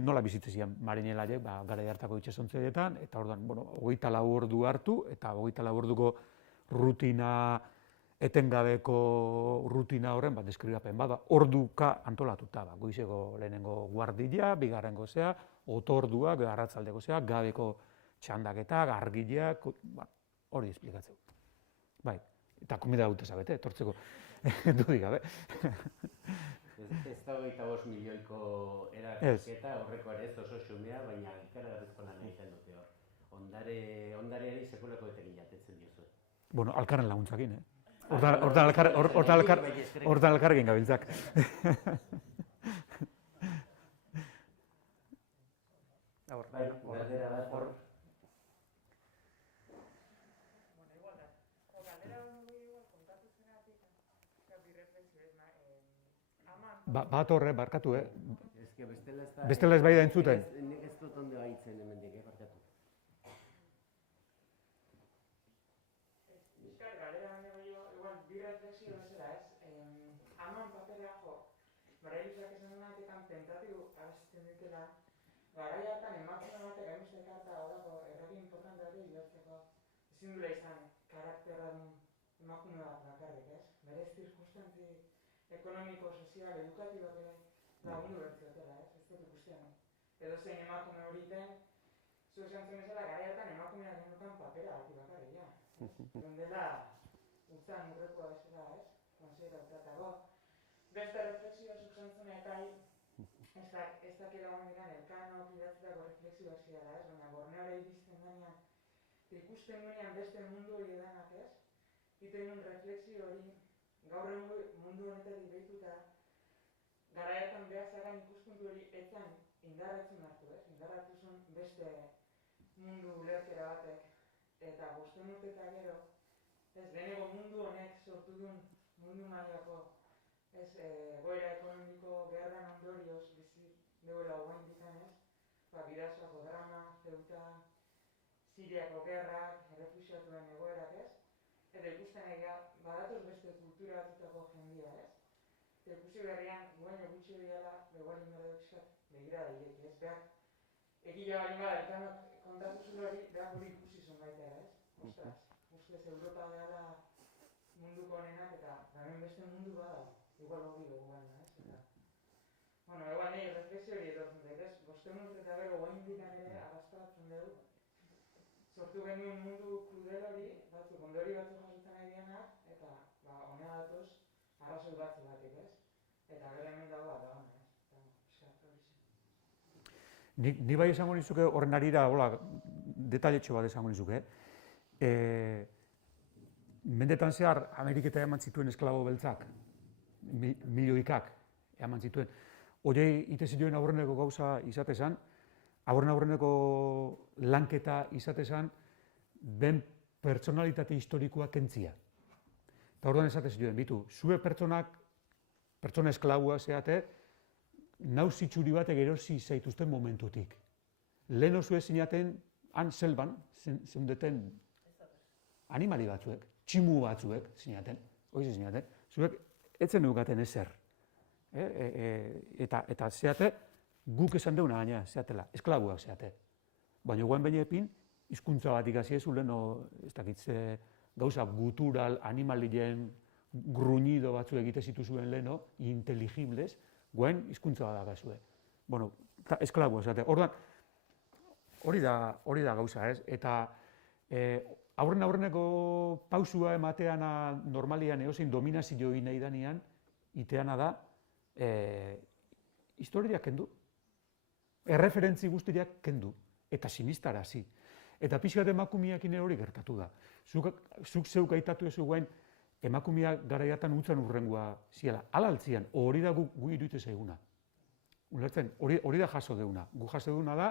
nola bizitzezian marinelariek, garai hartako itsasontziaretan, eta orduan, 24 ordu hartu, eta 24 orduko rutina etengabeko rutina horren bat deskribapen bada, orduka antolatuta ba, goizeko lehenengo guardia, bigarrengo zea, otorduak, arratsaldeko zea, gabeko txandaketak, argileak, ba, hori esplikatzeu. Bai, eta komida dute zabete, etortzeko, dudik gabe. Ez da 25 milioiko erakusketa, horreko ere ez oso xumea, baina ikaragarrizko lan egiten dute hor. Ondareari sekulako etekin jatetzen diozu. Bueno, alkarren laguntzakin, Hortan elkarrekin gabiltzak. Bai, galdera bat hor. Bat horre, barkatu, Bestela bestela ez bai da entzuten. Nik ez dut ondo haitzen hemendik, barkatu. Bizkar, galera baina igual, bi reflexio bezala ez. Aman papera jo, baraiuzak esan duenatik tentatibu abestitzen dutela, garai hartan emakume batek hainbeste karta horako erraki importante hori ibertzeko ezin duela izan karakterran emakume bat bakarrik, ez? Berez zirkunstantzi ekonomiko, sozial, edukatibak ere lagundu bertziotela, ez? Ez dut ikustean. Edo zein emakume horiten, zu esan zuen ezela, garai hartan emakumeak genukan papera bati bakarrik, ja. Dela, utzan urrekoa bezala, ez? Konsidera utzatago. Beste reflexioa zuk zantzunekai, ez dakela hondikan elkano idatzitako reflexioak zirala, ez? Baina Borneora iristen denean, ikusten gunean beste mundu hori edanak, ez? Iten un reflexio hori, gaur egun mundu honetatik behituta, gara hartan behar zaran ikuspuntu hori etzan indarratzen hartu, ez? Indarratu zuen beste mundu ulerkera batek, eta 5 urte eta gero, ez lehenengo mundu honek sortu duen mundu mailako, ez egoera ekonomiko gerran ondorioz bizi duela oraindikan, ez? Ba, Bidasoako drama, Ceuta, Siriako gerrak, errefuxiatuen egoerak, ez? Eta ikusten egia, badatoz beste kultura batutako jendia, ez? Eta ikusi berrian, guaino gutxi horiala, begualin bera dukizkat, begira da ireki, ez? Behar, egila balin bada, elkanok kontatu zuen hori, behar guri ikusi zuen baita, ez? Ostras, ustez Europa behala munduko honenak, eta hemen beste mundu bada, igual hori dugu baina, ez? Eta, bueno, egual nahi, reflexio hori etortzen dut, ez? 5 urte eta gero guaindikan ere arrastratzen dugu, sortu genuen mundu krudel hori, batzuk ondori batzuk jasotzen nahi dianak, eta honea datoz, arrazoi batzu batik, ez? Eta gero hemen dago bat da hona, ez? Ni bai esango nizuke horren arira, hola, detailetxo bat esango nizuke. Mendetan zehar, Ameriketa eman zituen esklabo beltzak, milioikak eman zituen. Horiei ite zituen aurreneko gauza izatezan, aurreneko lanketa izatezan, ben pertsonalitate historikoa kentzia. Eta orduan esatez zituen, bitu, zue pertsona esklabua zeate, nauz itxuri batek erosi zaituzten momentutik. Lehen zue zinaten, han selban, zeundeten animali batzuek, tximu batzuek zinaten, hori zinaten, zuek etzen eukaten ezer. Eta zeate, guk esan deuna gaina, zeatela, esklabuak zeate. Baina guen baina epin, hizkuntza bat ikasi ez ulen, ez dakitze, gauza gutural, animalien gruñido batzu egite zituzuen leheno, inteligibles, guen hizkuntza bat dakazue. Bueno, esklabuak zeate. Orduan, hori da gauza, ez? Eta aurreneko pausua emateana normalian eozein dominazio egin nahi danean, iteana da, historiak kendu. Erreferentzi guztiak kendu. Eta sinistarazi. Eta pixkat emakumeakin hori gertatu da. Zuk zeuk aitatu ezu guen, emakumeak garaiatan utzan urrengoa ziela. Hala altzian, hori da gu iruditu zaiguna. Ulertzen, hori da jaso deuna. Gu jaso deuna da,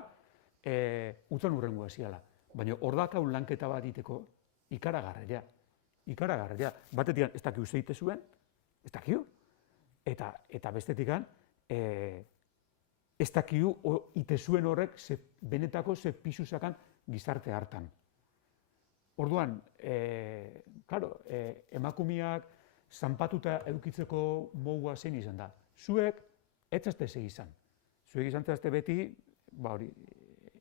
utzan urrengoa ziela. Baina hor dakau lanketa bat iteko ikaragarria. Ikaragarria. Batetikan, ez dakiu zeite zuen, ez dakiu. Eta bestetikan, ez dakiu ite zuen horrek benetako ze pisu zakan gizarte hartan. Orduan, emakumeak zanpatuta eukitzeko mogua zein izan da. Zuek, ez zazte zeg izan. Zuek izan zazte beti,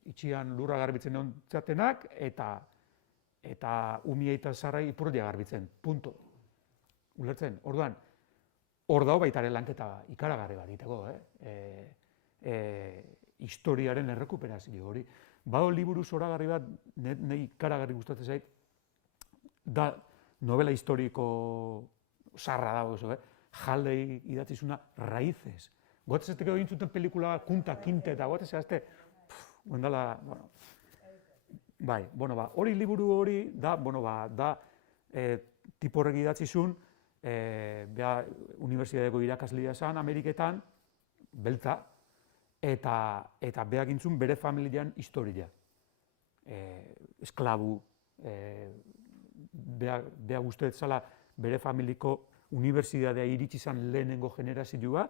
itxian lurra garbitzen ontzatenak, eta umia eta zarrai ipurdia garbitzen, punto. Ulertzen, orduan, hor dago baita ere lanketa ikaragarri bat egiteko, historiaren errekuperazio hori. Bado liburu zoragarri bat, nahi ikaragarri gustatzen zait, da novela historiko sarra dago oso, Halley idatzizuna Raíces. Goatzesteko egin zuten pelikula Kunta Kinte eta goatzesteko guendala, bueno, bai, bueno, ba, hori liburu hori da, bueno, ba, da tipo horrek idatzizun, beha unibertsitateko irakaslia esan Ameriketan, beltza, eta beha gintzun bere familian historia. Esklabu, beha guztet zala bere familiko unibertsitatea iritsi zan lehenengo generazioa,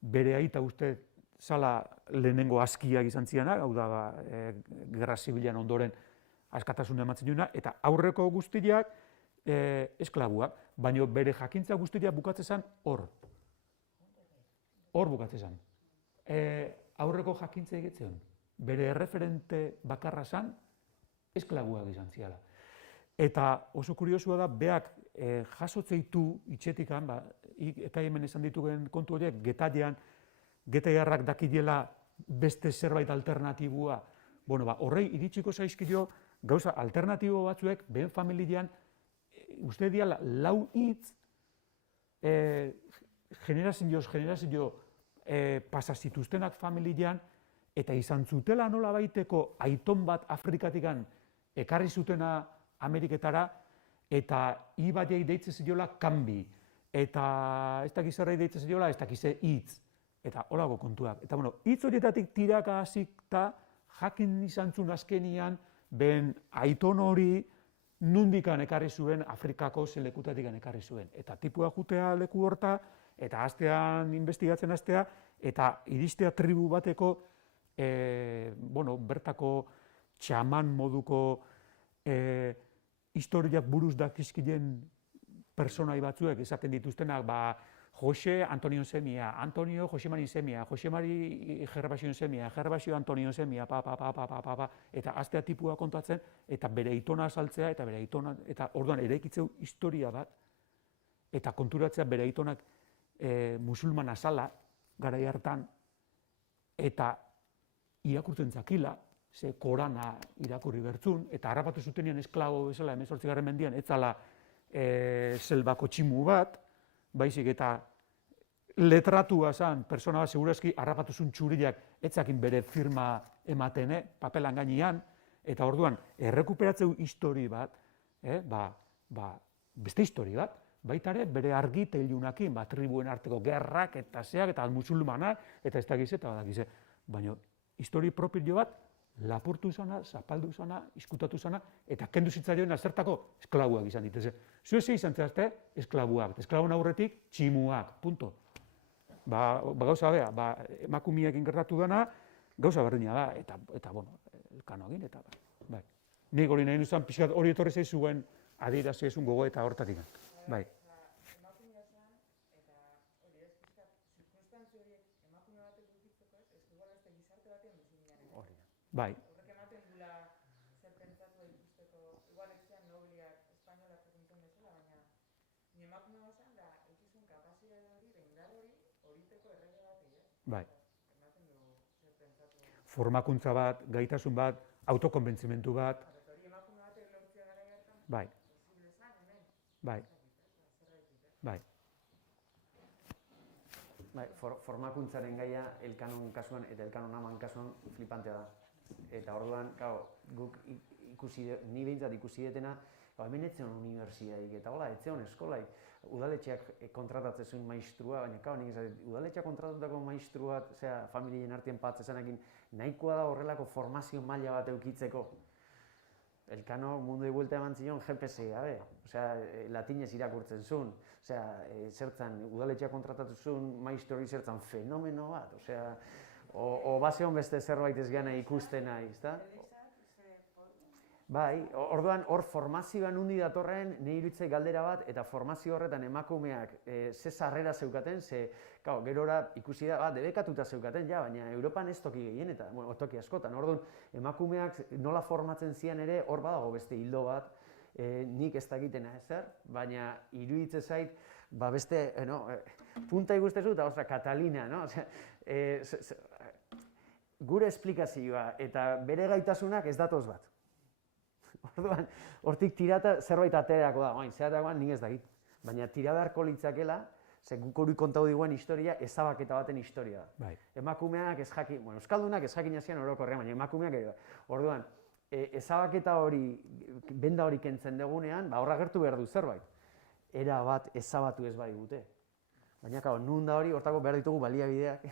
bere aita uste zala lehenengo askiak izan zianak, hau da, gerra zibilan ondoren askatasuna ematzen duena, eta aurreko guztiak esklabuak, baina bere jakintza guztiak bukatzen zen hor. Hor bukatzen zen. Aurreko jakintza egitzen, bere erreferente bakarra zen esklabuak izan ziala. Eta oso kuriosua da, beak jasotzeitu itxetikan, eta hemen esan ditugen kontu horiek, getaiarrak dakilela beste zerbait alternatibua. Bueno, horrei iritsiko zaizkio gauza alternatibo batzuek, behen familian, uste diala, lau hitz, generazio pasazituztenak familian, eta izan zutela nola baiteko aiton bat Afrikatikan ekarri zutena Ameriketara, eta ibaiei deitzen ziola kanbi, eta ez dakizarrei deitzen ziola, ez dakize hitz, eta holago kontuak. Eta bueno, hitz horietatik tiraka hasita jakin izan zuen azkenian, ben aiton hori nundikan ekarri zuen, Afrikako zelekutatik ekarri zuen. Eta tipua jutea leku horta, eta hastean investigatzen hastea, eta iristea tribu bateko, bertako txaman moduko historiak buruz dakizkilen personai batzuek esaten dituztenak, Jose Antonio semia, Antonio Jose Mari semia, Jose Mari Gervasio semia, Gervasio Antonio semia, eta hastea tipua kontatzen, eta bere aitona azaltzea, eta orduan eraikitzeu historia bat, eta konturatzea bere aitonak musulmana zala, garai hartan, eta irakurtzen zakila, ze Korana irakurri bertzun, eta harrapatu zutenean esklabo bezala 18. mendian, ez zala selbako tximu bat, baizik eta letratua zan, persona bat segurazki harrapatu zuen txuriak etzakin bere firma ematen, papelan gainean, eta orduan, errekuperatzeu histori bat, beste histori bat, baita ere bere argiteilunakin, tribuen arteko gerrak eta zeak, eta musulmanak, eta ez dakize, eta badakize. Baina, histori propio bat, lapurtu izana, zapaldu izana, izkutatu izana, eta kendu zitzaioen azertako esklabuak izan diteze. Zueze izan zehazte, esklabuak. Esklabun aurretik, tximuak, punto. Gauza bea, emakumiak ingertatu dena, gauza berdina da, eta bueno, elkano egin, eta bai. Nik hori nahi nuzan, pixkat hori etorri zaizuen adierazio ezun gogo eta hortatik. Bai. Bai. Horrek ematen dula zer pentsatu ikusteko, igual etxean nobliak espainolak egintzen bezala, baina ni emakume bazan da ekizun kapazidade hori, indar hori, horiteko errege bat, Bai. Ematen du zer pentsatu. Formakuntza bat, gaitasun bat, autokonbentzimentu bat. Hori emakume batek lortzea gara gertan, Bai. posible zan, hemen. Bai. Bai. Formakuntzaren gaia elkanon kasuan eta elkanon aman kasuan flipantea da. Eta orduan, guk ni behintzat ikusi detena, hemen etzeon unibertsitateik eta hola, etzeon eskolai. Udaletxeak kontratatzen zuen maestrua, baina udaletxeak kontratatutako maestrua, familien artean patzezanekin, nahikoa da horrelako formazio maila bat eukitzeko. Elkano mundu buelta eman zion GPS gabe, latinez irakurtzen zuen, zertzen udaletxeak kontratatu zuen maistro zertzen fenomeno bat, o bazeon beste zerbait ez gana ikusten nahi, ezta? Bai, orduan hor formazioan undi datorren nire iruditzai galdera bat, eta formazio horretan emakumeak ze sarrera zeukaten, gerora ikusi da, debekatuta zeukaten, baina Europan ez toki gehien, eta toki askotan. Orduan, emakumeak nola formatzen zian ere, hor badago beste hildo bat, nik ez dakitena ezer, baina iruditzen zait, beste, punta ikustezu eta, ostra, Katalina, no? Gure esplikazioa eta bere gaitasunak ez datoz bat. Orduan, hortik tirata zerbait aterako da, zeratakoan nik ez dakit. Baina tira beharko litzakela, ze guk hori kontatu diguen historia, ezabaketa baten historia da. Emakumeak ez jakin, euskaldunak ez jakin hasian orokorrean, baina emakumeak ere. Orduan, ezabaketa hori, benda hori kentzen dugunean, horra gertu behar du zerbait. Era bat ezabatu ez bai dute. Baina, nun da hori, hortako behar ditugu baliabideak.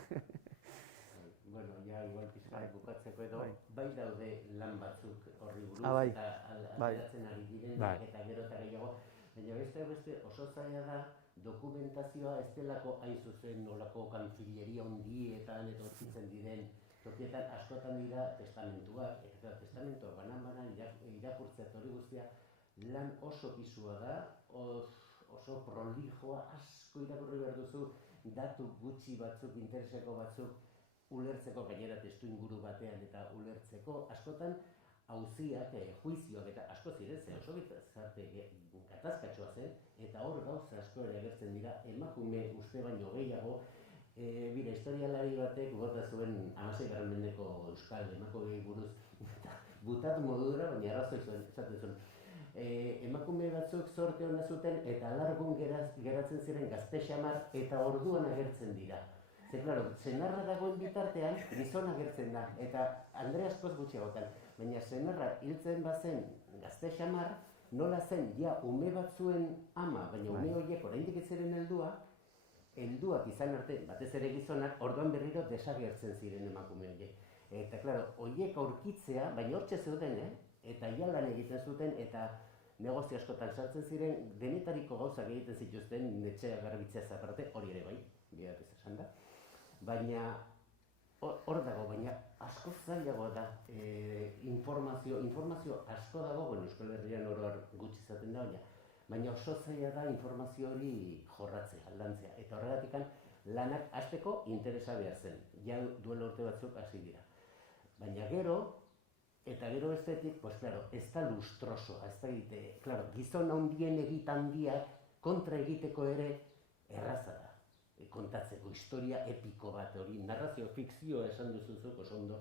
Bueno, ja, igual pizkara bukatzeko edo, bai daude lan batzuk horri buruz, eta aldatzen ari direnak eta gero eta gehiago, baina beste oso zaila da dokumentazioa ez delako hain zuzen nolako kantzilleria hondietan edo zitzen diren tokietan askotan dira testamentuak, eta testamentuak banan irakurtzea hori guztia lan oso pisua da, oso prolijoa, asko irakurri behar duzu, datu gutxi batzuk, intereseko batzuk, ulertzeko gainera testu inguru batean eta ulertzeko, askotan auziak, juizioak eta asko ziren, ze oso gizarte gatazkatxoa zen, eta hor gauza asko ere agertzen dira, emakume uste baino gehiago, bira, historialari batek bota zuen 16. mendeko euskal emakumeei buruz, butat modura, baina arrazoi zuen, esaten zuen. Emakume batzuk zorte hona zuten eta alargun geratzen ziren gazte xamar eta orduan agertzen dira. Ze, klaro, senarra dagoen bitartean, gizon agertzen da, eta Andre askoz gutxiagotan. Baina senarra hiltzen bazen gazte xamar, nola zen, ja, ume batzuen ama, baina ume horiek oraindik ez ziren helduak izan arte, batez ere gizonak, orduan berriro desagertzen ziren emakume horiek. Eta, klaro, horiek aurkitzea, baina hortxe zeuden, eta ja lan egiten zuten, eta negozio askotan sartzen ziren, denetariko gauzak egiten zituzten, etxea garbitzea aparte, hori ere bai, biak ez esan da. Baina, hor dago, baina asko zailago da informazio asko dago, Euskal Herrian oroar gutxi izaten da, baina oso zaila da informazio hori jorratzea, aldantzea, eta horregatik lanak hasteko interesa behar zen, ja duela urte batzuk hasi dira. Baina gero bestetik, pues claro, ez da lustrosoa, ez da egite, claro, gizon handien handiak kontra egiteko ere erraza da. Kontatzeko historia epiko bat, hori narrazio fikzioa esan duzuzuk oso ondo,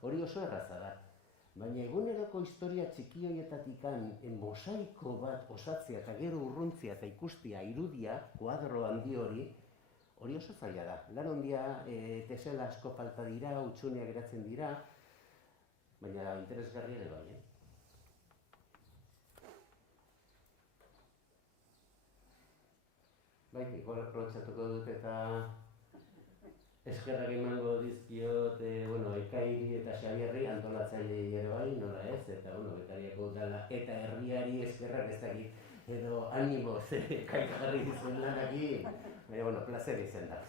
hori oso erraza da. Baina eguneroko historia txiki horietatik mosaiko bat osatzea eta gero urruntzea eta ikustia, irudia, kuadro handi hori oso zaila da. Lan handia tesela asko falta dira, hutsuneak geratzen dira, baina interesgarria ere bai, Bai, igual aprobetxatuko dut eta eskerrak emango dizkiot, Ekairi eta Xabierri antolatzailei ere bai, nola ez, eta Bekariako udala eta herriari eskerrak ez dakit, edo animoz, Ekaik jarri dizuen lanakin, baina, plazer izan da.